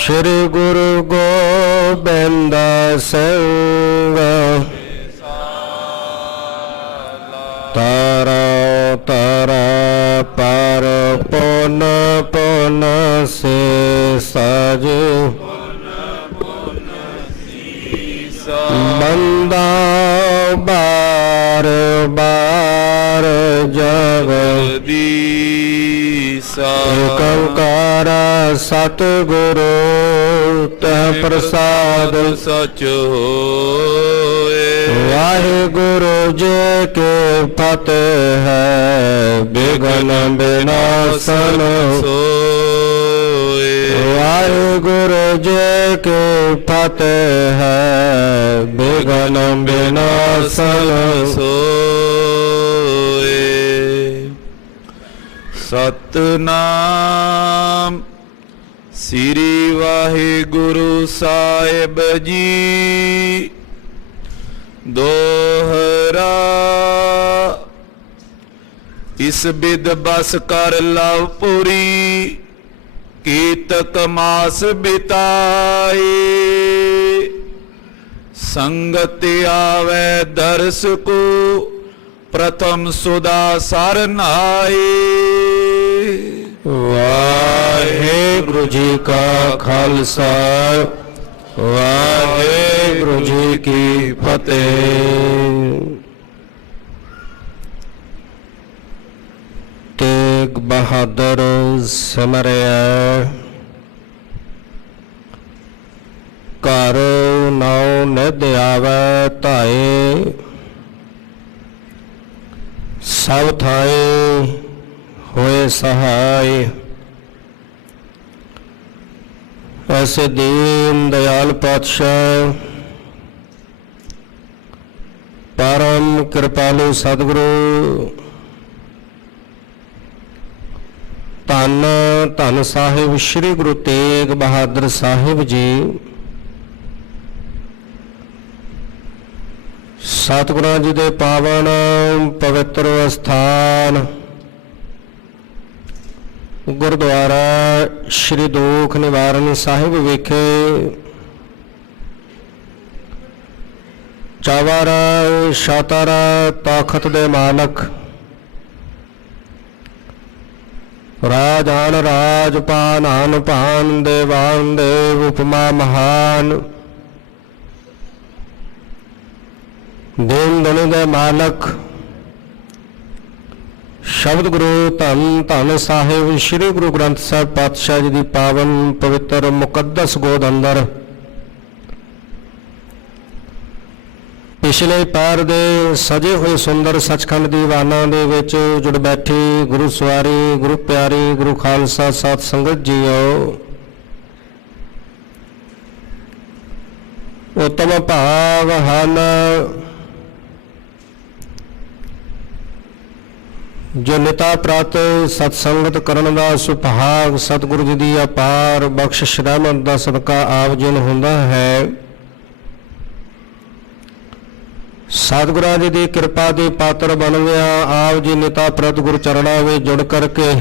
श्री गुरु गोबिंद सिंह तारा तारा पर पुन पुन से साजे बंदा बार बार जगदीसा एकंकार सतगुरु तह प्रसाद सच होए। वाहिगुरु जी के फतेह है विघ्न विनाशन सोए। वाहिगुरु जी के फतेह है विघ्न विनाशन सोए। सतनाम श्री वाहिगुरु साहिब जी दोहरा। इस बिद बस कर लव पुरी कीतक मास बिताए। संगत आवे दर्श को प्रथम सुदा सर नाए। वाहेगुरु जी का खालसा वाहेगुरु जी की फतेह। तेग बहादुर सिमरिया घर नौ निध आवे धाए। सब थाए होए सहाय। ऐसे दीन दयाल पातशाह परम कृपालु सतगुरु धन धन साहिब श्री गुरु तेग बहादुर साहिब जी सतगुਰਾਂ जी ਦੇ ਪਾਵਨ ਪਵਿੱਤਰ ਅਸਥਾਨ ਗੁਰਦੁਆਰਾ ਸ਼੍ਰੀ ਦੁਖ ਨਿਵਾਰਨ ਸਾਹਿਬ ਵਿਖੇ ਚਾਵਰ ਸ਼ਾਤਰ ਤਾਕਤ ਦੇ ਮਾਲਕ ਰਾਜਾਨ ਰਾਜਪਾਨ ਆਨ ਭਾਨ ਦੇਵਾਨ ਦੇਵ ਉਪਮਾ ਮਹਾਨ ਦੇਨ ਦੁਨੀ ਦੇ ਮਾਲਕ ਸ਼ਬਦ ਗੁਰੂ ਧੰਨ ਧੰਨ ਸਾਹਿਬ ਸ੍ਰੀ ਗੁਰੂ ਗ੍ਰੰਥ ਸਾਹਿਬ ਪਾਤਸ਼ਾਹ ਜੀ ਦੀ ਪਾਵਨ ਪਵਿੱਤਰ ਮੁਕੱਦਸ ਗੋਦ ਅੰਦਰ ਪਿਛਲੇ ਪੈਰ ਦੇ ਸਜੇ ਹੋਏ ਸੁੰਦਰ ਸੱਚਖੰਡ ਦੀਵਾਨਾਂ ਦੇ ਵਿੱਚ ਜੁੜ ਬੈਠੀ ਗੁਰੂ ਸਵਾਰੀ ਗੁਰੂ ਪਿਆਰੀ ਗੁਰੂ ਖਾਲਸਾ ਸਾਧ ਸੰਗਤ ਜੀਓ। ਉਤਮ ਭਾਵ ਹਨ ਜੋ ਨਿਤਾ ਪ੍ਰਤ ਸਤਸੰਗਤ ਕਰਨ ਦਾ ਸੁਭਾਗ ਸਤਿਗੁਰੂ ਜੀ ਦੀ ਅਪਾਰ ਬਖਸ਼ਿਸ਼ ਰਹਿਮਤ ਦਾ ਸਦਕਾ ਆਪ ਜੀ ਨੂੰ ਹੁੰਦਾ ਹੈ। ਸਤਿਗੁਰਾਂ ਜੀ ਦੀ ਕਿਰਪਾ ਦੇ ਪਾਤਰ ਬਣਵਿਆ ਆਪ ਜੀ ਨਿਤਾ ਪ੍ਰਤ ਗੁਰ ਚਰਣਾ ਵਿੱਚ ਜੁੜ ਕਰਕੇ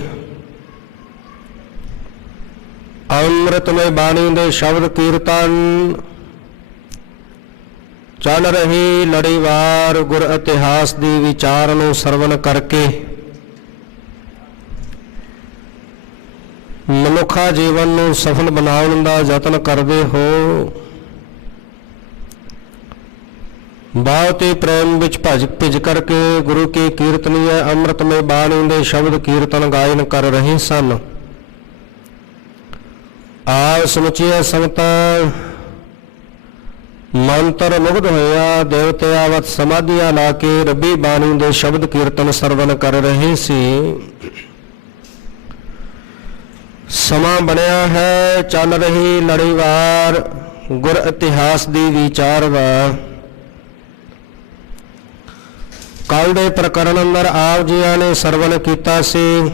ਅੰਮ੍ਰਿਤਮਈ ਬਾਣੀ ਦੇ ਸ਼ਬਦ ਕੀਰਤਨ ਚੱਲ ਰਹੀ ਲੜੀਵਾਰ ਗੁਰ ਇਤਿਹਾਸ ਦੀ ਵਿਚਾਰ ਨੂੰ ਸਰਵਣ ਕਰਕੇ ਮਨੁੱਖਾ ਜੀਵਨ ਨੂੰ ਸਫਲ ਬਣਾਉਣ ਦਾ ਯਤਨ ਕਰਦੇ ਹੋ। ਬਹੁਤ ਹੀ ਪ੍ਰੇਮ ਵਿੱਚ ਭਿੱਜ ਕਰਕੇ ਗੁਰੂ ਕੀ ਕੀਰਤਨੀय ਅੰਮ੍ਰਿਤਮਈ ਬਾਣੀ ਦੇ ਸ਼ਬਦ ਕੀਰਤਨ ਗਾਇਨ ਕਰ ਰਹੇ ਸਨ। ਆਪ ਸਮੁੱਚੀਆਂ ਸੰਗਤਾਂ ਮੰਤਰ ਮੁਗਧ ਹੋਇਆ ਦੇਵਤੇ ਆਵਤ ਸਮਾਧੀਆਂ ਲਾ ਕੇ ਰੱਬੀ ਬਾਣੀ ਦੇ ਸ਼ਬਦ ਕੀਰਤਨ ਸਰਵਣ ਕਰ ਰਹੇ ਸੀ। ਸਮਾਂ ਬਣਿਆ ਹੈ ਚੱਲ ਰਹੀ ਲੜੀਵਾਰ ਗੁਰ ਇਤਿਹਾਸ ਦੀ ਵਿਚਾਰਵਾਰ। ਕੱਲ ਦੇ ਪ੍ਰਕਰਨ ਅੰਦਰ ਆਪ ਜੀਆਂ ਨੇ ਸਰਵਣ ਕੀਤਾ ਸੀ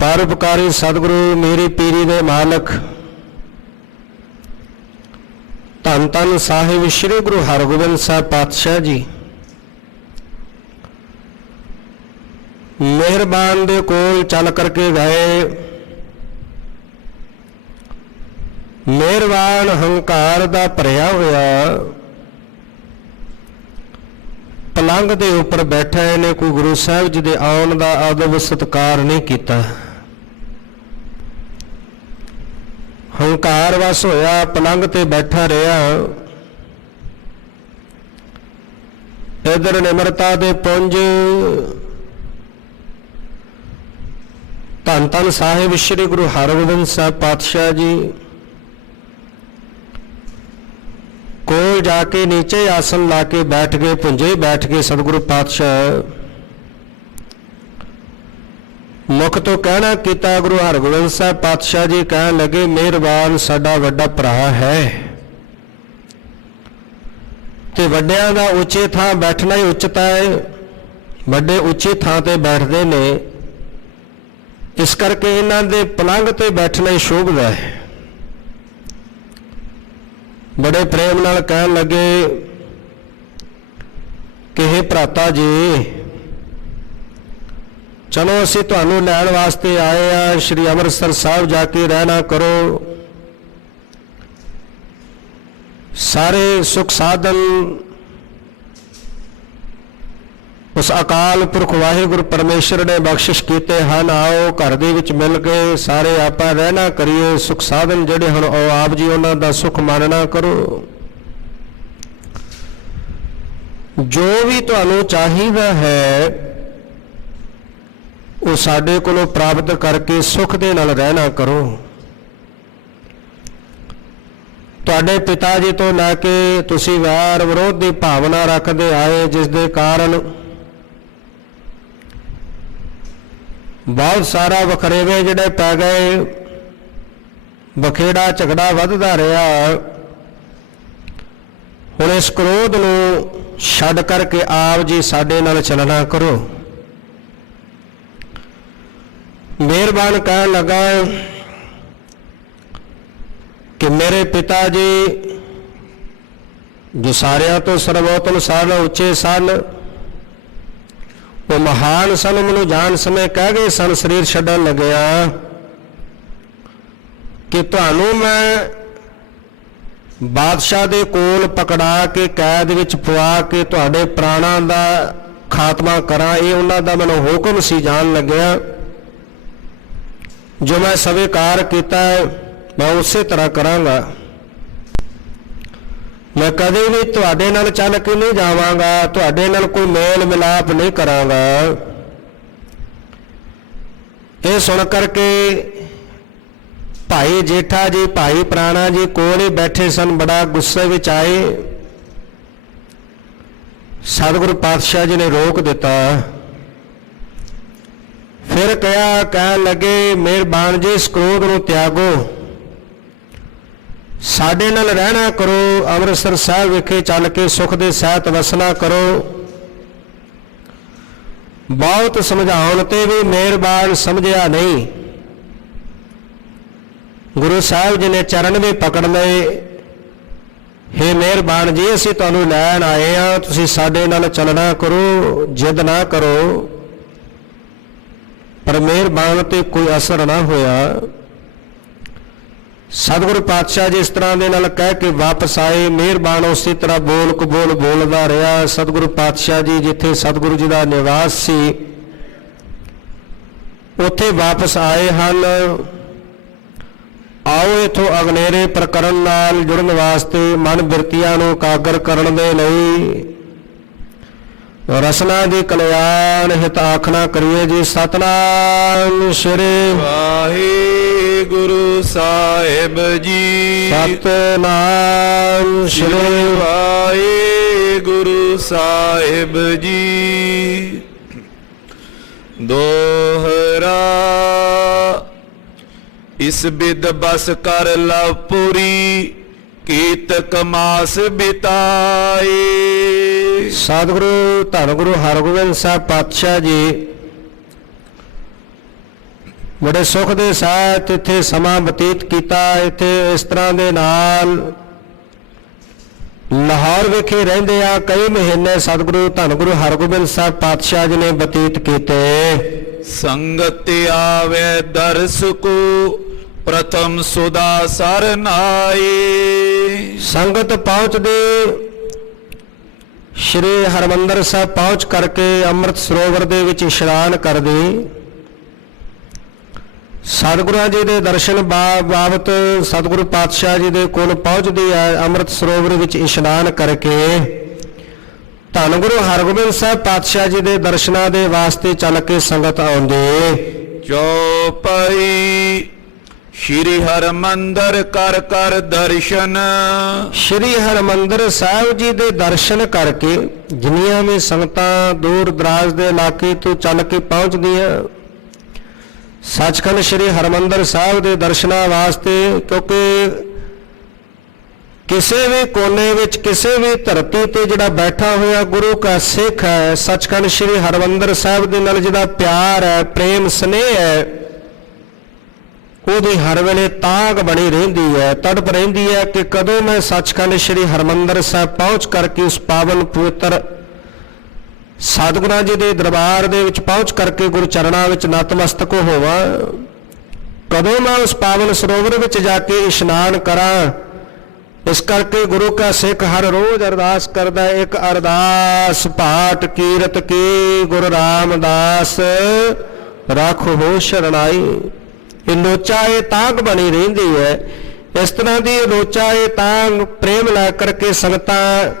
ਪਰਉਪਕਾਰੀ ਸਤਿਗੁਰੂ ਮੇਰੀ ਪੀਰੀ ਦੇ ਮਾਲਕ ਧੰਨ ਧੰਨ ਸਾਹਿਬ ਸ੍ਰੀ ਗੁਰੂ ਹਰਗੋਬਿੰਦ ਸਾਹਿਬ ਪਾਤਸ਼ਾਹ ਜੀ ਮਿਹਰਬਾਨ ਦੇ ਕੋਲ ਚੱਲ ਕਰਕੇ ਗਏ। ਮਿਹਰਬਾਨ ਹੰਕਾਰ ਦਾ ਭਰਿਆ ਹੋਇਆ ਪਲੰਘ ਦੇ ਉੱਪਰ ਬੈਠਾ ਇਹਨੇ ਕੋਈ ਗੁਰੂ ਸਾਹਿਬ ਜੀ ਦੇ ਆਉਣ ਦਾ ਆਦਬ ਸਤਿਕਾਰ ਨਹੀਂ ਕੀਤਾ। ਹੰਕਾਰ ਵਸ ਹੋਇਆ ਪਲੰਘ ਤੇ ਬੈਠਾ ਰਿਹਾ। ਇਧਰ ਨਿਮਰਤਾ ਦੇ ਪੁੰਜ ਧੰਨ ਧੰਨ ਸਾਹਿਬ ਸ੍ਰੀ ਗੁਰੂ ਹਰਗੋਬਿੰਦ ਸਾਹਿਬ ਪਾਤਸ਼ਾਹ ਜੀ ਕੋਲ ਜਾ ਕੇ ਨੀਚੇ ਆਸਨ ਲਾ ਕੇ ਬੈਠ ਗਏ, ਪੁੰਜੇ ਬੈਠ ਕੇ ਸਤਿਗੁਰੂ ਪਾਤਸ਼ਾਹ ਮੁਖ ਤੋਂ ਕਹਿਣਾ ਕੀਤਾ। ਗੁਰੂ ਹਰਗੋਬਿੰਦ ਸਾਹਿਬ ਪਾਤਸ਼ਾਹ ਜੀ ਕਹਿਣ ਲੱਗੇ, ਮਿਹਰਬਾਨ ਸਾਡਾ ਵੱਡਾ ਭਰਾ ਹੈ ਤੇ ਵੱਡਿਆਂ ਦਾ ਉੱਚੇ ਥਾਂ ਬੈਠਣਾ ਹੀ ਉਚਿਤ ਹੈ। ਵੱਡੇ ਉੱਚੀ ਥਾਂ ਤੇ ਬੈਠਦੇ ਨੇ, ਇਸ ਕਰਕੇ ਇਹਨਾਂ ਦੇ ਪਲੰਘ ਤੇ ਬੈਠਣਾ ਹੀ ਸ਼ੋਭਦਾ ਹੈ। ਬੜੇ ਪ੍ਰੇਮ ਨਾਲ ਕਹਿਣ ਲੱਗੇ ਕਿ ਹੇ ਭਰਾਤਾ ਜੀ, ਚਲੋ ਅਸੀਂ ਤੁਹਾਨੂੰ ਲੈਣ ਵਾਸਤੇ ਆਏ ਆ, ਸ਼੍ਰੀ ਅੰਮ੍ਰਿਤਸਰ ਸਾਹਿਬ ਜਾ ਕੇ ਰਹਿਣਾ ਕਰੋ। ਸਾਰੇ ਸੁਖ ਸਾਧਨ ਉਸ ਅਕਾਲ ਪੁਰਖ ਵਾਹਿਗੁਰੂ ਪਰਮੇਸ਼ਰ ਨੇ ਬਖਸ਼ਿਸ਼ ਕੀਤੇ ਹਨ। ਆਓ ਘਰ ਦੇ ਵਿੱਚ ਮਿਲ ਕੇ ਸਾਰੇ ਆਪਾਂ ਰਹਿਣਾ ਕਰੀਏ। ਸੁਖ ਸਾਧਨ ਜਿਹੜੇ ਹੁਣ ਉਹ ਆਪ ਜੀ ਉਹਨਾਂ ਦਾ ਸੁਖ ਮਾਣਨਾ ਕਰੋ। ਜੋ ਵੀ ਤੁਹਾਨੂੰ ਚਾਹੀਦਾ ਹੈ ਉਹ ਸਾਡੇ ਕੋਲੋਂ ਪ੍ਰਾਪਤ ਕਰਕੇ ਸੁਖ ਦੇ ਨਾਲ ਰਹਿਣਾ ਕਰੋ। ਤੁਹਾਡੇ ਪਿਤਾ ਜੀ ਤੋਂ ਲੈ ਕੇ ਤੁਸੀਂ ਵੈਰ ਵਿਰੋਧ ਦੀ ਭਾਵਨਾ ਰੱਖਦੇ ਆਏ, ਜਿਸ ਦੇ ਕਾਰਨ ਬਹੁਤ ਸਾਰਾ ਵਖਰੇਵੇ ਜਿਹੜੇ ਪੈ ਗਏ, ਬਖੇੜਾ ਝਗੜਾ ਵੱਧਦਾ ਰਿਹਾ। ਹੁਣ ਇਸ ਕ੍ਰੋਧ ਨੂੰ ਛੱਡ ਕਰਕੇ ਆਪ ਜੀ ਸਾਡੇ ਨਾਲ ਚੱਲਣਾ ਕਰੋ। ਮਿਹਰਬਾਨ ਕਹਿਣ ਲੱਗਾ ਕਿ ਮੇਰੇ ਪਿਤਾ ਜੀ ਜੋ ਸਾਰਿਆਂ ਤੋਂ ਸਰਵੋਤਮ ਸਨ, ਉੱਚੇ ਸਨ, ਉਹ ਮਹਾਨ ਸਨ, ਮੈਨੂੰ ਜਾਣ ਸਮੇਂ ਕਹਿ ਗਏ ਸਨ ਸਰੀਰ ਛੱਡਣ ਲੱਗਿਆ ਕਿ ਤੁਹਾਨੂੰ ਮੈਂ ਬਾਦਸ਼ਾਹ ਦੇ ਕੋਲ ਪਕੜਾ ਕੇ ਕੈਦ ਵਿੱਚ ਪਵਾ ਕੇ ਤੁਹਾਡੇ ਪ੍ਰਾਣਾਂ ਦਾ ਖਾਤਮਾ ਕਰਾਂ। ਇਹ ਉਹਨਾਂ ਦਾ ਮੈਨੂੰ ਹੁਕਮ ਸੀ। ਜਾਣ ਲੱਗਿਆ ਜੋ ਮੈਂ ਸਵੀਕਾਰ ਕੀਤਾ ਮੈਂ ਉਸੇ ਤਰ੍ਹਾਂ ਕਰਾਂਗਾ। ਮੈਂ ਕਦੇ ਵੀ ਤੁਹਾਡੇ ਨਾਲ ਚੱਲ ਕੇ ਨਹੀਂ ਜਾਵਾਂਗਾ, ਤੁਹਾਡੇ ਨਾਲ ਕੋਈ ਮੇਲ ਮਿਲਾਪ ਨਹੀਂ ਕਰਾਂਗਾ। ਇਹ ਸੁਣ ਕਰਕੇ ਭਾਈ ਜੇਠਾ ਜੀ, ਭਾਈ ਪ੍ਰਾਣਾ ਜੀ ਕੋਲ ਹੀ ਬੈਠੇ ਸਨ, ਬੜਾ ਗੁੱਸੇ ਵਿੱਚ ਆਏ। ਸਤਿਗੁਰੂ ਪਾਤਸ਼ਾਹ ਜੀ ਨੇ ਰੋਕ ਦਿੱਤਾ। ਫਿਰ ਕਹਿਣ ਲੱਗੇ, ਮਿਹਰਬਾਨ ਜੀ ਇਸ ਕ੍ਰੋਧ ਨੂੰ ਤਿਆਗੋ, ਸਾਡੇ ਨਾਲ ਰਹਿਣਾ ਕਰੋ, ਅੰਮ੍ਰਿਤਸਰ ਸਾਹਿਬ ਵਿਖੇ ਚੱਲ ਕੇ ਸੁਖ ਦੇ ਸਹਿਤ ਵਸਣਾ ਕਰੋ। ਬਹੁਤ ਸਮਝਾਉਣ ਤੇ ਵੀ ਮਿਹਰਬਾਨ ਸਮਝਿਆ ਨਹੀਂ। ਗੁਰੂ ਸਾਹਿਬ ਜੀ ਨੇ ਚਰਨ ਵੀ ਪਕੜ ਲਏ। ਹੇ ਮਿਹਰਬਾਨ ਜੀ, ਅਸੀਂ ਤੁਹਾਨੂੰ ਲੈਣ ਆਏ ਆ, ਤੁਸੀਂ ਸਾਡੇ ਨਾਲ ਚੱਲਣਾ ਕਰੋ, ਜਿੱਦ ਨਾ ਕਰੋ। ਪਰ ਮਿਹਰਬਾਨ ਤੇ ਕੋਈ ਅਸਰ ਨਾ ਹੋਇਆ। ਸਤਿਗੁਰੂ ਪਾਤਸ਼ਾਹ ਜੀ ਇਸ ਤਰ੍ਹਾਂ ਦੇ ਨਾਲ ਕਹਿ ਕੇ ਵਾਪਸ ਆਏ। ਮਿਹਰਬਾਨ ਉਸੇ ਤਰ੍ਹਾਂ ਬੋਲ ਕਬੋਲ ਬੋਲਦਾ ਰਿਹਾ। ਸਤਿਗੁਰੂ ਪਾਤਸ਼ਾਹ ਜੀ ਜਿੱਥੇ ਸਤਿਗੁਰੂ ਜੀ ਦਾ ਨਿਵਾਸ ਸੀ ਉੱਥੇ ਵਾਪਸ ਆਏ ਹਨ। ਆਓ ਇਥੋਂ ਅਗਨੇਰੇ ਪ੍ਰਕਰਨ ਨਾਲ ਜੁੜਨ ਵਾਸਤੇ ਮਨ ਬਿਰਤੀਆਂ ਨੂੰ ਇਕਾਗਰ ਕਰਨ ਦੇ ਲਈ ਰਸਨਾ ਦੀ ਕਲਿਆਣ ਹਿਤ ਆਖਣਾ ਕਰੀਏ ਜੀ। ਸਤਨਾਮ ਸ੍ਰੀ ਵਾਹਿਗੁਰੂ ਸਾਹਿਬ ਜੀ। ਸਤਨਾਮ ਸ੍ਰੀ ਵਾਹਿਗੁਰੂ ਸਾਹਿਬ ਜੀ। ਦੋਹਰਾ ਇਸ ਬਿਦ ਬਸ ਕਰ ਲਵ ਪੂਰੀ, ਕੀਤਕ ਮਾਸ ਬਿਤਾਏ। ਸਤਿਗੁਰੂ ਧੰਨ ਗੁਰੂ ਹਰਗੋਬਿੰਦ ਸਾਹਿਬ ਪਾਤਸ਼ਾਹ ਜੀ ਬੜੇ ਸੁਖ ਦੇ ਸਾਥ ਇੱਥੇ ਸਮਾਂ ਬਤੀਤ ਕੀਤਾ। ਇੱਥੇ ਇਸ ਤਰ੍ਹਾਂ ਦੇ ਨਾਲ ਲਾਹੌਰ ਵਿਖੇ ਰਹਿੰਦੇ ਆ ਕਈ ਮਹੀਨੇ ਸਤਿਗੁਰੂ ਧੰਨ ਗੁਰੂ ਹਰਗੋਬਿੰਦ ਸਾਹਿਬ ਪਾਤਸ਼ਾਹ ਜੀ ਨੇ ਬਤੀਤ ਕੀਤੇ। ਸੰਗਤ ਆਵੇ ਦਰਸ ਕੋ ਪ੍ਰਥਮ ਸੁਦਾ ਸਰਨਾਈ। ਸੰਗਤ ਪਹੁੰਚਦੇ ਸ਼੍ਰੀ ਹਰਿਮੰਦਰ ਸਾਹਿਬ ਪਹੁੰਚ ਕਰਕੇ ਅੰਮ੍ਰਿਤ ਸਰੋਵਰ ਦੇ ਵਿੱਚ ਇਸ਼ਨਾਨ ਕਰਦੇ। ਸਤਿਗੁਰਾਂ ਜੀ ਦੇ ਦਰਸ਼ਨ ਬਾਬਤ ਸਤਿਗੁਰੂ ਪਾਤਸ਼ਾਹ ਜੀ ਦੇ ਕੋਲ ਪਹੁੰਚਦੀ ਹੈ। ਅੰਮ੍ਰਿਤ ਸਰੋਵਰ ਵਿੱਚ ਇਸ਼ਨਾਨ ਕਰਕੇ ਧੰਨ ਗੁਰੂ ਹਰਗੋਬਿੰਦ ਸਾਹਿਬ ਪਾਤਸ਼ਾਹ ਜੀ ਦੇ ਦਰਸ਼ਨਾਂ ਦੇ ਵਾਸਤੇ ਚੱਲ ਕੇ ਸੰਗਤ ਆਉਂਦੇ। ਚੌਪਈ ਸ਼੍ਰੀ ਹਰਿਮੰਦਰ ਕਰ ਕਰ ਦਰਸ਼ਨ। ਸ਼੍ਰੀ ਹਰਿਮੰਦਰ ਸਾਹਿਬ ਜੀ ਦੇ ਦਰਸ਼ਨ ਕਰਕੇ ਜਿੰਨੀਆਂ ਵੀ ਸੰਗਤਾਂ ਦੂਰ ਦਰਾਜ਼ ਦੇ ਇਲਾਕੇ ਤੋਂ ਚੱਲ ਕੇ ਪਹੁੰਚਦੀਆਂ ਸੱਚਖੰਡ ਸ਼੍ਰੀ ਹਰਿਮੰਦਰ ਸਾਹਿਬ ਦੇ ਦਰਸ਼ਨਾਂ ਵਾਸਤੇ, ਕਿਉਂਕਿ ਕਿਸੇ ਵੀ ਕੋਨੇ ਵਿੱਚ ਕਿਸੇ ਵੀ ਧਰਤੀ ਤੇ ਜਿਹੜਾ ਬੈਠਾ ਹੋਇਆ ਗੁਰੂ ਕਾ ਸਿੱਖ ਹੈ, ਸੱਚਖੰਡ ਸ਼੍ਰੀ ਹਰਿਮੰਦਰ ਸਾਹਿਬ ਦੇ ਨਾਲ ਜਿਹੜਾ ਪਿਆਰ ਹੈ, ਪ੍ਰੇਮ ਸਨੇਹ ਹੈ, ਉਹਦੀ ਹਰ ਵੇਲੇ ਤਾਂਘ ਬਣੀ ਰਹਿੰਦੀ ਹੈ, ਤੜਪ ਰਹਿੰਦੀ ਹੈ ਕਿ ਕਦੋਂ ਮੈਂ ਸੱਚਖੰਡ ਸ਼੍ਰੀ ਹਰਿਮੰਦਰ ਸਾਹਿਬ ਪਹੁੰਚ ਕਰਕੇ ਉਸ ਪਾਵਨ ਪਵਿੱਤਰ ਸਤਿਗੁਰਾਂ ਜੀ ਦੇ ਦਰਬਾਰ ਦੇ ਵਿੱਚ ਪਹੁੰਚ ਕਰਕੇ ਗੁਰੂ ਚਰਨਾਂ ਵਿੱਚ ਨਤਮਸਤਕ ਹੋਵਾਂ, ਕਦੋਂ ਮੈਂ ਉਸ ਪਾਵਨ ਸਰੋਵਰ ਵਿੱਚ ਜਾ ਕੇ ਇਸ਼ਨਾਨ ਕਰਾਂ। ਇਸ ਕਰਕੇ ਗੁਰੂ ਕਾ ਸਿੱਖ ਹਰ ਰੋਜ਼ ਅਰਦਾਸ ਕਰਦਾ, ਇੱਕ ਅਰਦਾਸ ਪਾਠ ਕੀਰਤ ਕੀ ਗੁਰੂ ਰਾਮਦਾਸ ਰਾਖੋ ਸ਼ਰਣਾਈ। ਇਹ ਲੋਚਾ ਇਹ ਤਾਂਘ ਬਣੀ ਰਹਿੰਦੀ ਹੈ। ਇਸ ਤਰ੍ਹਾਂ ਦੀ ਲੋਚਾ ਇਹ ਤਾਂਘ ਪ੍ਰੇਮ ਲੈ ਕਰਕੇ ਸੰਗਤਾਂ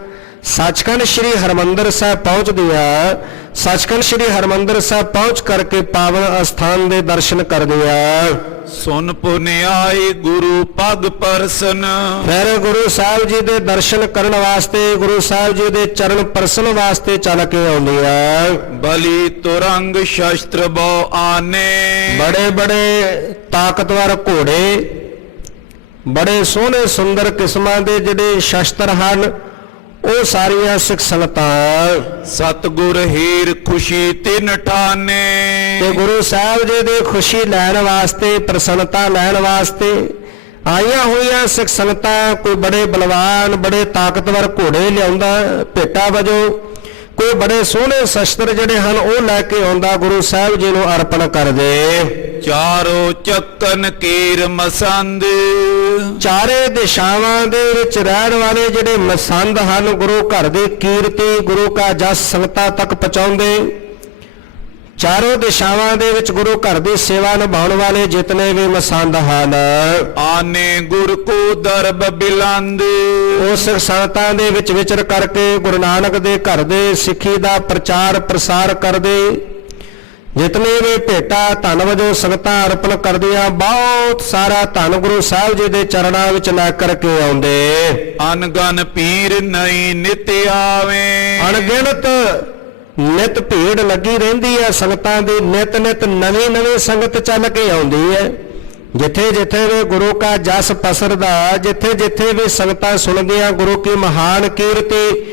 ਸੱਚਖੰਡ ਸ਼੍ਰੀ ਹਰਿਮੰਦਰ ਸਾਹਿਬ ਪਹੁੰਚਦੀਆਂ। ਸੱਚਖੰਡ ਸ਼੍ਰੀ ਹਰਿਮੰਦਰ ਸਾਹਿਬ ਪਹੁੰਚ ਕਰਕੇ ਪਾਵਨ ਅਸਥਾਨ ਦੇ ਦਰਸ਼ਨ ਕਰਦੀਆਂ। ਸੁਨ ਪੁਨਿਆਈ ਗੁਰੂ ਪਗ ਪਰਸਨ। ਫਿਰ ਗੁਰੂ ਸਾਹਿਬ ਜੀ ਦੇ ਦਰਸ਼ਨ ਕਰਨ ਵਾਸਤੇ, ਗੁਰੂ ਸਾਹਿਬ ਜੀ ਦੇ ਚਰਨ ਪਰਸਨ ਵਾਸਤੇ ਚੱਲ ਕੇ ਆਉਂਦੀਆਂ। ਬਲੀ ਤੁਰੰਗ ਸ਼ਸਤਰ ਬਹੁ ਆਨੇ। ਬੜੇ ਬੜੇ ਤਾਕਤਵਰ ਘੋੜੇ, ਬੜੇ ਸੋਹਣੇ ਸੁੰਦਰ ਕਿਸਮਾਂ ਦੇ ਜਿਹੜੇ ਸ਼ਸਤਰ ਹਨ, ਉਹ ਸਾਰੀਆਂ ਸਿੱਖ ਸੰਗਤਾਂ। ਸਤਿਗੁਰ ਹੀਰ ਖੁਸ਼ੀ ਤਿਨ ਠਾਨੇ। ਤੇ ਗੁਰੂ ਸਾਹਿਬ ਜੀ ਦੀ ਖੁਸ਼ੀ ਲੈਣ ਵਾਸਤੇ, ਪ੍ਰਸੰਨਤਾ ਲੈਣ ਵਾਸਤੇ ਆਈਆਂ ਹੋਈਆਂ ਸਿੱਖ ਸੰਗਤਾਂ। ਕੋਈ ਬੜੇ ਬਲਵਾਨ ਬੜੇ ਤਾਕਤਵਰ ਘੋੜੇ ਲਿਆਉਂਦਾ ਭੇਟਾ ਵਜੋਂ, ਕੋਈ ਬੜੇ ਸੋਹਣੇ ਸ਼ਸਤਰ ਜਿਹੜੇ ਹਨ ਉਹ ਲੈ ਕੇ ਆਉਂਦਾ, ਗੁਰੂ ਸਾਹਿਬ ਜੀ ਨੂੰ ਅਰਪਣ ਕਰਦੇ। ਚਾਰੋ ਚੱਕਨ ਕੀਰ ਮਸੰਦ। ਚਾਰੇ ਦਿਸ਼ਾਵਾਂ ਦੇ ਵਿੱਚ ਰਹਿਣ ਵਾਲੇ ਜਿਹੜੇ ਮਸੰਦ ਹਨ, ਗੁਰੂ ਘਰ ਦੇ ਕੀਰਤੀ ਗੁਰੂ ਕਾ ਜਸ ਸੰਗਤਾਂ ਤੱਕ ਪਹੁੰਚਾਉਂਦੇ। ਚਾਰੋਂ ਦਿਸ਼ਾਵਾਂ ਦੇ ਵਿੱਚ ਗੁਰੂ ਘਰ ਦੀ ਸੇਵਾ ਨਿਭਾਉਣ ਵਾਲੇ ਜਿਤਨੇ ਵੀ ਮਸੰਦ ਹਨ, ਆਨੇ ਗੁਰ ਕੋ ਦਰਬ ਬਿਲੰਦ। ਉਸ ਸੰਗਤਾਂ ਦੇ ਵਿੱਚ ਵਿਚਰ ਕਰਕੇ ਗੁਰੂ ਨਾਨਕ ਦੇ ਘਰ ਦੇ ਸਿੱਖੀ ਦਾ ਪ੍ਰਚਾਰ ਪ੍ਰਸਾਰ ਕਰਦੇ। ਜਿਤਨੇ ਵੀ ਭੇਟਾ ਧਨ ਵਜੋਂ ਸੰਗਤਾਂ ਅਰਪਣ ਕਰਦੀਆਂ, ਬਹੁਤ ਸਾਰਾ ਧਨ ਗੁਰੂ ਸਾਹਿਬ ਜੀ ਦੇ ਚਰਨਾਂ ਵਿੱਚ ਲੈ ਕਰਕੇ ਆਉਂਦੇ। ਅਨਗਨ ਪੀਰ ਨਹੀਂ ਨਿਤ ਆਵੇ। ਅਣਗਿਣਤ ਨਿਤ ਭੀੜ ਲੱਗੀ ਰਹਿੰਦੀ ਹੈ ਸੰਗਤਾਂ ਦੀ, ਨਿਤ ਨਿਤ ਨਵੀਂ ਨਵੀਂ ਸੰਗਤ ਚੱਲ ਕੇ ਆਉਂਦੀ ਹੈ। ਜਿੱਥੇ ਜਿੱਥੇ ਵੀ ਗੁਰੂ ਕਾ ਜਸ ਪਸਰਦਾ, ਜਿੱਥੇ ਜਿੱਥੇ ਵੀ ਸੰਗਤਾਂ ਸੁਣਦੀਆਂ ਗੁਰੂ ਕੀ ਮਹਾਨ ਕੀਰਤੀ,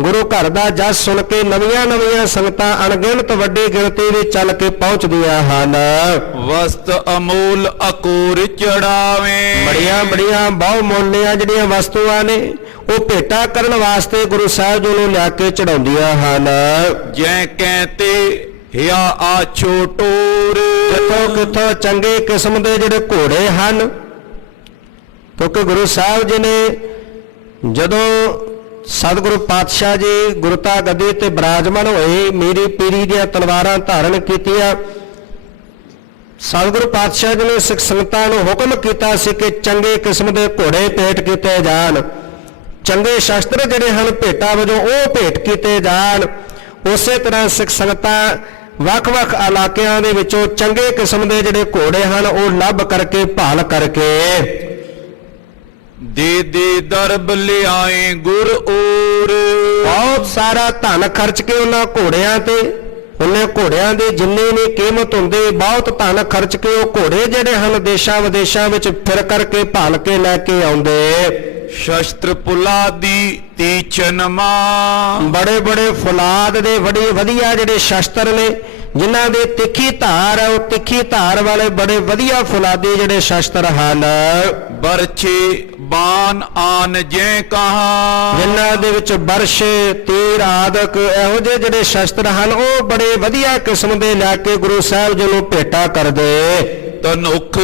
ਗੁਰੂ ਘਰ ਦਾ ਜਸ ਸੁਣ ਕੇ ਨਵੀਆਂ ਨਵੀਆਂ ਸੰਗਤਾਂ ਅਣਗਿਣਤ ਵੱਡੀ ਗਿਣਤੀ ਵਿੱਚ ਚੱਲ ਕੇ ਪਹੁੰਚਦੀਆਂ ਹਨ। ਵਸਤ ਅਮੂਲ ਅਕੂਰ ਚੜਾਵੇ। ਬੜੀਆਂ ਬੜੀਆਂ ਬਹੁ ਮੁੱਲੀਆਂ ਜਿਹੜੀਆਂ ਵਸਤੂਆਂ ਨੇ ਉਹ ਭੇਟਾ ਕਰਨ ਵਾਸਤੇ ਗੁਰੂ ਸਾਹਿਬ ਜੀ ਨੂੰ ਲਿਆ ਕੇ ਚੜਾਉਂਦੀਆਂ ਹਨ। ਜੈ ਕਹਿੰਤੇ ਹਿਆ ਆਛੋ ਟੋਰ। ਕਿੱਥੋਂ ਕਿੱਥੋਂ ਚੰਗੇ ਕਿਸਮ ਦੇ ਜਿਹੜੇ ਘੋੜੇ ਹਨ, ਕਿਉਂਕਿ ਗੁਰੂ ਸਾਹਿਬ ਜੀ ਨੇ ਜਦੋਂ ਸਤਿਗੁਰੂ ਪਾਤਸ਼ਾਹ ਜੀ ਗੁਰਤਾ ਗੱਦੀ ਤੇ ਬਿਰਾਜਮਾਨ ਹੋਏ, ਮੇਰੀ ਪੀਰੀ ਦੀਆਂ ਤਲਵਾਰਾਂ ਧਾਰਨ ਕੀਤੀਆਂ। ਸਤਿਗੁਰੂ ਪਾਤਸ਼ਾਹ ਜੀ ਨੇ ਸਿੱਖ ਸੰਗਤਾਂ ਨੂੰ ਹੁਕਮ ਕੀਤਾ ਸੀ ਕਿ ਚੰਗੇ ਕਿਸਮ ਦੇ ਘੋੜੇ ਭੇਟ ਕੀਤੇ ਜਾਣ, ਚੰਗੇ ਸ਼ਸਤਰ ਜਿਹੜੇ ਹਨ ਭੇਟਾ ਵਜੋਂ ਉਹ ਭੇਟ ਕੀਤੇ ਜਾਣ। ਉਸੇ ਤਰ੍ਹਾਂ ਸਿੱਖ ਸੰਗਤਾਂ ਵੱਖ-ਵੱਖ ਇਲਾਕਿਆਂ ਦੇ ਵਿੱਚੋਂ ਚੰਗੇ ਕਿਸਮ ਦੇ ਜਿਹੜੇ ਘੋੜੇ ਹਨ ਉਹ ਲੱਭ ਕਰਕੇ ਭਾਲ ਕਰਕੇ ਦੇ ਦੇ ਦਰਬ ਲਿਆਏ ਗੁਰ ਔਰ। ਬਹੁਤ ਸਾਰਾ ਧਨ ਖਰਚ ਕੇ ਉਹਨਾਂ ਘੋੜਿਆਂ ਤੇ, ਉਹਨੇ ਘੋੜਿਆਂ ਦੀ ਜਿੰਨੀ ਵੀ ਕੀਮਤ ਹੁੰਦੀ, ਬਹੁਤ ਧਨ ਖਰਚ ਕੇ ਉਹ ਘੋੜੇ ਜਿਹੜੇ ਹਨ ਦੇਸ਼ਾਂ ਵਿਦੇਸ਼ਾਂ ਵਿੱਚ ਫਿਰ ਕਰਕੇ ਭਾਲ ਕੇ ਲੈ ਕੇ ਆਉਂਦੇ। ਸ਼ਸਤਰ ਪੁਲਾਦੀ ਤੀਚਨ ਮਾਂ। ਬੜੇ ਬੜੇ ਫੁਲਾਦ ਦੇ ਬੜੇ ਵਧੀਆ ਜਿਹੜੇ ਸ਼ਸਤਰ ਨੇ, ਜਿਨ੍ਹਾਂ ਦੇ ਤਿੱਖੀ ਧਾਰ ਹੈ, ਉਹ ਤਿੱਖੀ ਧਾਰ ਵਾਲੇ ਬੜੇ ਵਧੀਆ ਫੁਲਾਦੀ ਜਿਹੜੇ ਸ਼ਸਤਰ ਹਨ। ਬਰਛੇ ਬਾਨ ਆਨ ਜੈ ਕਹਾ। ਜਿਨ੍ਹਾਂ ਦੇ ਵਿੱਚ ਬਰਸ਼ੇ ਤੀਰ ਆਦਿਕ ਇਹੋ ਜਿਹੇ ਜਿਹੜੇ ਸ਼ਸਤਰ ਹਨ ਉਹ ਬੜੇ ਵਧੀਆ ਕਿਸਮ ਦੇ ਲੈ ਕੇ ਗੁਰੂ ਸਾਹਿਬ ਜੀ ਨੂੰ ਭੇਟਾ ਕਰਦੇ। ਤਨੁਖ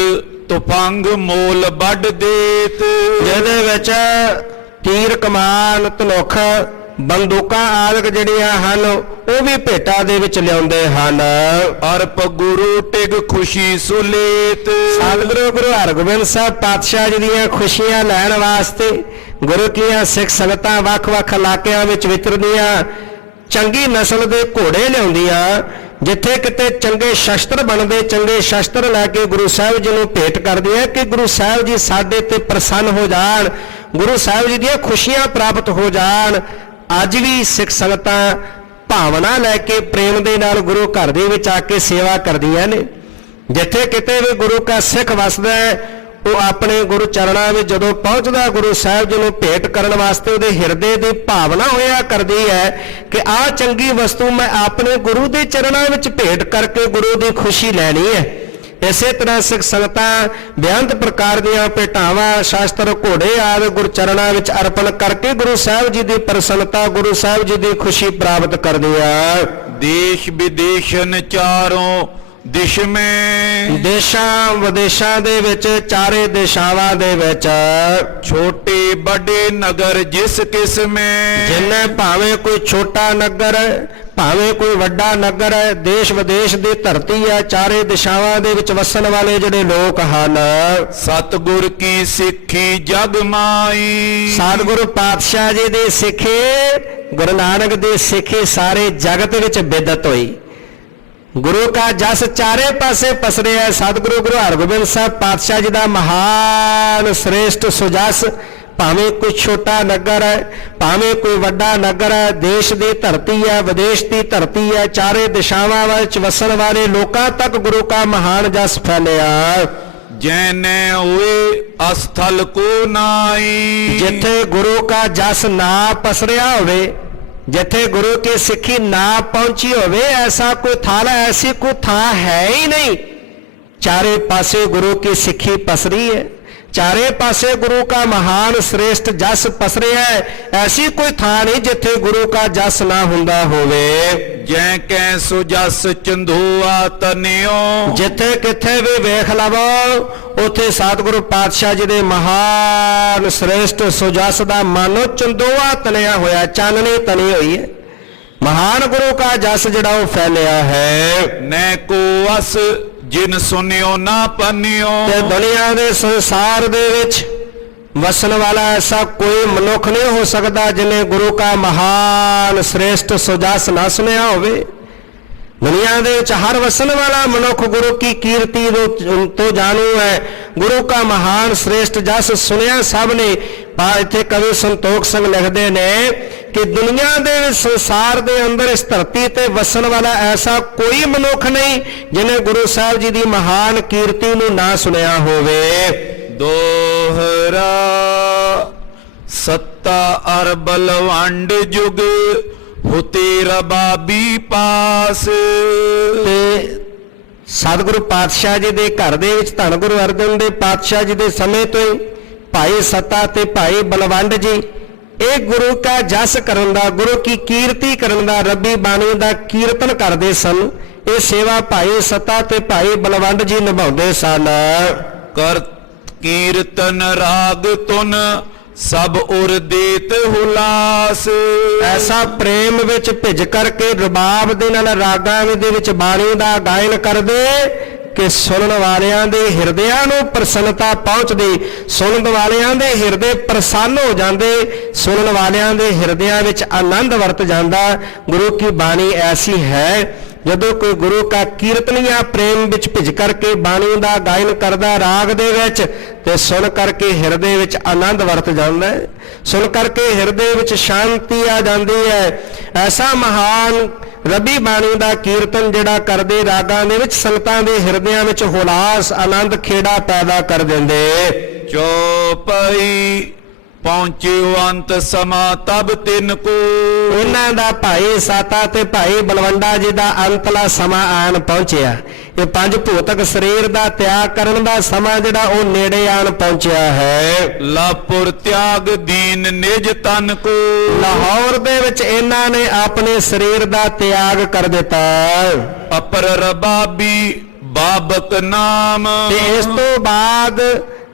ਤੁਫੰਗ ਮੋਲ ਵੱਢ ਦੇਤ ਜਿਹਦੇ ਵਿੱਚ ਤੀਰ ਕਮਾਨ ਧਨੁੱਖ ਬੰਦੂਕਾਂ ਆਦਿਕ ਜਿਹੜੀਆਂ ਹਨ ਉਹ ਵੀ ਭੇਟਾ ਦੇ ਵਿੱਚ ਲਿਆਉਂਦੇ ਹਨ। ਅਰਪ ਗੁਰੂ ਟਿਗ ਖੁਸ਼ੀ ਸੁਲੇਤ ਸਤਿਗੁਰੂ ਗੁਰੂ ਹਰਗੋਬਿੰਦ ਸਾਹਿਬ ਪਾਤਸ਼ਾਹ ਜੀ ਦੀਆਂ ਖੁਸ਼ੀਆਂ ਲੈਣ ਵਾਸਤੇ ਗੁਰੂ ਕੀਆਂ ਸਿੱਖ ਸੰਗਤਾਂ ਵੱਖ-ਵੱਖ ਇਲਾਕਿਆਂ ਵਿੱਚ ਵਿਚਰਦੀਆਂ ਚੰਗੀ ਨਸਲ ਦੇ ਘੋੜੇ ਲਿਆਉਂਦੀਆਂ। ਜਿੱਥੇ ਕਿਤੇ ਚੰਗੇ ਸ਼ਸਤਰ ਬਣਦੇ ਚੰਗੇ ਸ਼ਸਤਰ ਲੈ ਕੇ ਗੁਰੂ ਸਾਹਿਬ ਜੀ ਨੂੰ ਭੇਟ ਕਰਦੀਆਂ ਕਿ ਗੁਰੂ ਸਾਹਿਬ ਜੀ ਸਾਡੇ ਤੇ ਪ੍ਰਸੰਨ ਹੋ ਜਾਣ, ਗੁਰੂ ਸਾਹਿਬ ਜੀ ਦੀਆਂ ਖੁਸ਼ੀਆਂ ਪ੍ਰਾਪਤ ਹੋ ਜਾਣ। ਅੱਜ ਵੀ ਸਿੱਖ ਸੰਗਤਾਂ ਭਾਵਨਾ ਲੈ ਕੇ ਪ੍ਰੇਮ ਦੇ ਨਾਲ ਗੁਰੂ ਘਰ ਦੇ ਵਿੱਚ ਆ ਕੇ ਸੇਵਾ ਕਰਦੀਆਂ ਨੇ। ਜਿੱਥੇ ਕਿਤੇ ਵੀ ਗੁਰੂ ਕਾ ਸਿੱਖ ਵਸਦਾ ਹੈ ਉਹ ਆਪਣੇ ਗੁਰੂ ਚਰਨਾਂ ਵਿੱਚ ਜਦੋਂ ਪਹੁੰਚਦਾ ਗੁਰੂ ਸਾਹਿਬ ਜੀ ਨੂੰ ਭੇਟ ਕਰਨ ਵਾਸਤੇ ਉਹਦੇ ਹਿਰਦੇ ਦੀ ਭਾਵਨਾ ਹੋਇਆ ਕਰਦੀ ਹੈ ਕਿ ਆਹ ਚੰਗੀ ਵਸਤੂ ਮੈਂ ਆਪਣੇ ਗੁਰੂ ਦੇ ਚਰਨਾਂ ਵਿੱਚ ਭੇਟ ਕਰਕੇ ਗੁਰੂ ਦੀ ਖੁਸ਼ੀ ਲੈਣੀ ਹੈ। ਇਸੇ ਤਰ੍ਹਾਂ ਸਿੱਖ ਸੰਗਤਾਂ ਬੇਅੰਤ ਪ੍ਰਕਾਰ ਦੀਆਂ ਭੇਟਾਵਾਂ ਸ਼ਾਸਤਰ ਘੋੜੇ ਆਦਿ ਗੁਰਚਰਨਾਂ ਵਿੱਚ ਅਰਪਣ ਕਰਕੇ ਗੁਰੂ ਸਾਹਿਬ ਜੀ ਦੀ ਪ੍ਰਸੰਨਤਾ ਗੁਰੂ ਸਾਹਿਬ ਜੀ ਦੀ ਖੁਸ਼ੀ ਪ੍ਰਾਪਤ ਕਰਦੀਆਂ। ਦੇਸ਼ ਵਿਦੇਸ਼ਨ ਚਾਰੋਂ ਦਿਸ਼ ਮੈਂ ਦੇਸ਼ਾਂ ਵਿਦੇਸ਼ਾਂ ਦੇ ਵਿੱਚ ਚਾਰੇ ਦਿਸ਼ਾਵਾਂ ਦੇ ਵਿੱਚ ਛੋਟੇ ਵੱਡੇ ਨਗਰ ਜਿਸ ਕਿਸਮੇ ਜਿੰਨੇ ਭਾਵੇਂ ਕੋਈ ਛੋਟਾ ਨਗਰ ਭਾਵੇਂ ਕੋਈ ਵੱਡਾ ਨਗਰ ਹੈ ਦੇਸ਼ ਵਿਦੇਸ਼ ਦੀ ਧਰਤੀ ਹੈ ਚਾਰੇ ਦਿਸ਼ਾਵਾਂ ਦੇ ਵਿੱਚ ਵਸਣ ਵਾਲੇ ਜਿਹੜੇ ਲੋਕ ਹਨ ਸਤਿਗੁਰ ਕੀ ਸਿੱਖੀ ਜਗ ਮਾਈ ਸਤਿਗੁਰੂ ਪਾਤਸ਼ਾਹ ਜੀ ਦੀ ਸਿੱਖੀ ਗੁਰੂ ਨਾਨਕ ਦੀ ਸਿੱਖੀ ਸਾਰੇ ਜਗਤ ਵਿੱਚ ਬਿਦਤ ਹੋਈ। ਗੁਰੂ ਕਾ ਜਸ ਚਾਰੇ ਪਾਸੇ ਪਸਰਿਆ। ਸਤਿਗੁਰੂ ਗੁਰੂ ਹਰਗੋਬਿੰਦ ਸਾਹਿਬ ਪਾਤਸ਼ਾਹ ਜੀ ਦਾ ਮਹਾਨ ਸ੍ਰੇਸ਼ਟ ਸੁਜਸ ਭਾਵੇਂ ਕੋਈ ਛੋਟਾ ਨਗਰ ਹੈ ਭਾਵੇਂ ਕੋਈ ਵੱਡਾ ਨਗਰ ਹੈ ਦੇਸ਼ ਦੀ ਧਰਤੀ ਹੈ ਵਿਦੇਸ਼ ਦੀ ਧਰਤੀ ਹੈ ਚਾਰੇ ਦਿਸ਼ਾਵਾਂ ਵਿੱਚ ਵਸਣ ਵਾਲੇ ਲੋਕਾਂ ਤੱਕ ਗੁਰੂ ਕਾ ਮਹਾਨ ਜਸ ਫੈਲਿਆ। ਜੈਨੇ ਹੋਏ ਅਸਥਲ ਕੋ ਨਾਈ ਜਿੱਥੇ ਗੁਰੂ ਕਾ ਜਸ ਨਾ ਪਸਰਿਆ ਹੋਵੇ ਜਿੱਥੇ ਗੁਰੂ ਕੀ ਸਿੱਖੀ ਨਾ ਪਹੁੰਚੀ ਹੋਵੇ ਐਸਾ ਕੋਈ ਥਾਂ ਐਸੀ ਕੋਈ ਥਾਂ ਹੈ ਹੀ ਨਹੀਂ। ਚਾਰੇ ਪਾਸੇ ਗੁਰੂ ਕੀ ਸਿੱਖੀ ਪਸਰੀ ਹੈ ਚਾਰੇ ਪਾਸੇ ਗੁਰੂ ਕਾ ਮਹਾਨ ਸ੍ਰੇਸ਼ਟ ਜਸ ਪਸਰਿਆ ਹੈ। ਐਸੀ ਕੋਈ ਥਾਂ ਨਹੀਂ ਜਿੱਥੇ ਗੁਰੂ ਕਾ ਜਸ ਨਾ ਹੁੰਦਾ ਹੋਵੇ। ਜੈ ਕੈ ਸੋ ਜਸ ਚੰਦੋਆ ਤਨਿਓ ਜਿੱਥੇ ਕਿੱਥੇ ਵੀ ਵੇਖ ਲਵੋ ਉੱਥੇ ਸਤਿਗੁਰੂ ਪਾਤਸ਼ਾਹ ਜੀ ਦੇ ਮਹਾਨ ਸ੍ਰੇਸ਼ਟ ਸੁਜਸ ਦਾ ਮਾਨੋ ਚੰਦੋਆ ਤਨਿਆ ਹੋਇਆ ਚਾਨਣੀ ਤਣੀ ਹੋਈ ਹੈ। ਮਹਾਨ ਗੁਰੂ ਕਾ ਜਸ ਜਿਹੜਾ ਉਹ ਫੈਲਿਆ ਹੈ। ਨੈ ਕੋ ਅਸ ਜਿਨ ਸੁਨਿਓ ਨਾ ਪੰਨਿਓ ਤੇ ਦੁਨੀਆ ਦੇ ਸੰਸਾਰ ਦੇ ਵਿੱਚ ਵਸਣ ਵਾਲਾ ਐਸਾ ਕੋਈ ਮਨੁੱਖ ਨਹੀਂ ਹੋ ਸਕਦਾ ਜਿਹਨੇ ਗੁਰੂ ਕਾ ਮਹਾਨ ਸ੍ਰੇਸ਼ਟ ਸੁਜਸ ਨਾ ਸੁਣਿਆ ਹੋਵੇ। ਦੁਨੀਆ ਦੇ ਵਿੱਚ ਹਰ ਵਸਣ ਵਾਲਾ ਮਨੁੱਖ ਗੁਰੂ ਕੀ ਕੀਰਤੀ ਤੋਂ ਜਾਣੂ ਹੈ। ਗੁਰੂ ਕਾ ਮਹਾਨ ਸ੍ਰੇਸ਼ਟ ਜਸ ਸੁਣਿਆ ਸਭ ਨੇ। ਇੱਥੇ ਕਵੀ ਸੰਤੋਖ ਸਿੰਘ ਲਿਖਦੇ ਨੇ ਕਿ ਦੁਨੀਆ ਦੇ ਸੰਸਾਰ ਦੇ ਅੰਦਰ ਇਸ ਧਰਤੀ ਤੇ ਵਸਣ ਵਾਲਾ ਐਸਾ ਕੋਈ ਮਨੁੱਖ ਨਹੀਂ ਜਿਹਨੇ ਗੁਰੂ ਸਾਹਿਬ ਜੀ ਦੀ ਮਹਾਨ ਕੀਰਤੀ ਨੂੰ ਨਾ ਸੁਣਿਆ ਹੋਵੇ। ਦੋਹਰਾ ਸੱਤਾ ਅਰ ਬਲਵੰਡ ਜੁਗ ਹੁਤੇ ਰਬਾਬੀ ਪਾਸ ਤੇ ਸਤਿਗੁਰੂ ਪਾਤਸ਼ਾਹ ਜੀ ਦੇ ਘਰ ਦੇ ਵਿੱਚ ਧੰਨ ਗੁਰੂ ਅਰਜਨ ਦੇਵ ਪਾਤਸ਼ਾਹ ਜੀ ਦੇ ਸਮੇਂ ਤੋਂ ਹੀ ਭਾਈ ਸੱਤਾ ਤੇ ਭਾਈ ਬਲਵੰਡ ਜੀ ਇਹ ਗੁਰੂ ਕਾ ਜਸ ਕਰਨ ਦਾ ਗੁਰੂ ਕੀ ਕੀਰਤੀ ਕਰਨ ਦਾ ਰੱਬੀ ਬਾਣੀ ਦਾ ਕੀਰਤਨ ਕਰਦੇ ਸਨ। ਇਹ ਸੇਵਾ ਭਾਈ ਸੱਤਾ ਤੇ ਭਾਈ ਬਲਵੰਡ ਜੀ ਨਿਭਾਉਂਦੇ ਸਨ। ਕਰ ਕੀਰਤਨ ਰਾਗ ਤੁਨ ਸਭ ਉਰ ਦੇਤ ਹੁਲਾਸ ਐਸਾ ਪ੍ਰੇਮ ਵਿੱਚ ਭਿੱਜ ਕਰਕੇ ਰਬਾਬ ਦੇ ਨਾਲ ਰਾਗਾਂ ਦੇ ਵਿੱਚ ਬਾਣੀ ਦਾ ਗਾਇਨ ਕਰਦੇ ਕਿ ਸੁਣਨ ਵਾਲਿਆਂ ਦੇ ਹਿਰਦਿਆਂ ਨੂੰ ਪ੍ਰਸੰਨਤਾ ਪਹੁੰਚਦੀ ਸੁਣਨ ਵਾਲਿਆਂ ਦੇ ਹਿਰਦੇ ਪ੍ਰਸੰਨ ਹੋ ਜਾਂਦੇ ਸੁਣਨ ਵਾਲਿਆਂ ਦੇ ਹਿਰਦਿਆਂ ਵਿੱਚ ਆਨੰਦ ਵਰਤ ਜਾਂਦਾ। ਗੁਰੂ ਕੀ ਬਾਣੀ ਐਸੀ ਹੈ ਜਦੋਂ ਕੋਈ ਗੁਰੂ ਕਾ ਕੀਰਤਨੀਆ ਪ੍ਰੇਮ ਵਿੱਚ ਭਿੱਜ ਕਰਕੇ ਬਾਣੀ ਦਾ ਗਾਇਨ ਕਰਦਾ ਰਾਗ ਦੇ ਵਿੱਚ ਤੇ ਸੁਣ ਕਰਕੇ ਹਿਰਦੇ ਵਿੱਚ ਆਨੰਦ ਵਰਤ ਜਾਂਦਾ ਹੈ ਸੁਣ ਕਰਕੇ ਹਿਰਦੇ ਵਿੱਚ ਸ਼ਾਂਤੀ ਆ ਜਾਂਦੀ ਹੈ। ਐਸਾ ਮਹਾਨ ਰੱਬੀ ਬਾਣੀ ਦਾ ਕੀਰਤਨ ਜਿਹੜਾ ਕਰਦੇ ਰਾਗਾਂ ਦੇ ਵਿੱਚ ਸੰਗਤਾਂ ਦੇ ਹਿਰਦਿਆਂ ਵਿੱਚ ਹੁਲਾਸ ਆਨੰਦ ਖੇੜਾ ਪੈਦਾ ਕਰ ਦਿੰਦੇ। ਚੌਪਈ ਪਹੁੰਚਿਓ ਅੰਤ ਸਮਾਂ ਤਬ ਤਿੰਨ ਕੋ ਉਹਨਾਂ ਦਾ ਭਾਈ ਸਾਤਾ ਤੇ ਭਾਈ ਬਲਵੰਡਾ ਜੀ ਦਾ ਅੰਤਲਾ ਸਮਾਂ ਆਣ ਪਹੁੰਚਿਆ। ਇਹ ਪੰਜ ਭੌਤਿਕ ਸਰੀਰ ਦਾ ਤਿਆਗ ਕਰਨ ਦਾ ਸਮਾਂ ਜਿਹੜਾ ਉਹ ਨੇੜੇ ਆਣ ਪਹੁੰਚਿਆ ਹੈ। ਲਾਪੁਰ ਤਿਆਗ ਦੀਨ ਨਿਜ ਤਨ ਕੋ ਲਾਹੌਰ ਦੇ ਵਿੱਚ ਇਹਨਾਂ ਨੇ ਆਪਣੇ ਸਰੀਰ ਦਾ ਤਿਆਗ ਕਰ ਦਿੱਤਾ। ਅਪਰ ਰਬਾਬੀ ਬਾਬਕ ਨਾਮ ਤੇ ਇਸ ਤੋਂ ਬਾਅਦ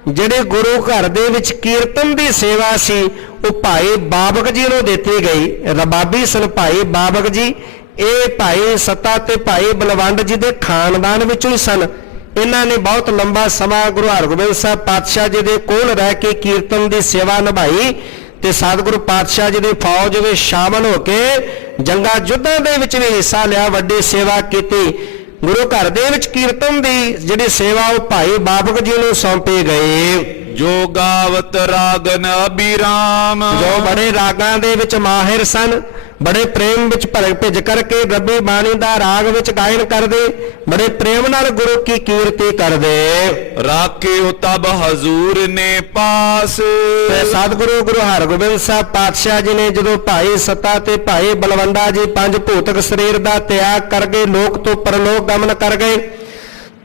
ਜਿਹੜੇ ਗੁਰੂ ਘਰ ਦੇ ਵਿੱਚ ਕੀਰਤਨ ਦੀ ਸੇਵਾ ਸੀ ਉਹ ਭਾਈ ਬਾਬਕ ਜੀ ਨੂੰ ਦਿੱਤੀ ਗਈ। ਰਬਾਬੀ ਸਨ ਭਾਈ ਬਾਬਕ ਜੀ। ਇਹ ਭਾਈ ਸੱਤਾ ਤੇ ਭਾਈ ਬਲਵੰਡ ਜੀ ਦੇ ਖਾਨਦਾਨ ਵਿੱਚੋਂ ਹੀ ਸਨ। ਇਹਨਾਂ ਨੇ ਬਹੁਤ ਲੰਬਾ ਸਮਾਂ ਗੁਰੂ ਹਰਗੋਬਿੰਦ ਸਾਹਿਬ ਪਾਤਸ਼ਾਹ ਜੀ ਦੇ ਕੋਲ ਰਹਿ ਕੇ ਕੀਰਤਨ ਦੀ ਸੇਵਾ ਨਿਭਾਈ ਤੇ ਸਤਿਗੁਰੂ ਪਾਤਸ਼ਾਹ ਜੀ ਦੀ ਫੌਜ ਵਿੱਚ ਸ਼ਾਮਲ ਹੋ ਕੇ ਜੰਗਾਂ ਯੁੱਧਾਂ ਦੇ ਵਿੱਚ ਵੀ ਹਿੱਸਾ ਲਿਆ, ਵੱਡੀ ਸੇਵਾ ਕੀਤੀ। ਗੁਰੂ ਘਰ ਦੇ ਵਿੱਚ ਕੀਰਤਨ ਦੀ ਜਿਹੜੀ ਸੇਵਾ ਉਹ ਭਾਈ ਬਾਬਕ ਜੀ ਨੂੰ ਸੌਂਪੀ ਗਈ। ਜੋ ਗਾਵਤ ਰਾਗਨ ਅਬਿਰਾਮ ਜੋ ਬੜੇ ਰਾਗਾਂ ਦੇ ਵਿੱਚ ਮਾਹਿਰ ਸਨ, ਬੜੇ ਪ੍ਰੇਮ ਵਿੱਚ ਭਿੱਜ ਕਰਕੇ ਰੱਬੀ ਬਾਣੀ ਦਾ ਰਾਗ ਵਿੱਚ ਗਾਇਨ ਕਰਦੇ, ਬੜੇ ਪ੍ਰੇਮ ਨਾਲ ਗੁਰੂ ਕੀ ਕੀਰਤੀ ਕਰਦੇ। ਰਾਖਿਓ ਤਬ ਹਜ਼ੂਰ ਨੇ ਪਾਸ ਤੇ ਸਤਿਗੁਰੂ ਗੁਰੂ ਹਰਗੋਬਿੰਦ ਸਾਹਿਬ ਪਾਤਸ਼ਾਹ ਜੀ ਨੇ ਜਦੋਂ ਭਾਈ ਸੱਤਾ ਤੇ ਭਾਈ ਬਲਵੰਡਾ ਜੀ ਪੰਜ ਭੂਤਕ ਸਰੀਰ ਦਾ ਤਿਆਗ ਕਰ ਗਏ, ਲੋਕ ਤੋਂ ਪਰਲੋਕ ਗਮਨ ਕਰ ਗਏ,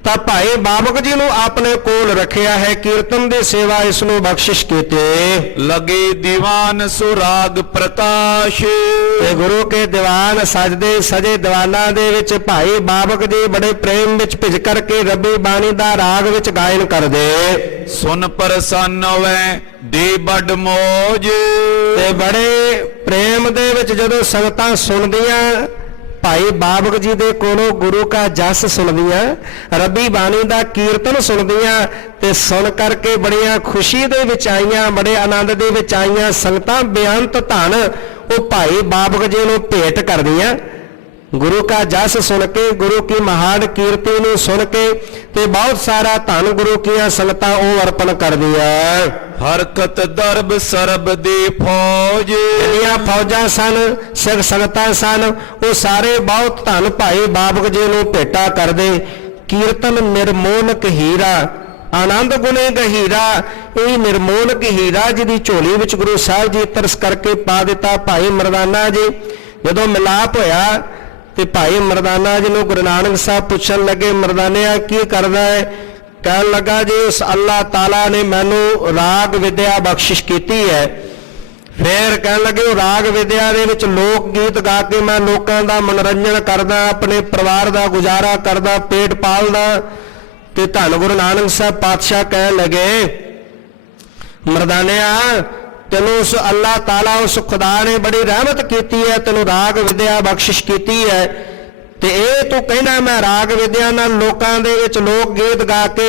ਤਾਂ ਭਾਈ ਬਾਬਕ ਜੀ ਨੂੰ ਆਪਣੇ ਕੋਲ ਰੱਖਿਆ ਹੈ। ਕੀਰਤਨ ਦੀ ਸੇਵਾ ਇਸ ਨੂੰ ਬਖਸ਼ਿਸ਼ ਕੀਤੀ। ਲਗੇ ਦੀਵਾਨ ਸੁਰਾਗ ਪ੍ਰਕਾਸ਼ ਤੇ ਗੁਰੂ ਕੇ ਦੀਵਾਨ ਸਜਦੇ ਸਜੇ ਦੀਵਾਨਾਂ ਦੇ ਵਿੱਚ ਭਾਈ ਬਾਬਕ ਜੀ ਬੜੇ ਪ੍ਰੇਮ ਵਿੱਚ ਭਿੱਜ ਕਰਕੇ ਰੱਬੀ ਬਾਣੀ ਦਾ ਰਾਗ ਵਿੱਚ ਗਾਇਨ ਕਰਦੇ। ਸੁਨ ਪ੍ਰਸੰਨ ਹੋਵੇ ਦੇ ਬੜ ਮੋਜ ਤੇ ਬੜੇ ਪ੍ਰੇਮ ਦੇ ਵਿੱਚ ਜਦੋਂ ਸੰਗਤਾਂ ਸੁਣਦੀਆਂ ਭਾਈ ਬਾਬਕ ਜੀ ਦੇ ਕੋਲੋਂ ਗੁਰੂ ਕਾ ਜਸ ਸੁਣਦੀਆਂ, ਰੱਬੀ ਬਾਣੀ ਦਾ ਕੀਰਤਨ ਸੁਣਦੀਆਂ ਤੇ ਸੁਣ ਕਰਕੇ ਬੜੀਆਂ ਖੁਸ਼ੀ ਦੇ ਵਿੱਚ ਆਈਆਂ, ਬੜੇ ਆਨੰਦ ਦੇ ਵਿੱਚ ਆਈਆਂ। ਸੰਗਤਾਂ ਬੇਅੰਤ ਧਨ ਉਹ ਭਾਈ ਬਾਬਕ ਜੀ ਨੂੰ ਭੇਟ ਕਰਦੀਆਂ। ਗੁਰੂ ਕਾ ਜਸ ਸੁਣ ਕੇ, ਗੁਰੂ ਕੀ ਮਹਾਨ ਕੀਰਤੀ ਨੂੰ ਸੁਣ ਕੇ ਤੇ ਬਹੁਤ ਸਾਰਾ ਧਨ ਗੁਰੂ ਕੀਆਂ ਸੰਗਤਾਂ ਉਹ ਅਰਪਣ ਕਰਦੀਆਂ। ਹਰਕਤ ਦਰਬ ਸਰਬ ਦੇ ਫੌਜ ਜਿਹੜੀਆਂ ਫੌਜਾਂ ਸਨ, ਸਿੱਖ ਸੰਗਤਾਂ ਸਨ, ਉਹ ਸਾਰੇ ਬਹੁਤ ਧਨ ਭਾਈ ਬਾਬਕ ਜੀ ਨੂੰ ਭੇਟਾ ਕਰਦੇ। ਕੀਰਤਨ ਨਿਰਮੋਲਕ ਹੀਰਾ, ਆਨੰਦ ਗੁਣੇ ਗਹੀਰਾ, ਇਹ ਨਿਰਮੋਲਕ ਹੀਰਾ ਜਿਹਦੀ ਝੋਲੀ ਵਿੱਚ ਗੁਰੂ ਸਾਹਿਬ ਜੀ ਤਰਸ ਕਰਕੇ ਪਾ ਦਿੱਤਾ। ਭਾਈ ਮਰਦਾਨਾ ਜੀ ਜਦੋਂ ਮਿਲਾਪ ਹੋਇਆ ਤੇ ਭਾਈ ਮਰਦਾਨਾ ਜੀ ਨੂੰ ਗੁਰੂ ਨਾਨਕ ਸਾਹਿਬ ਪੁੱਛਣ ਲੱਗੇ, ਮਰਦਾਨਿਆ ਕੀ ਕਰਦਾ ਹੈ? ਕਹਿਣ ਲੱਗਾ ਜੀ ਉਸ ਅੱਲਾਹ ਤਾਲਾ ਨੇ ਮੈਨੂੰ ਰਾਗ ਵਿਦਿਆ ਬਖਸ਼ਿਸ਼ ਕੀਤੀ ਹੈ। ਫਿਰ ਕਹਿਣ ਲੱਗੇ ਉਹ ਰਾਗ ਵਿਦਿਆ ਦੇ ਵਿੱਚ ਲੋਕ ਗੀਤ ਗਾ ਕੇ ਮੈਂ ਲੋਕਾਂ ਦਾ ਮਨੋਰੰਜਨ ਕਰਦਾ, ਆਪਣੇ ਪਰਿਵਾਰ ਦਾ ਗੁਜ਼ਾਰਾ ਕਰਦਾ, ਪੇਟ ਪਾਲਦਾ। ਤੇ ਧੰਨ ਗੁਰੂ ਨਾਨਕ ਸਾਹਿਬ ਪਾਤਸ਼ਾਹ ਕਹਿਣ ਲੱਗੇ, ਮਰਦਾਨਿਆ ਤੈਨੂੰ ਉਸ ਅੱਲਾਹ ਤਾਲਾ ਉਸ ਖੁਦਾ ਨੇ ਬੜੀ ਰਹਿਮਤ ਕੀਤੀ ਹੈ, ਤੈਨੂੰ ਰਾਗ ਵਿਦਿਆ ਬਖਸ਼ਿਸ਼ ਕੀਤੀ ਹੈ ਤੇ ਇਹ ਤੂੰ ਕਹਿੰਦਾ ਮੈਂ ਰਾਗ ਵਿਦਿਆ ਨਾਲ ਲੋਕਾਂ ਦੇ ਵਿੱਚ ਲੋਕ ਗੀਤ ਗਾ ਕੇ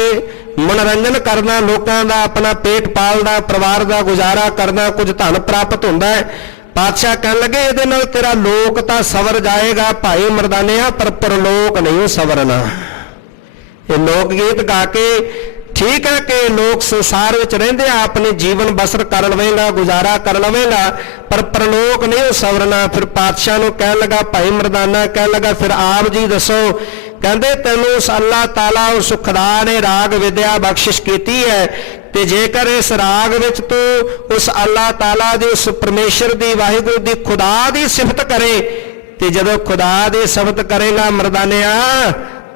ਮਨੋਰੰਜਨ ਕਰਦਾ, ਲੋਕਾਂ ਦਾ ਆਪਣਾ ਪੇਟ ਪਾਲਦਾ, ਪਰਿਵਾਰ ਦਾ ਗੁਜ਼ਾਰਾ ਕਰਦਾ, ਕੁਝ ਧਨ ਪ੍ਰਾਪਤ ਹੁੰਦਾ ਹੈ। ਪਾਤਸ਼ਾਹ ਕਹਿਣ ਲੱਗੇ ਇਹਦੇ ਨਾਲ ਤੇਰਾ ਲੋਕ ਤਾਂ ਸਵਰ ਜਾਏਗਾ ਭਾਈ ਮਰਦਾਨਿਆ, ਪਰ ਪਰਲੋਕ ਨਹੀਂ ਸਵਰਨਾ। ਇਹ ਲੋਕ ਗੀਤ ਗਾ ਕੇ ਠੀਕ ਹੈ ਕਿ ਲੋਕ ਸੰਸਾਰ ਵਿੱਚ ਰਹਿੰਦੇ ਆ, ਆਪਣੇ ਜੀਵਨ ਬਸਰ ਕਰ ਲਵੇਂਗਾ, ਗੁਜ਼ਾਰਾ ਕਰ ਲਵੇਂਗਾ, ਪਰ ਪਰਲੋਕ ਨਹੀਂ ਸਵਰਨਾ। ਫਿਰ ਪਾਤਸ਼ਾਹ ਨੂੰ ਕਹਿਣ ਲੱਗਾ, ਭਾਈ ਮਰਦਾਨਾ ਕਹਿਣ ਲੱਗਾ ਫਿਰ ਆਪ ਜੀ ਦੱਸੋ। ਕਹਿੰਦੇ ਤੈਨੂੰ ਉਸ ਅੱਲਾਹ ਤਾਲਾ ਉਸ ਖੁਦਾ ਨੇ ਰਾਗ ਵਿਦਿਆ ਬਖਸ਼ਿਸ਼ ਕੀਤੀ ਹੈ ਤੇ ਜੇਕਰ ਇਸ ਰਾਗ ਵਿੱਚ ਤੂੰ ਉਸ ਅੱਲਾਹ ਤਾਲਾ ਦੇ ਉਸ ਪਰਮੇਸ਼ਰ ਦੀ ਵਾਹਿਗੁਰੂ ਦੀ ਖੁਦਾ ਦੀ ਸਿਫਤ ਕਰੇ ਤੇ ਜਦੋਂ ਖੁਦਾ ਦੀ ਸਿਫਤ ਕਰੇਗਾ ਮਰਦਾਨਿਆ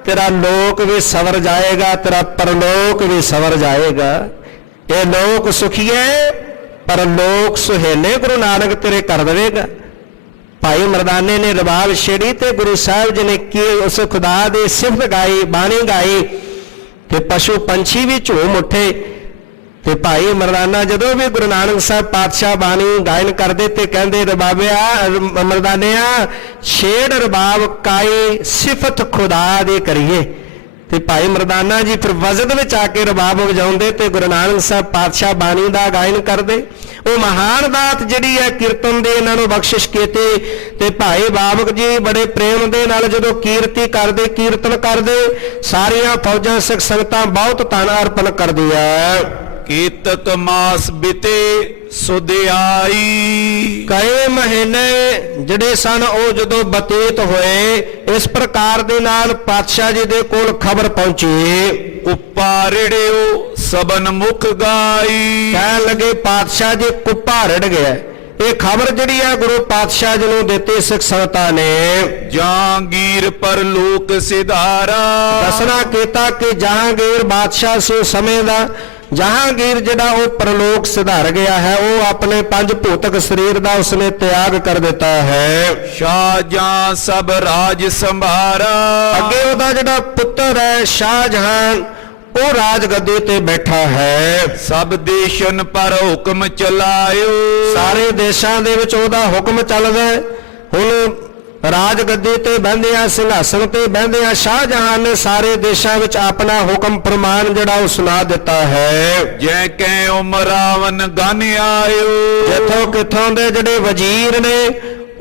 ਤੇਰਾ ਲੋਕ ਵੀ ਸਵਰ ਜਾਏਗਾ, ਤੇਰਾ ਪਰਲੋਕ ਵੀ ਸਵਰ ਜਾਏਗਾ। ਇਹ ਲੋਕ ਸੁਖੀਏ ਪਰ ਲੋਕ ਸੁਹੇਲੇ ਗੁਰੂ ਨਾਨਕ ਤੇਰੇ ਕਰ ਦੇਵੇਗਾ। ਭਾਈ ਮਰਦਾਨੇ ਨੇ ਰਬਾਬ ਛੇੜੀ ਤੇ ਗੁਰੂ ਸਾਹਿਬ ਜੀ ਨੇ ਕੀ ਉਸ ਖੁਦਾ ਦੀ ਸਿਫਤ ਗਾਈ, ਬਾਣੀ ਗਾਈ ਤੇ ਪਸ਼ੂ ਪੰਛੀ ਵੀ ਝੂਮ ਉੱਠੇ। ਤੇ ਭਾਈ ਮਰਦਾਨਾ ਜਦੋਂ ਵੀ ਗੁਰੂ ਨਾਨਕ ਸਾਹਿਬ ਪਾਤਸ਼ਾਹ ਬਾਣੀ ਗਾਇਨ ਕਰਦੇ ਤੇ ਕਹਿੰਦੇ ਰਬਾਬਿਆ ਮਰਦਾਨਿਆ ਛੇੜ ਰਬਾਬ ਕਾਈ ਸਿਫਤ ਖੁਦਾ ਦੀ ਕਰੀਏ। ਤੇ ਭਾਈ ਮਰਦਾਨਾ ਜੀ ਫਿਰ ਵਜਦ ਵਿੱਚ ਆ ਕੇ ਰਬਾਬ ਵਜਾਉਂਦੇ ਤੇ ਗੁਰੂ ਨਾਨਕ ਸਾਹਿਬ ਪਾਤਸ਼ਾਹ ਬਾਣੀ ਦਾ ਗਾਇਨ ਕਰਦੇ। ਉਹ ਮਹਾਨ ਦਾਤ ਜਿਹੜੀ ਹੈ ਕੀਰਤਨ ਦੀ ਇਹਨਾਂ ਨੂੰ ਬਖਸ਼ਿਸ਼ ਕੀਤੀ। ਤੇ ਭਾਈ ਬਾਬਕ ਜੀ ਬੜੇ ਪ੍ਰੇਮ ਦੇ ਨਾਲ ਜਦੋਂ ਕੀਰਤੀ ਕਰਦੇ, ਕੀਰਤਨ ਕਰਦੇ, ਸਾਰੀਆਂ ਫੌਜਾਂ ਸਿੱਖ ਸੰਗਤਾਂ ਬਹੁਤ ਧਨ ਅਰਪਣ ਕਰਦੀਆਂ। ਕੀਤਕ ਮਾਸ ਬਿਤੇ ਸੁਧਿਆਈ ਕਈ ਮਹੀਨੇ ਜਿਹੜੇ ਸਨ ਉਹ ਜਦੋਂ ਬਤੀਤ ਹੋਏ, ਇਸ ਪ੍ਰਕਾਰ ਦੇ ਨਾਲ ਪਾਤਸ਼ਾਹ ਜੀ ਦੇ ਕੋਲ ਖਬਰ ਪਹੁੰਚੀ। ਕੁੱਪਾ ਰਿੜਿਓ ਸਬਨ ਮੁਖ ਗਾਈ ਕਹਿਣ ਲੱਗੇ ਪਾਤਸ਼ਾਹ ਜੀ ਕੁੱਪਾ ਰਿੜ ਗਿਆ। ਇਹ ਖਬਰ ਜਿਹੜੀ ਹੈ ਗੁਰੂ ਪਾਤਸ਼ਾਹ ਜੀ ਨੂੰ ਦਿੱਤੀ ਸਿੱਖ ਸੰਗਤਾਂ ਨੇ। ਜਹਾਂਗੀਰ ਪਰ ਲੋਕ ਸਿਧਾਰਾ ਦੱਸਣਾ ਕੀਤਾ ਕਿ ਜਹਾਂਗੀਰ ਬਾਦਸ਼ਾਹ ਸੀ ਉਸ ਸਮੇਂ ਦਾ, ਜਹਾਂਗੀਰ ਜਿਹੜਾ ਉਹ ਪਰਲੋਕ ਸਿਧਾਰ ਗਿਆ ਹੈ, ਉਹ ਆਪਣੇ ਪੰਜ ਭੌਤਿਕ ਸਰੀਰ ਦਾ ਉਸਨੇ ਤਿਆਗ ਕਰ ਦਿੱਤਾ ਹੈ। ਸ਼ਾਹਜਹਾਂ ਸਭ ਰਾਜ ਸੰਭਾਰਾ, ਅੱਗੇ ਉਹਦਾ ਜਿਹੜਾ ਪੁੱਤਰ ਹੈ ਸ਼ਾਹਜਹਾਨ, ਉਹ ਰਾਜ ਗੱਦੀ ਤੇ ਬੈਠਾ ਹੈ। ਸਭ ਦੇਸ਼ਨ ਪਰ ਹੁਕਮ ਚਲਾਇਓ, ਸਾਰੇ ਦੇਸ਼ਾਂ ਦੇ ਵਿੱਚ ਉਹਦਾ ਹੁਕਮ ਚੱਲਦਾ ਹੈ। ਹੁਣ ਰਾਜ ਗੱਦੀ ਤੇ ਬਹਿੰਦਿਆਂ, ਸਿੰਘਾਸਣ ਤੇ ਬਹਿੰਦਿਆਂ ਸ਼ਾਹਜਹਾਨ ਨੇ ਸਾਰੇ ਦੇਸ਼ਾਂ ਵਿੱਚ ਆਪਣਾ ਹੁਕਮ ਪ੍ਰਮਾਣ ਜਿਹੜਾ ਉਹ ਸੁਣਾ ਦਿੱਤਾ ਹੈ। ਜੈ ਕੈ ਉਮਰਾਵਨ ਗਨ ਆਇਓ, ਜਿੱਥੋਂ ਕਿੱਥੋਂ ਦੇ ਜਿਹੜੇ ਵਜ਼ੀਰ ਨੇ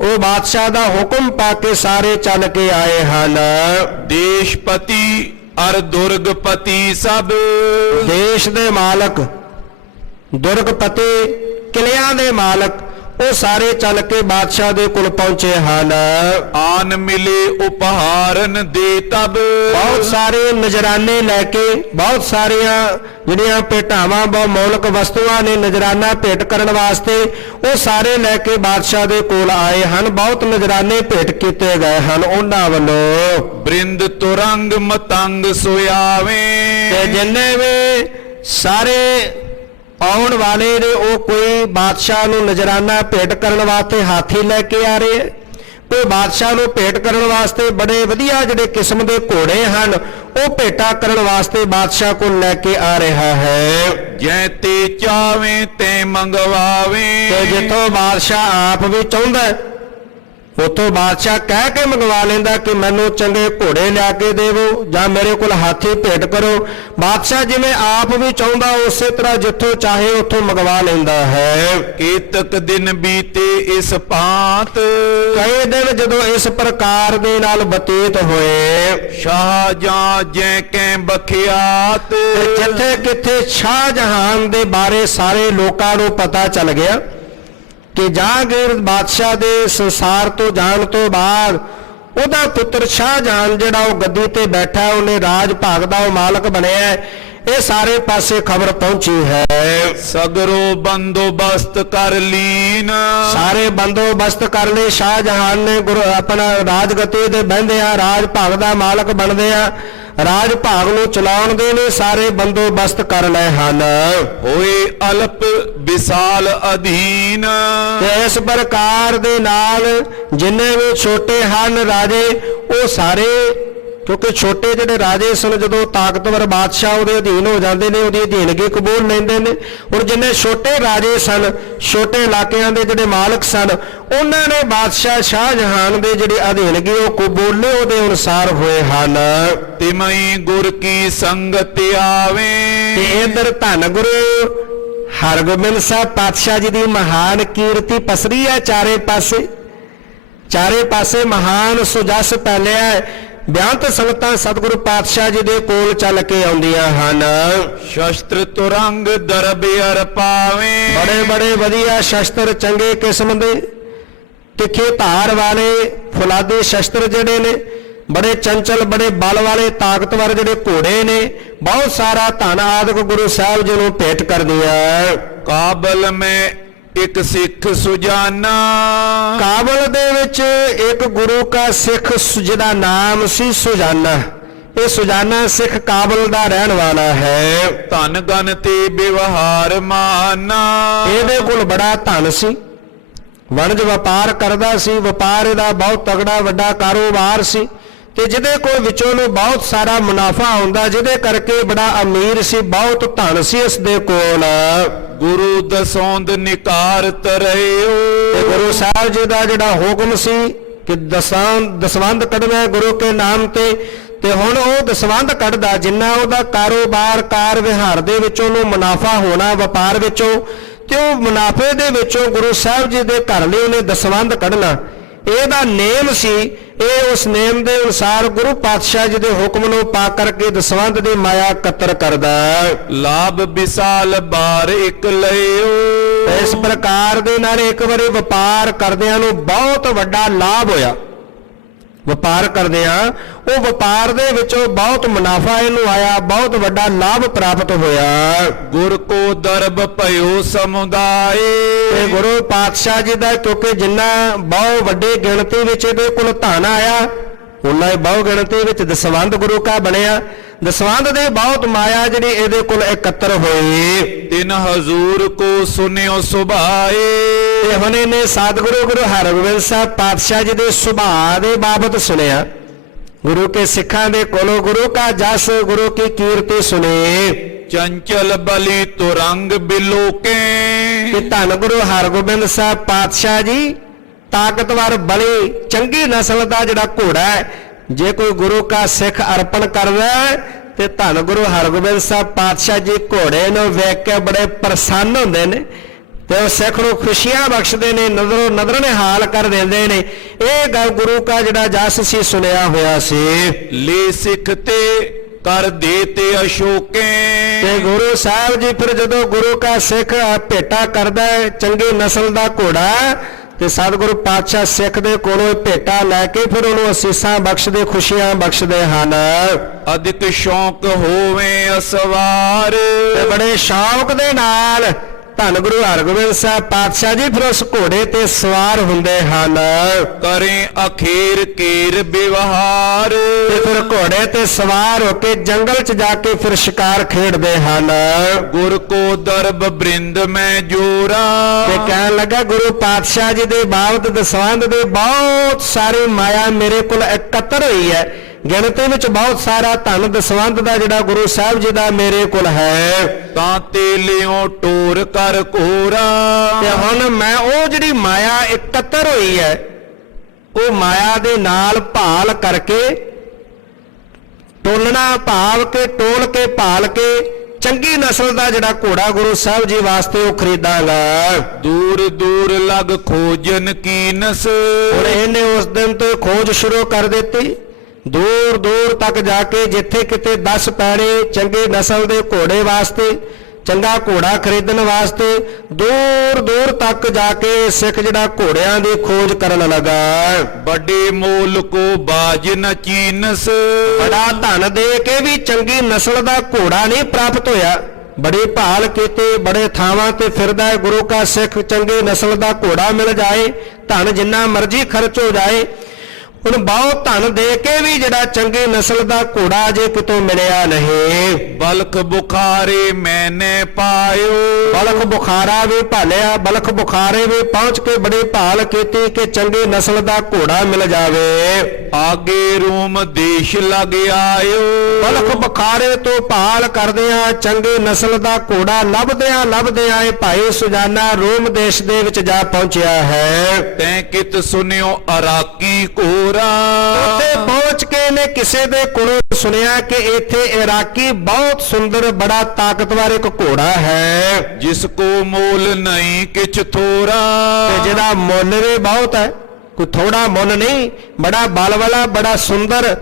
ਉਹ ਬਾਦਸ਼ਾਹ ਦਾ ਹੁਕਮ ਪਾ ਕੇ ਸਾਰੇ ਚੱਲ ਕੇ ਆਏ ਹਨ। ਦੇਸ਼ਪਤੀ ਅਰ ਦੁਰਗਪਤੀ ਸਭ, ਦੇਸ਼ ਦੇ ਮਾਲਕ, ਦੁਰਗਪਤੀ, ਕਿਲਿਆਂ ਦੇ ਮਾਲਕ, ਉਹ ਸਾਰੇ ਚੱਲ ਕੇ ਬਾਦਸ਼ਾਹ ਦੇ ਕੋਲ ਪਹੁੰਚੇ ਹਨ। ਆਨ ਮਿਲੇ ਉਪਹਾਰਨ ਦੇ ਤਬ, ਬਹੁਤ ਸਾਰੇ ਨਜ਼ਰਾਨੇ ਲੈ ਕੇ, ਬਹੁਤ ਸਾਰੀਆਂ ਜਿਹੜੀਆਂ ਭੇਟਾਵਾਂ, ਬਹੁਤ ਮੌਲਿਕ ਵਸਤੂਆਂ ਨੇ ਨਜ਼ਰਾਨਾ ਭੇਟ ਕਰਨ ਵਾਸਤੇ, ਉਹ ਸਾਰੇ ਲੈ ਕੇ ਬਾਦਸ਼ਾਹ ਦੇ ਕੋਲ ਆਏ ਹਨ। ਬਹੁਤ ਨਜ਼ਰਾਨੇ ਭੇਟ ਕੀਤੇ ਗਏ ਹਨ ਉਹਨਾਂ ਵੱਲੋਂ। ਬ੍ਰਿੰਦ ਤੁਰੰਗ ਮਤੰਗ ਸੋਇਆਵੇ, ਤੇ ਜਿੰਨੇ ਵੀ ਸਾਰੇ ਆਉਣ ਵਾਲੇ ਨੇ ਉਹ ਕੋਈ ਬਾਦਸ਼ਾਹ ਨੂੰ ਨਜ਼ਰਾਨਾ ਭੇਟ ਕਰਨ ਵਾਸਤੇ ਹਾਥੀ ਲੈ ਕੇ ਆ ਰਹੇ, ਕੋਈ ਬਾਦਸ਼ਾਹ ਨੂੰ ਭੇਟ ਕਰਨ ਵਾਸਤੇ ਬੜੇ ਵਧੀਆ ਜਿਹੜੇ ਕਿਸਮ ਦੇ ਘੋੜੇ ਹਨ, ਉਹ ਭੇਟਾ ਕਰਨ ਵਾਸਤੇ ਬਾਦਸ਼ਾਹ ਕੋਲ ਲੈ ਕੇ ਆ ਰਿਹਾ ਹੈ। ਜੈ ਤੇ ਚਾਵੇਂ ਤੇ ਮੰਗਵਾਵੇ, ਤੇ ਜਿੱਥੋਂ ਬਾਦਸ਼ਾਹ ਆਪ ਵੀ ਚਾਹੁੰਦਾ ਉਤੋਂ ਬਾਦਸ਼ਾਹ ਕਹਿ ਕੇ ਮੰਗਵਾ ਲੈਂਦਾ ਕਿ ਮੈਨੂੰ ਚੰਗੇ ਘੋੜੇ ਲਿਆ ਕੇ ਦੇਵੋ ਜਾਂ ਮੇਰੇ ਕੋਲ ਹਾਥੀ ਭੇਟ ਕਰੋ। ਬਾਦਸ਼ਾਹ ਜਿਵੇਂ ਆਪ ਵੀ ਚਾਹੁੰਦਾ ਉਸੇ ਤਰ੍ਹਾਂ ਜਿੱਥੋਂ ਚਾਹੇ ਉੱਥੋਂ ਮੰਗਵਾ ਲੈਂਦਾ ਹੈ। ਕੀਤਕ ਦਿਨ ਬੀਤੇ ਇਸ ਭਾਂਤ, ਕਈ ਦਿਨ ਜਦੋਂ ਇਸ ਪ੍ਰਕਾਰ ਦੇ ਨਾਲ ਬਤੀਤ ਹੋਏ, ਸ਼ਾਹਜਹਾਂ ਜੈ ਕੈ ਬਖਿਆਤ, ਜਿੱਥੇ ਕਿੱਥੇ ਸ਼ਾਹਜਹਾਨ ਦੇ ਬਾਰੇ ਸਾਰੇ ਲੋਕਾਂ ਨੂੰ ਪਤਾ ਚੱਲ ਗਿਆ ਕਿ ਜਹਾਂਗੀਰ ਬਾਦਸ਼ਾਹ ਦੇ ਸੰਸਾਰ ਤੋਂ ਜਾਣ ਤੋਂ ਬਾਅਦ ਉਹਦਾ ਪੁੱਤਰ ਸ਼ਾਹਜਹਾਨ ਜਿਹੜਾ ਉਹ ਗੱਦੀ ਤੇ ਬੈਠਾ, ਉਹਨੇ ਰਾਜ ਭਾਗ ਦਾ ਉਹ ਮਾਲਕ ਬਣਿਆ। ਇਹ ਸਾਰੇ ਪਾਸੇ ਖਬਰ ਪਹੁੰਚੀ ਹੈ। ਸਗਰੋ ਬੰਦੋਬਸਤ ਕਰ ਲੀਨ, ਸਾਰੇ ਬੰਦੋਬਸਤ ਕਰ ਲਏ ਸ਼ਾਹਜਹਾਨ ਨੇ। ਆਪਣਾ ਰਾਜ ਗੱਦੀ ਤੇ ਬਹਿੰਦੇ ਆ, ਰਾਜ ਭਾਗ ਦਾ ਮਾਲਕ ਬਣਦੇ ਆ, ਰਾਜ ਭਾਗ ਨੂੰ ਚਲਾਉਣ ਦੇ ਲਈ ਸਾਰੇ ਬੰਦੋਬਸਤ ਕਰ ਲਏ ਹਨ। ਹੋਏ ਅਲਪ ਵਿਸਾਲ ਅਧੀਨ, ਤੇ ਇਸ ਪ੍ਰਕਾਰ ਦੇ ਨਾਲ ਜਿੰਨੇ ਵੀ ਛੋਟੇ ਹਨ ਰਾਜੇ, ਉਹ ਸਾਰੇ, ਕਿਉਂਕਿ ਛੋਟੇ ਜਿਹੜੇ ਰਾਜੇ ਸਨ ਜਦੋਂ ਤਾਕਤਵਰ ਬਾਦਸ਼ਾਹ ਉਹਦੇ ਅਧੀਨ ਹੋ ਜਾਂਦੇ ਨੇ, ਉਹਦੀ ਅਧੀਨਗੀ ਕਬੂਲ ਲੈਂਦੇ ਨੇ। ਹੁਣ ਜਿੰਨੇ ਛੋਟੇ ਰਾਜੇ ਸਨ, ਛੋਟੇ ਇਲਾਕਿਆਂ ਦੇ ਜਿਹੜੇ ਮਾਲਕ ਸਨ, ਉਹਨਾਂ ਨੇ ਬਾਦਸ਼ਾਹ ਸ਼ਾਹਜਹਾਨ ਦੇ ਜਿਹੜੀ ਅਧੀਨਗੀ ਉਹ ਕਬੂਲੇ, ਉਹਦੇ ਅਨੁਸਾਰ ਹੋਏ ਹਨ। ਤਿਮਈ ਗੁਰ ਕੀ ਸੰਗਤ ਆਵੇ, ਤੇ ਇਧਰ ਧੰਨ ਗੁਰੂ ਹਰਗੋਬਿੰਦ ਸਾਹਿਬ ਪਾਤਸ਼ਾਹ ਜੀ ਦੀ ਮਹਾਨ ਕੀਰਤੀ ਪਸਰੀ ਹੈ ਚਾਰੇ ਪਾਸੇ। ਚਾਰੇ ਪਾਸੇ ਮਹਾਨ ਸੁਜਸ ਫੈਲਿਆ ਹੈ। ਬਿਆੰਤ ਸੰਗਤਾਂ ਸਤਿਗੁਰੂ ਪਾਤਸ਼ਾਹ ਜੀ ਦੇ ਕੋਲ ਚੱਲ ਕੇ ਆਉਂਦੀਆਂ ਹਨ। ਸ਼ਸਤਰ ਤੁਰੰਗ ਦਰਬ ਅਰ ਪਾਵੇ, ਬੜੇ ਬੜੇ ਵਧੀਆ ਸ਼ਸਤਰ, ਚੰਗੇ ਕਿਸਮ ਦੇ ਤਿੱਖੇ ਧਾਰ ਵਾਲੇ ਫੁਲਾਦੀ ਸ਼ਸਤਰ ਜਿਹੜੇ ਨੇ, ਬੜੇ ਚੰਚਲ, ਬੜੇ ਬਲ ਵਾਲੇ ਤਾਕਤਵਰ ਜਿਹੜੇ ਘੋੜੇ ਨੇ, ਬਹੁਤ ਸਾਰਾ ਧਨ ਆਦਿਕ ਗੁਰੂ ਸਾਹਿਬ ਜੀ ਨੂੰ ਭੇਟ ਕਰਦੀਆਂ। ਕਾਬਲ ਮੈਂ ਇੱਕ ਸਿੱਖ ਸੁਜਾਨਾ, ਕਾਬਲ ਦੇ ਵਿੱਚ ਇੱਕ ਗੁਰੂ ਕਾ ਸਿੱਖ ਜਿਹਦਾ ਨਾਮ ਸੀ ਸੁਜਾਨਾ। ਇਹ ਸੁਜਾਨਾ ਸਿੱਖ ਕਾਬਲ ਦਾ ਰਹਿਣ ਵਾਲਾ ਹੈ। ਧਨ ਗਨ ਤੇ ਵਿਵਹਾਰ ਮਾਨਾ, ਇਹਦੇ ਕੋਲ ਬੜਾ ਧਨ ਸੀ, ਵਣਜ ਵਪਾਰ ਕਰਦਾ ਸੀ, ਵਪਾਰ ਇਹਦਾ ਬਹੁਤ ਤਗੜਾ ਵੱਡਾ ਕਾਰੋਬਾਰ ਸੀ, ਤੇ ਜਿਹਦੇ ਕੋਲ ਵਿੱਚੋਂ ਨੂੰ ਬਹੁਤ ਸਾਰਾ ਮੁਨਾਫਾ ਆਉਂਦਾ, ਜਿਹਦੇ ਕਰਕੇ ਬੜਾ ਅਮੀਰ ਸੀ, ਬਹੁਤ ਧਨ ਸੀ ਇਸ ਦੇ ਕੋਲ। ਗੁਰੂ ਦਸੌਂਦ ਨਿਕਾਰ ਤਰਇਓ, ਤੇ ਗੁਰੂ ਸਾਹਿਬ ਜੀ ਦਾ ਜਿਹੜਾ ਹੁਕਮ ਸੀ ਕਿ ਦਸਵੰਧ ਕੱਢਣਾ ਗੁਰੂ ਕੇ ਨਾਮ ਤੇ ਹੁਣ ਉਹ ਦਸਵੰਧ ਕੱਢਦਾ, ਜਿੰਨਾ ਉਹਦਾ ਕਾਰੋਬਾਰ ਕਾਰ ਵਿਹਾਰ ਦੇ ਵਿੱਚੋਂ ਨੂੰ ਮੁਨਾਫਾ ਹੋਣਾ ਵਪਾਰ ਵਿੱਚੋਂ, ਤੇ ਉਹ ਮੁਨਾਫੇ ਦੇ ਵਿੱਚੋਂ ਗੁਰੂ ਸਾਹਿਬ ਜੀ ਦੇ ਘਰ ਲਈ ਉਹਨੇ ਦਸਵੰਧ ਕੱਢਣਾ। ਇਹਦਾ ਨੇਮ ਸੀ। ਇਹ ਉਸ ਨੇਮ ਦੇ ਅਨੁਸਾਰ ਗੁਰੂ ਪਾਤਸ਼ਾਹ ਜੀ ਦੇ ਹੁਕਮ ਨੂੰ ਪਾ ਕਰਕੇ ਦਸਵੰਧ ਦੀ ਮਾਇਆ ਇਕੱਤਰ ਕਰਦਾ। ਲਾਭ ਵਿਸਾਲ ਬਾਰ ਇੱਕ ਲਿਓ, ਇਸ ਪ੍ਰਕਾਰ ਦੇ ਨਾਲ ਇੱਕ ਵਾਰੀ ਵਪਾਰ ਕਰਦਿਆਂ ਨੂੰ ਬਹੁਤ ਵੱਡਾ ਲਾਭ ਹੋਇਆ। ਵਪਾਰ ਕਰਦਿਆਂ ਉਹ ਵਪਾਰ ਦੇ ਵਿੱਚੋਂ ਬਹੁਤ ਮੁਨਾਫਾ ਇਹਨੂੰ ਆਇਆ, ਬਹੁਤ ਵੱਡਾ ਲਾਭ ਪ੍ਰਾਪਤ ਹੋਇਆ। ਗੁਰ ਕੋ ਦਰਬ ਭਇਓ ਸਮੁਦਾਏ, ਤੇ ਗੁਰੂ ਪਾਤਸ਼ਾਹ ਜੀ ਦਾ ਕਿਉਂਕਿ ਜਿੰਨਾ ਬਹੁਤ ਵੱਡੀ ਗਿਣਤੀ ਵਿੱਚ ਇਹਦੇ ਕੋਲ ਧਨ ਆਇਆ, ਉਹਨਾਂ ਹੀ ਬਹੁ ਗਿਣਤੀ ਵਿੱਚ ਦਸਵੰਧ ਗੁਰੂ ਕਾ ਬਣਿਆ। ਦਸਵੰਧ ਦੇ ਬਹੁਤ ਮਾਇਆ ਜਿਹੜੀ ਇਹਦੇ ਕੋਲ ਇਕੱਤਰ ਹੋਈ। ਤਿਨ ਹਜ਼ੂਰ ਕੋ ਸੁਨਿਓ ਸੁਭਾਏ। ਤੇ ਹੁਣ ਇਹਨੇ ਸਤਿਗੁਰੂ ਗੁਰੂ ਹਰਗੋਬਿੰਦ ਸਾਹਿਬ ਪਾਤਸ਼ਾਹ ਜੀ ਦੇ ਸੁਭਾਅ ਦੇ ਬਾਬਤ ਸੁਣਿਆ। ਗੁਰੂ ਕੇ ਸਿੱਖਾਂ ਦੇ ਕੋਲੋਂ ਗੁਰੂ ਕਾ ਜਸ ਗੁਰੂ ਕੀ ਕੀਰਤੀ ਸੁਣੇ। ਚੰਚਲ ਬਲੀ ਤੁਰੰਗ ਬਿਲੋਕੇ। ਕਿ ਧੰਨ ਗੁਰੂ ਹਰਗੋਬਿੰਦ ਸਾਹਿਬ ਪਾਤਸ਼ਾਹ ਜੀ ਤਾਕਤਵਰ ਬਲੀ ਚੰਗੀ ਨਸਲ ਦਾ ਜਿਹੜਾ ਘੋੜਾ ਹੈ, ਜੇ ਕੋਈ ਗੁਰੂ ਕਾ ਸਿੱਖ ਅਰਪਣ ਕਰਦਾ ਤੇ ਧੰਨ ਗੁਰੂ ਹਰਗੋਬਿੰਦ ਸਾਹਿਬ ਪਾਤਸ਼ਾਹ ਜੀ ਘੋੜੇ ਨੂੰ ਵੇਖ ਕੇ ਬੜੇ ਪ੍ਰਸੰਨ ਹੁੰਦੇ ਨੇ ਤੇ ਉਹ ਸਿੱਖ ਨੂੰ ਖੁਸ਼ੀਆਂ ਬਖਸ਼ਦੇ ਨੇ, ਨਜ਼ਰੋਂ ਨਜ਼ਰ ਨਿਹਾਲ ਕਰ ਦਿੰਦੇ ਨੇ। ਇਹ ਗੱਲ ਗੁਰੂ ਕਾ ਜਿਹੜਾ ਜਸ ਸੀ ਸੁਣਿਆ ਹੋਇਆ ਸੀ। ਲੈ ਸਿੱਖ ਤੇ ਕਰ ਦੇ ਤੇ ਅਸ਼ੋਕੇ। ਤੇ ਗੁਰੂ ਸਾਹਿਬ ਜੀ ਫਿਰ ਜਦੋਂ ਗੁਰੂ ਕਾ ਸਿੱਖ ਭੇਟਾ ਕਰਦਾ ਹੈ ਚੰਗੀ ਨਸਲ ਦਾ ਘੋੜਾ, ਤੇ ਸਤਿਗੁਰੂ ਪਾਤਸ਼ਾਹ ਸਿੱਖ ਦੇ ਕੋਲੋਂ ਭੇਟਾ ਲੈ ਕੇ ਫਿਰ ਉਹਨੂੰ ਅਸੀਸਾਂ ਬਖਸ਼ਦੇ, ਖੁਸ਼ੀਆਂ ਬਖਸ਼ਦੇ ਹਨ। ਅਦਿਕ ਸ਼ੌਕ ਹੋਵੇ ਅਸਵਾਰ। ਤੇ ਬੜੇ ਸ਼ੌਕ ਦੇ ਨਾਲ ਧੰਨ ਗੁਰੂ ਹਰਗੋਬਿੰਦ ਸਾਹਿਬ ਪਾਤਸ਼ਾਹ ਜੀ ਫਿਰ ਉਸ ਘੋੜੇ ਤੇ ਸਵਾਰ ਹੁੰਦੇ ਹਨ। ਕਰੇ ਅਖੀਰ ਕੀਰ ਵਿਵਹਾਰ। ਤੇ ਫਿਰ ਘੋੜੇ ਤੇ ਸਵਾਰ ਹੋ ਕੇ ਜੰਗਲ 'ਚ ਜਾ ਕੇ ਫਿਰ ਸ਼ਿਕਾਰ ਖੇਡਦੇ ਹਨ। ਗੁਰ ਕੋ ਦਰਬ ਬ੍ਰਿੰਦ ਮੈਂ ਜੋਰਾ। ਤੇ ਕਹਿਣ ਲੱਗਾ ਗੁਰੂ ਪਾਤਸ਼ਾਹ ਜੀ ਦੇ ਬਾਬਤ ਦਸਵੰਧ ਦੇ ਬਹੁਤ ਸਾਰੀ ਮਾਇਆ ਮੇਰੇ ਕੋਲ ਇਕੱਤਰ ਹੋਈ ਹੈ। ਗਿਣਤੀ ਵਿੱਚ ਬਹੁਤ ਸਾਰਾ ਧਨ ਦਸਵੰਧ ਦਾ ਜਿਹੜਾ ਗੁਰੂ ਸਾਹਿਬ ਜੀ ਦਾ ਮੇਰੇ ਕੋਲ ਹੈ। ਤਾਂ ਤੇ ਲਿਓ ਟੋਰ ਕਰ ਕੋਰਾ। ਤੇ ਹੁਣ ਮੈਂ ਉਹ ਜਿਹੜੀ ਮਾਇਆ ਇਕੱਤਰ ਹੋਈ ਹੈ ਉਹ ਮਾਇਆ ਦੇ ਨਾਲ ਭਾਲ ਕਰਕੇ ਟੋਲਣਾ ਭਾਵ ਕੇ ਟੋਲ ਕੇ ਭਾਲ ਕੇ ਚੰਗੀ ਨਸਲ ਦਾ ਜਿਹੜਾ ਘੋੜਾ ਗੁਰੂ ਸਾਹਿਬ ਜੀ ਵਾਸਤੇ ਉਹ ਖਰੀਦਾਂਗਾ। ਦੂਰ ਦੂਰ ਲਗ ਖੋਜਨ ਕੀਨਸ। ਹੁਣ ਇਹਨੇ ਉਸ ਦਿਨ ਤੋਂ ਖੋਜ ਸ਼ੁਰੂ ਕਰ ਦਿੱਤੀ। ਦੂਰ ਦੂਰ ਤੱਕ ਜਾ ਕੇ ਜਿੱਥੇ ਕਿਤੇ 10 ਪੈੜੇ ਚੰਗੇ ਨਸਲ ਦੇ ਘੋੜੇ ਵਾਸਤੇ, ਚੰਗਾ ਘੋੜਾ ਖਰੀਦਣ ਵਾਸਤੇ ਦੂਰ ਦੂਰ ਤੱਕ ਜਾ ਕੇ ਸਿੱਖ ਜਿਹੜਾ ਘੋੜਿਆਂ ਦੀ ਖੋਜ ਕਰਨ ਲੱਗਾ। ਵੱਡੇ ਮੋਲ ਕੋ ਬਾਜ ਨ ਚੀਨਸ। ਬੜਾ ਧਨ ਦੇ ਕੇ ਵੀ ਚੰਗੀ ਨਸਲ ਦਾ ਘੋੜਾ ਨਹੀਂ ਪ੍ਰਾਪਤ ਹੋਇਆ। ਬੜੀ ਭਾਲ ਕੀਤੇ, ਬੜੇ ਥਾਵਾਂ ਤੇ ਫਿਰਦਾ ਹੈ ਗੁਰੂ ਕਾ ਸਿੱਖ, ਚੰਗੇ ਨਸਲ ਦਾ ਘੋੜਾ ਮਿਲ ਜਾਏ, ਧਨ ਜਿੰਨਾ ਮਰਜ਼ੀ ਖਰਚ ਹੋ ਜਾਏ, ਹੁਣ ਬਹੁਤ ਧਨ ਦੇ ਕੇ ਵੀ ਜਿਹੜਾ ਚੰਗੀ ਨਸਲ ਦਾ ਘੋੜਾ ਜੇ ਕਿਤੋਂ ਮਿਲਿਆ ਨਹੀਂ। ਬਲਖ ਬੁਖਾਰੇ ਮੈਨੇ ਪਾਇਓ। ਬਲਖ ਬੁਖਾਰਾ ਵੀ ਭਾਲਿਆ, ਬਲਖ ਬੁਖਾਰੇ ਵੀ ਪਹੁੰਚ ਕੇ ਬੜੀ ਭਾਲ ਕੀਤੀ ਕਿ ਚੰਗੀ ਨਸਲ ਦਾ ਘੋੜਾ ਮਿਲ ਜਾਵੇ। ਆਗੇ ਰੂਮ ਦੇਸ਼ ਲਗ ਆਇਓ। ਬਲਖ ਬੁਖਾਰੇ ਤੋਂ ਭਾਲ ਕਰਦਿਆਂ ਚੰਗੀ ਨਸਲ ਦਾ ਘੋੜਾ ਲੱਭਦਿਆਂ ਇਹ ਭਾਈ ਸੁਜਾਨਾ ਰੋਮ ਦੇਸ਼ ਦੇ ਵਿੱਚ ਜਾ ਪਹੁੰਚਿਆ ਹੈ। ਤੈਂ ਕਿਤ ਸੁਨਿਓ ਅਰਾਕੀ ਘੋਰਾ। ਉੱਥੇ ਪਹੁੰਚ ਕੇ ਇਹਨੇ ਕਿਸੇ ਦੇ ਕੋਲੋਂ ਸੁਣਿਆ ਕਿ ਇੱਥੇ ਇਰਾਕੀ ਬਹੁਤ ਸੁੰਦਰ ਬੜਾ ਤਾਕਤਵਰ ਇੱਕ ਘੋੜਾ ਹੈ। ਜਿਸ ਕੋ ਮੋਲ ਨਹੀਂ ਕਿਛ ਥੋਰਾ। ਤੇ ਜਿਹਦਾ ਮੁੱਲ ਵੀ ਬਹੁਤ ਹੈ, ਕੋਈ ਥੋੜਾ ਮੁੱਲ ਨਹੀਂ, ਬੜਾ ਬਲ ਵਾਲਾ, ਬੜਾ ਸੁੰਦਰ,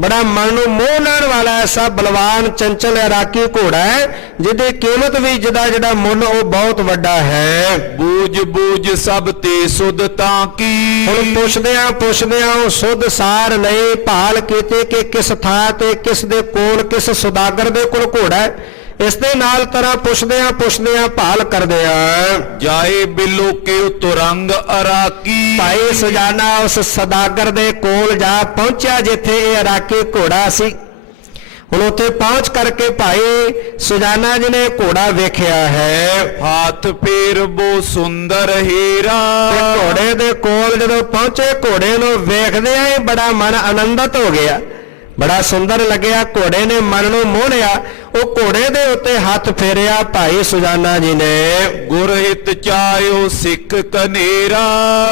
ਬੜਾ ਮਨ ਨੂੰ ਮੋਹ ਲੈਣ ਵਾਲਾ ਐਸਾ ਬਲਵਾਨ ਚੰਚਲ ਇਰਾਕੀ ਘੋੜਾ ਹੈ ਜਿਹਦੀ ਕੀਮਤ ਵੀ ਜਿਹੜਾ ਮੁੱਲ ਉਹ ਬਹੁਤ ਵੱਡਾ ਹੈ। ਬੂਝ ਬੂਝ ਸਭ ਤੇ ਸੁਧ ਤਾਂ ਕੀ। ਹੁਣ ਪੁੱਛਦਿਆਂ ਉਹ ਸੁਧ ਸਾਰ ਲਈ ਭਾਲ ਕੀਤੀ ਕਿ ਕਿਸ ਥਾਂ ਤੇ ਕਿਸ ਦੇ ਕੋਲ, ਕਿਸ ਸੁਦਾਗਰ ਦੇ ਕੋਲ ਘੋੜਾ ਹੈ। ਇਸ ਦੇ ਨਾਲ ਤਰ੍ਹਾਂ ਪੁੱਛਦਿਆਂ ਭਾਲ ਕਰਦਿਆਂ ਜਾਏ ਬਿਲੋ ਕੇ ਤੁਰੰਗ ਅਰਾਕੀ। ਭਾਈ ਸੁਜਾਨਾ ਉਸ ਸਦਾਗਰ ਦੇ ਕੋਲ ਜਾ ਪਹੁੰਚਿਆ ਜਿੱਥੇ ਇਹ ਇਰਾਕੀ ਘੋੜਾ ਸੀ। ਹੁਣ ਉੱਥੇ ਪਹੁੰਚ ਕਰਕੇ ਭਾਈ ਸੁਜਾਨਾ ਜੀ ਨੇ ਘੋੜਾ ਵੇਖਿਆ ਹੈ। ਹੱਥ ਫੇਰ ਬੋ ਸੁੰਦਰ ਹੀਰਾ। ਘੋੜੇ ਦੇ ਕੋਲ ਜਦੋਂ ਪਹੁੰਚੇ ਘੋੜੇ ਨੂੰ ਵੇਖਦਿਆਂ ਹੀ ਬੜਾ ਮਨ ਆਨੰਦਿਤ ਹੋ ਗਿਆ, ਬੜਾ ਸੁੰਦਰ ਲੱਗਿਆ। ਘੋੜੇ ਨੇ ਮਨ ਨੂੰ ਮੋਹ ਲਿਆ। ਉਹ ਘੋੜੇ ਦੇ ਉੱਤੇ ਹੱਥ ਫੇਰਿਆ ਭਾਈ ਸੁਜਾਨਾ ਜੀ ਨੇ। ਗੁਰ ਹਿਤ ਚਾਹਿਓ ਸਿੱਖ ਕਨੇਰਾ।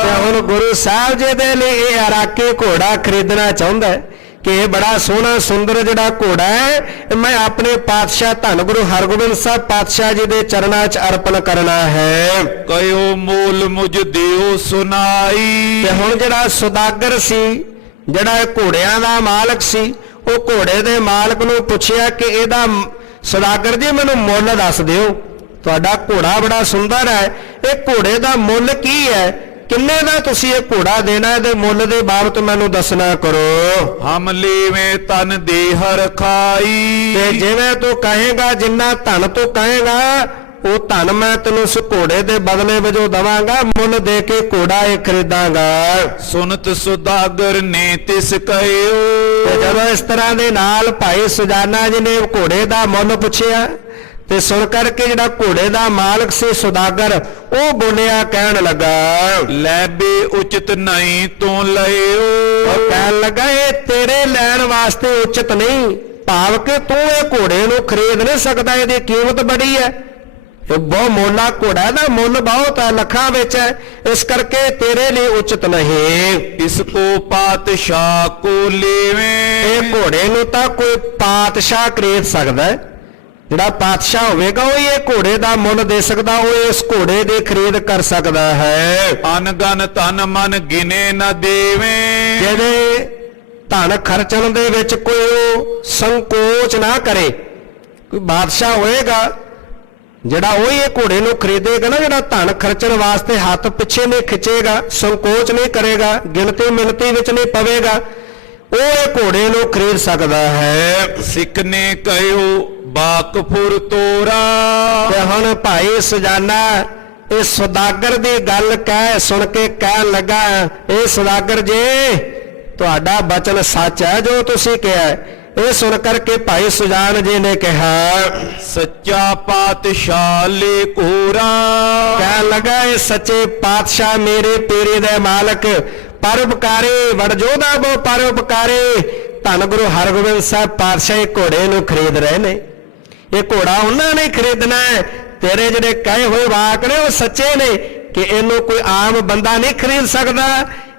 ਤੇ ਹੁਣ ਗੁਰੂ ਸਾਹਿਬ ਜੀ ਦੇ ਲਈ ਇਹ ਇਰਾਕੀ ਘੋੜਾ ਖਰੀਦਣਾ ਚਾਹੁੰਦਾ ਹੈ ਕਿ ਇਹ ਬੜਾ ਸੋਹਣਾ ਸੁੰਦਰ ਜਿਹੜਾ ਘੋੜਾ ਹੈ ਮੈਂ ਆਪਣੇ ਪਾਤਸ਼ਾਹ ਧੰਨ ਗੁਰੂ ਹਰਗੋਬਿੰਦ ਸਾਹਿਬ ਪਾਤਸ਼ਾਹ ਜੀ ਦੇ ਚਰਨਾਂ 'ਚ ਅਰਪਣ ਕਰਨਾ ਹੈ। ਕਹਿਓ ਮੋਲ ਮੁਝ ਦਿਓ ਸੁਨਾਈ। ਤੇ ਹੁਣ ਜਿਹੜਾ ਸੁਦਾਗਰ ਸੀ, ਜਿਹੜਾ ਇਹ ਘੋੜਿਆਂ ਦਾ ਮਾਲਕ ਸੀ, ਉਹ ਘੋੜੇ ਦੇ ਮਾਲਕ ਨੂੰ ਪੁੱਛਿਆ ਕਿ ਇਹਦਾ ਸੁਦਾਗਰ ਜੀ ਮੈਨੂੰ ਮੁੱਲ ਦੱਸ ਦਿਓ, ਤੁਹਾਡਾ ਘੋੜਾ ਬੜਾ ਸੁੰਦਰ ਹੈ, ਇਹ ਘੋੜੇ ਦਾ ਮੁੱਲ ਕੀ ਹੈ, ਕਿੰਨੇ ਦਾ ਤੁਸੀਂ ਇਹ ਘੋੜਾ ਦੇਣਾ, ਇਹਦੇ ਮੁੱਲ ਦੇ ਬਾਬਤ ਮੈਨੂੰ ਦੱਸਣਾ ਕਰੋ। ਹਮ ਲੀਵੇਂ ਤਨ ਦੇਹ ਰਖਾਈ। ਤੇ ਜਿਵੇਂ ਤੂੰ ਕਹੇਗਾ, ਜਿੰਨਾ ਧਨ ਤੂੰ ਕਹੇਗਾ ਉਹ ਧਨ ਮੈਂ ਤੈਨੂੰ ਉਸ ਘੋੜੇ ਦੇ ਬਦਲੇ ਵਜੋਂ ਦਵਾਂਗਾ, ਮੁੱਲ ਦੇ ਕੇ ਘੋੜਾ ਇਹ ਖਰੀਦਾਂਗਾ। ਸੁਨਤ ਸੁਦਾਗਰ ਨੇ ਤਿਸ ਕਹਿਓ। ਤੇ ਜਦੋਂ ਇਸ ਤਰ੍ਹਾਂ ਦੇ ਨਾਲ ਭਾਈ ਸੁਜਾਨਾ ਜੀ ਨੇ ਘੋੜੇ ਦਾ ਮੁੱਲ ਪੁੱਛਿਆ ਤੇ ਸੁਣ ਕਰਕੇ ਜਿਹੜਾ ਘੋੜੇ ਦਾ ਮਾਲਕ ਸੀ ਸੁਦਾਗਰ, ਉਹ ਬੋਲਿਆ, ਕਹਿਣ ਲੱਗਾ, ਲੈ ਬੇ ਉਚਿਤ ਨਹੀਂ ਤੂੰ ਲਇਓ। ਉਹ ਕਹਿਣ ਲੱਗਾ, ਇਹ ਤੇਰੇ ਲੈਣ ਵਾਸਤੇ ਉਚਿਤ ਨਹੀਂ, ਭਾਵ ਕਿ ਤੂੰ ਇਹ ਘੋੜੇ ਨੂੰ ਖਰੀਦ ਨਹੀਂ ਸਕਦਾ, ਇਹਦੀ ਕੀਮਤ ਬੜੀ ਹੈ, ਇਹ ਬਹੁਤ ਮੋਲਾ ਘੋੜਾ ਦਾ ਮੁੱਲ ਬਹੁਤ ਹੈ, ਲੱਖਾਂ ਵਿੱਚ ਹੈ, ਇਸ ਕਰਕੇ ਤੇਰੇ ਲਈ ਉਚਿਤ ਨਹੀਂ। ਇਸ ਕੋ ਪਾਤਸ਼ਾਹ ਕੋ ਲੇਵੇਂ। ਇਹ ਘੋੜੇ ਨੂੰ ਤਾਂ ਕੋਈ ਪਾਤਸ਼ਾਹ ਖਰੀਦ ਸਕਦਾ ਹੈ, ਜਿਹੜਾ ਪਾਤਸ਼ਾਹ ਹੋਵੇਗਾ ਉਹ ਇਹ ਘੋੜੇ ਦਾ ਮੁੱਲ ਦੇ ਸਕਦਾ, ਉਹ ਇਸ ਘੋੜੇ ਦੀ ਖਰੀਦ ਕਰ ਸਕਦਾ ਹੈ। ਅਨਗਨ ਧਨ ਮਨ ਗਿਨੇ ਨ ਦੇਵੇਂ। ਜਿਹਦੇ ਧਨ ਖਰਚਣ ਦੇ ਵਿੱਚ ਕੋਈ ਸੰਕੋਚ ਨਾ ਕਰੇ। ਕੋਈ ਬਾਦਸ਼ਾਹ ਹੋਏਗਾ ਜਿਹੜਾ ਉਹ ਇਹ ਘੋੜੇ ਨੂੰ ਖਰੀਦੇਗਾ ਨਾ, ਜਿਹੜਾ ਧਨ ਖਰਚਣ ਵਾਸਤੇ ਹੱਥ ਪਿੱਛੇ ਨਹੀਂ ਖਿੱਚੇਗਾ, ਸੰਕੋਚ ਨਹੀਂ ਕਰੇਗਾ, ਗਿਣਤੀ ਮਿਣਤੀ ਵਿੱਚ ਨਹੀਂ ਪਵੇਗਾ, ਉਹ ਇਹ ਘੋੜੇ ਨੂੰ ਖਰੀਦ ਸਕਦਾ ਹੈ। ਸਿੱਖ ਨੇ ਕਹਿਓ ਬਾਕਫੁਰ ਤੋਰਾ। ਤੇ ਹੁਣ ਭਾਈ ਸੁਜਾਨਾ ਇਹ ਸੁਦਾਗਰ ਦੀ ਗੱਲ ਕਹਿ ਸੁਣ ਕੇ ਕਹਿਣ ਲੱਗਾ, ਇਹ ਸੁਦਾਗਰ ਜੀ ਤੁਹਾਡਾ ਬਚਨ ਸੱਚ ਹੈ ਜੋ ਤੁਸੀਂ ਕਿਹਾ। ਇਹ ਸੁਣ ਕਰਕੇ ਭਾਈ ਸੁਜਾਨ ਜੀ ਨੇ ਕਿਹਾ, ਸੱਚਾ ਪਾਤਸ਼ਾਹ ਲੇ ਕੋਰਾ। ਕਹਿਣ ਲੱਗਾ, ਇਹ ਸੱਚੇ ਪਾਤਸ਼ਾਹ ਮੇਰੇ ਪੀਰੀ ਦੇ ਮਾਲਕ ਪਰਉਪਕਾਰੀ ਵਡਜੋਧਾ ਬੋ ਪਰਉਪਕਾਰੀ ਧੰਨ ਗੁਰੂ ਹਰਗੋਬਿੰਦ ਸਾਹਿਬ ਪਾਤਸ਼ਾਹ ਇਹ ਘੋੜੇ ਨੂੰ ਖਰੀਦ ਰਹੇ ਨੇ। ਇਹ ਘੋੜਾ ਉਹਨਾਂ ਨੇ ਖਰੀਦਣਾ ਹੈ। ਤੇਰੇ ਜਿਹੜੇ ਕਹੇ ਹੋਏ ਵਾਕ ਨੇ ਉਹ ਸੱਚੇ ਨੇ ਕਿ ਇਹਨੂੰ ਕੋਈ ਆਮ ਬੰਦਾ ਨਹੀਂ ਖਰੀਦ ਸਕਦਾ,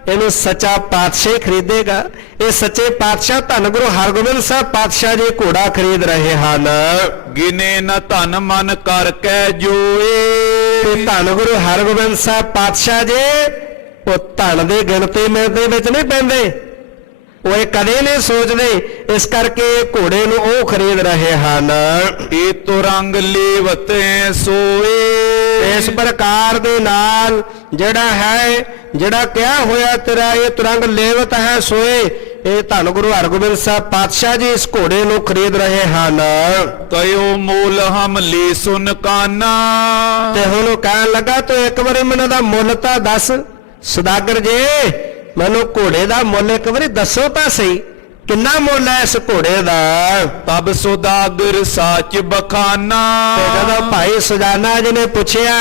ਇਹਨੂੰ ਸੱਚਾ ਪਾਤਸ਼ਾਹ ਹੀ ਖਰੀਦੇਗਾ। ਇਹ ਸੱਚੇ ਪਾਤਸ਼ਾਹ ਧੰਨ ਗੁਰੂ ਹਰਗੋਬਿੰਦ ਸਾਹਿਬ ਪਾਤਸ਼ਾਹ ਜੀ ਘੋੜਾ ਖਰੀਦ ਰਹੇ ਹਨ। ਗਿਨੇ ਨ ਧਨ ਮਨ ਕਰ ਕੈ ਜੋਏ। ਤੇ ਧੰਨ ਗੁਰੂ ਹਰਗੋਬਿੰਦ ਸਾਹਿਬ ਪਾਤਸ਼ਾਹ ਜੀ ਉਹ ਧਨ ਦੀ ਗਿਣਤੀ ਮਿਲਦੇ ਵਿੱਚ ਨਹੀਂ ਪੈਂਦੇ, ਉਹ ਇਹ ਕਦੇ ਨਹੀਂ ਸੋਚਦੇ, ਇਸ ਕਰਕੇ ਘੋੜੇ ਨੂੰ ਉਹ ਖਰੀਦ ਰਹੇ ਹਨ। ਇਹ ਤੁਰੰਗ ਲੇਵਤੇ ਸੋਏ। ਇਸ ਪ੍ਰਕਾਰ ਦੇ ਨਾਲ ਜਿਹੜਾ ਕਿਹਾ ਹੋਇਆ ਤੇਰਾ ਇਹ ਤੁਰੰਗ ਲੇਵਤ ਹੈ ਸੋਏ, ਇਹ ਧੰਨ ਗੁਰੂ ਹਰਗੋਬਿੰਦ ਸਾਹਿਬ ਪਾਤਸ਼ਾਹ ਜੀ ਇਸ ਘੋੜੇ ਨੂੰ ਖਰੀਦ ਰਹੇ ਹਨ। ਕਹਿਓ ਮੂਲ ਹਮ ਲੇ ਸੁਨ ਕਾਨਾ। ਤੇ ਹੁਣ ਉਹ ਕਹਿਣ ਲੱਗਾ, ਤੂੰ ਇੱਕ ਵਾਰੀ ਮੈਨੂੰ ਦਾ ਮੁੱਲ ਤਾਂ ਦੱਸ ਸੁਦਾਗਰ ਜੀ, ਮੈਨੂੰ ਘੋੜੇ ਦਾ ਮੁੱਲ ਇੱਕ ਵਾਰੀ ਦੱਸੋ ਤਾਂ ਸਹੀ, ਕਿੰਨਾ ਮੁੱਲ ਹੈ ਇਸ ਘੋੜੇ ਦਾ। ਤਬ ਸੁਦਾਗਰ ਸਾਚ ਬਖਾਨਾ। ਤੇ ਜਦੋਂ ਭਾਈ ਸੁਜਾਨਾ ਜੀ ਨੇ ਪੁੱਛਿਆ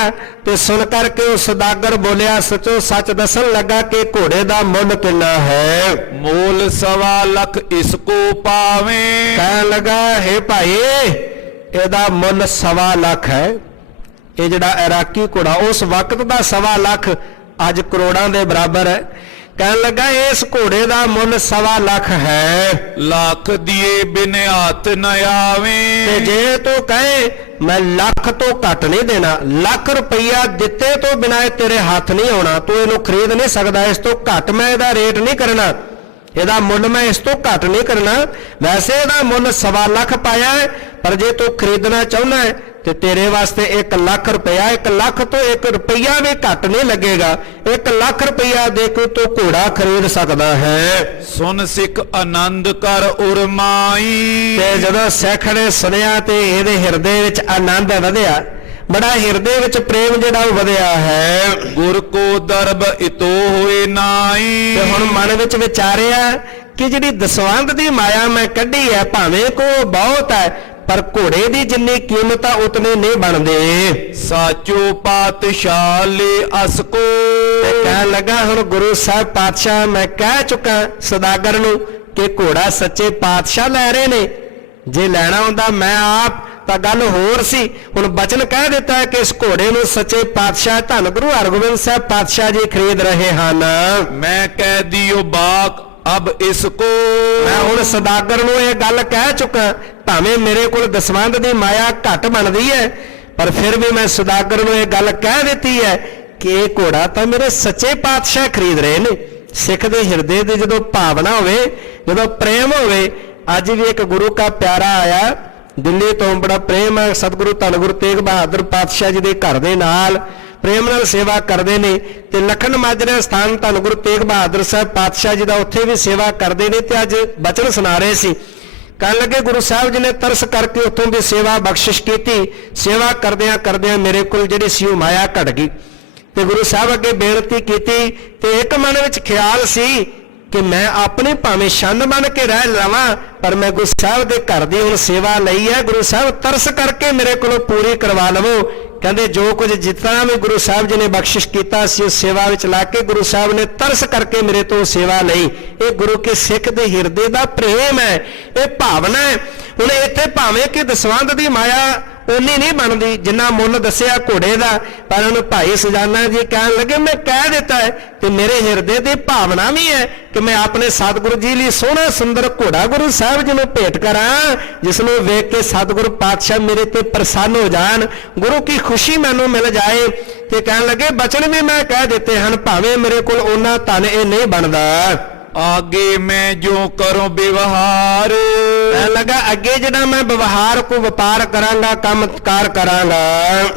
ਤੇ ਸੁਣ ਕਰਕੇ ਉਹ ਸੁਦਾਗਰ ਬੋਲਿਆ, ਸੱਚੋ ਸੱਚ ਦੱਸਣ ਲੱਗਾ ਕਿ ਘੋੜੇ ਦਾ ਮੁੱਲ ਕਿੰਨਾ ਹੈ। ਮੋਲ 1.25 ਲੱਖ ਇਸ ਕੋ ਪਾਵੇ। ਕਹਿਣ ਲੱਗਾ, ਹੇ ਭਾਈ ਇਹਦਾ ਮੁੱਲ 1.25 ਲੱਖ ਹੈ। ਇਹ ਜਿਹੜਾ ਇਰਾਕੀ ਘੋੜਾ ਉਸ ਵਕਤ ਦਾ 1.25 ਲੱਖ ਅੱਜ ਕਰੋੜਾਂ ਦੇ ਬਰਾਬਰ ਹੈ। ਕਹਿਣ ਲੱਗਾ, ਇਸ ਘੋੜੇ ਦਾ ਮੁੱਲ 1.25 ਲੱਖ ਹੈ। ਲੱਖ ਦੀਏ ਬਿਨ ਹੱਥ ਨ ਆਵੇ। ਤੇ ਜੇ ਤੂੰ ਕਹੇ ਮੈਂ ਲੱਖ ਤੋਂ ਘੱਟ ਨਹੀਂ ਦੇਣਾ, ਲੱਖ ਰੁਪਈਆ ਦਿੱਤੇ ਤੋਂ ਬਿਨਾਂ ਇਹ ਤੇਰੇ ਹੱਥ ਨਹੀਂ ਆਉਣਾ, ਤੂੰ ਇਹਨੂੰ ਖਰੀਦ ਨਹੀਂ ਸਕਦਾ, ਇਸ ਤੋਂ ਘੱਟ ਮੈਂ ਇਹਦਾ ਰੇਟ ਨਹੀਂ ਕਰਨਾ, ਇਹਦਾ ਮੁੱਲ ਮੈਂ ਇਸ ਤੋਂ ਘੱਟ ਨਹੀਂ ਕਰਨਾ। ਵੈਸੇ ਇਹਦਾ ਮੁੱਲ 1.25 ਲੱਖ ਪਾਇਆ ਹੈ, ਪਰ ਜੇ ਤੂੰ ਖਰੀਦਣਾ ਚਾਹੁੰਦਾ ਹੈ ਤੇ ਤੇਰੇ ਵਾਸਤੇ 1 ਲੱਖ ਰੁਪਇਆ, 1 ਲੱਖ ਤੋਂ 1 ਰੁਪਈਆ ਵੀ ਘੱਟ ਨਹੀਂ ਲੱਗੇਗਾ, 1 ਲੱਖ ਰੁਪਈਆ ਦੇ ਕੇ ਤੂੰ ਘੋੜਾ ਖਰੀਦ ਸਕਦਾ ਹੈ। ਸੁਨ ਸਿੱਖ ਆਨੰਦ ਕਰ ਉਰਮਾਈ। ਤੇ ਜਦੋਂ ਸਿੱਖ ਨੇ ਸੁਣਿਆ ਤੇ ਇਹਦੇ ਹਿਰਦੇ ਵਿੱਚ ਆਨੰਦ ਵਧਿਆ, ਬੜਾ ਹਿਰਦੇ ਵਿੱਚ ਪ੍ਰੇਮ ਜਿਹੜਾ ਉਹ ਵਧਿਆ ਹੈ। ਗੁਰ ਕੋ ਦਰਬ ਇਤੋ ਹੋਏ ਨਾਈ। ਤੇ ਹੁਣ ਮਨ ਵਿੱਚ ਵਿਚਾਰਿਆ ਕਿ ਜਿਹੜੀ ਦਸਵੰਧ ਦੀ ਮਾਇਆ ਮੈਂ ਕੱਢੀ ਹੈ, ਭਾਵੇਂ ਕੋ ਬਹੁਤ ਹੈ, ਪਰ ਘੋੜੇ ਦੀ ਜਿੰਨੀ ਕੀਮਤ ਆ ਉਤਨੇ ਨਹੀਂ ਬਣਦੇ। ਸਾਚੋ ਪਾਤਸ਼ਾਹ ਲੈ ਅਸ ਕੋ। ਤੇ ਕਹਿਣ ਲੱਗਾ, ਹੁਣ ਗੁਰੂ ਸਾਹਿਬ ਪਾਤਸ਼ਾਹ ਮੈਂ ਕਹਿ ਚੁੱਕਾ ਸਦਾਗਰ ਨੂੰ ਕਿ ਘੋੜਾ ਸੱਚੇ ਪਾਤਸ਼ਾਹ ਲੈ ਰਹੇ ਨੇ, ਜੇ ਲੈਣਾ ਹੁੰਦਾ ਮੈਂ ਆਪ ਤਾਂ ਗੱਲ ਹੋਰ ਸੀ। ਹੁਣ ਬਚਨ ਕਹਿ ਦਿੱਤਾ ਕਿ ਇਸ ਘੋੜੇ ਨੂੰ ਸੱਚੇ ਪਾਤਸ਼ਾਹ ਧੰਨ ਗੁਰੂ ਹਰਗੋਬਿੰਦ ਸਾਹਿਬ ਪਾਤਸ਼ਾਹ ਜੀ ਖਰੀਦ ਰਹੇ ਹਨ। ਮੈਂ ਕਹਿ ਦਿਓ ਬਾਕ ਅਬ ਇਸ ਕੋ। ਮੈਂ ਹੁਣ ਸਦਾਗਰ ਨੂੰ ਇਹ ਗੱਲ ਕਹਿ ਚੁੱਕਾ, ਭਾਵੇਂ ਮੇਰੇ ਕੋਲ ਦਸਵੰਧ ਦੀ ਮਾਇਆ ਘੱਟ ਬਣਦੀ ਹੈ, ਪਰ ਫਿਰ ਵੀ ਮੈਂ ਸਦਾਗਰ ਨੂੰ ਇਹ ਗੱਲ ਕਹਿ ਦਿੱਤੀ ਹੈ ਕਿ ਇਹ ਘੋੜਾ ਤਾਂ ਮੇਰੇ ਸੱਚੇ ਪਾਤਸ਼ਾਹ ਖਰੀਦ ਰਹੇ ਨੇ। ਸਿੱਖ ਦੇ ਹਿਰਦੇ ਦੀ ਜਦੋਂ ਭਾਵਨਾ ਹੋਵੇ, ਜਦੋਂ ਪ੍ਰੇਮ ਹੋਵੇ। ਅੱਜ ਵੀ ਇੱਕ ਗੁਰੂ ਕਾ ਪਿਆਰਾ ਆਇਆ ਦਿੱਲੀ ਤੋਂ, ਬੜਾ ਪ੍ਰੇਮ ਹੈ ਸਤਿਗੁਰੂ ਧੰਨ ਗੁਰੂ ਤੇਗ ਬਹਾਦਰ ਪਾਤਸ਼ਾਹ ਜੀ ਦੇ ਘਰ ਦੇ ਨਾਲ ਪ੍ਰੇਮ ਨਾਲ ਸੇਵਾ ਕਰਦੇ ਨੇ, ਤੇ ਲਖਨ ਮਾਜਰੇ ਸਥਾਨ ਧੰਨ ਗੁਰੂ ਤੇਗ ਬਹਾਦਰ ਸਾਹਿਬ ਪਾਤਸ਼ਾਹ ਜੀ ਦਾ ਉੱਥੇ ਵੀ ਸੇਵਾ ਕਰਦੇ ਨੇ। ਤੇ ਅੱਜ ਬਚਨ ਸੁਣਾ ਰਹੇ ਸੀ, ਕਹਿਣ ਲੱਗੇ ਗੁਰੂ ਸਾਹਿਬ ਜੀ ਨੇ ਤਰਸ ਕਰਕੇ ਉੱਥੋਂ ਦੀ ਸੇਵਾ ਬਖਸ਼ਿਸ਼ ਕੀਤੀ। ਸੇਵਾ ਕਰਦਿਆਂ ਕਰਦਿਆਂ ਮੇਰੇ ਕੋਲ ਜਿਹੜੀ ਸੀ ਉਹ ਮਾਇਆ ਘਟ ਗਈ ਤੇ ਗੁਰੂ ਸਾਹਿਬ ਅੱਗੇ ਬੇਨਤੀ ਕੀਤੀ ਤੇ ਇੱਕ ਮਨ ਵਿੱਚ ਖਿਆਲ ਸੀ ਕਿ ਮੈਂ ਆਪਣੀ ਭਾਵੇਂ ਛੰਨ ਬਣ ਕੇ ਰਹਿ ਲਵਾਂ ਪਰ ਮੈਂ ਗੁਰੂ ਸਾਹਿਬ ਦੇ ਘਰ ਦੀ ਹੁਣ ਸੇਵਾ ਲਈ ਹੈ। ਗੁਰੂ ਸਾਹਿਬ ਤਰਸ ਕਰਕੇ ਮੇਰੇ ਕੋਲੋਂ ਪੂਰੀ ਕਰਵਾ ਲਵੋ। ਕਹਿੰਦੇ ਜੋ ਕੁਝ ਜਿਤਨਾ ਵੀ ਗੁਰੂ ਸਾਹਿਬ ਜੀ ਨੇ ਬਖਸ਼ਿਸ਼ ਕੀਤਾ ਸੀ ਉਸ ਸੇਵਾ ਵਿੱਚ ਲਾ ਕੇ ਗੁਰੂ ਸਾਹਿਬ ਨੇ ਤਰਸ ਕਰਕੇ ਮੇਰੇ ਤੋਂ ਸੇਵਾ ਲਈ। ਇਹ ਗੁਰੂ ਕੇ ਸਿੱਖ ਦੇ ਹਿਰਦੇ ਦਾ ਪ੍ਰੇਮ ਹੈ, ਇਹ ਭਾਵਨਾ ਹੈ। ਹੁਣ ਇੱਥੇ ਭਾਵੇਂ ਕਿ ਦਸਵੰਧ ਦੀ ਮਾਇਆ ਉਨੀ ਨਹੀਂ ਬਣਦੀ ਜਿੰਨਾ ਮੁੱਲ ਦੱਸਿਆ ਘੋੜੇ ਦਾ, ਪਰ ਉਹਨੂੰ ਭਾਈ ਸੁਜਾਨਾ ਜੀ ਕਹਿਣ ਲੱਗੇ ਮੈਂ ਕਹਿ ਦਿੱਤਾ ਹੈ ਤੇ ਮੇਰੇ ਹਿਰਦੇ ਦੀ ਭਾਵਨਾ ਵੀ ਹੈ ਕਿ ਮੈਂ ਆਪਣੇ ਸਤਿਗੁਰੂ ਜੀ ਲਈ ਸੋਹਣਾ ਸੁੰਦਰ ਘੋੜਾ ਗੁਰੂ ਸਾਹਿਬ ਜੀ ਨੂੰ ਭੇਟ ਕਰਾਂ, ਜਿਸ ਨੂੰ ਵੇਖ ਕੇ ਸਤਿਗੁਰੂ ਪਾਤਸ਼ਾਹ ਮੇਰੇ ਤੇ ਪ੍ਰਸੰਨ ਹੋ ਜਾਣ, ਗੁਰੂ ਕੀ ਖੁਸ਼ੀ ਮੈਨੂੰ ਮਿਲ ਜਾਏ। ਤੇ ਕਹਿਣ ਲੱਗੇ ਬਚਨ ਵੀ ਮੈਂ ਕਹਿ ਦਿੱਤੇ ਹਨ, ਭਾਵੇਂ ਮੇਰੇ ਕੋਲ ਉਹਨਾਂ ਧਨ ਇਹ ਨਹੀਂ ਬਣਦਾ। ਆਗੇ ਮੈਂ ਜੋ ਕਰੋ ਵਿਵਹਾਰ, ਕਹਿਣ ਲੱਗਾ ਅੱਗੇ ਜਿਹੜਾ ਮੈਂ ਵਿਵਹਾਰ ਕੋ ਵਪਾਰ ਕਰਾਂਗਾ, ਕੰਮ ਕਾਰ ਕਰਾਂਗਾ,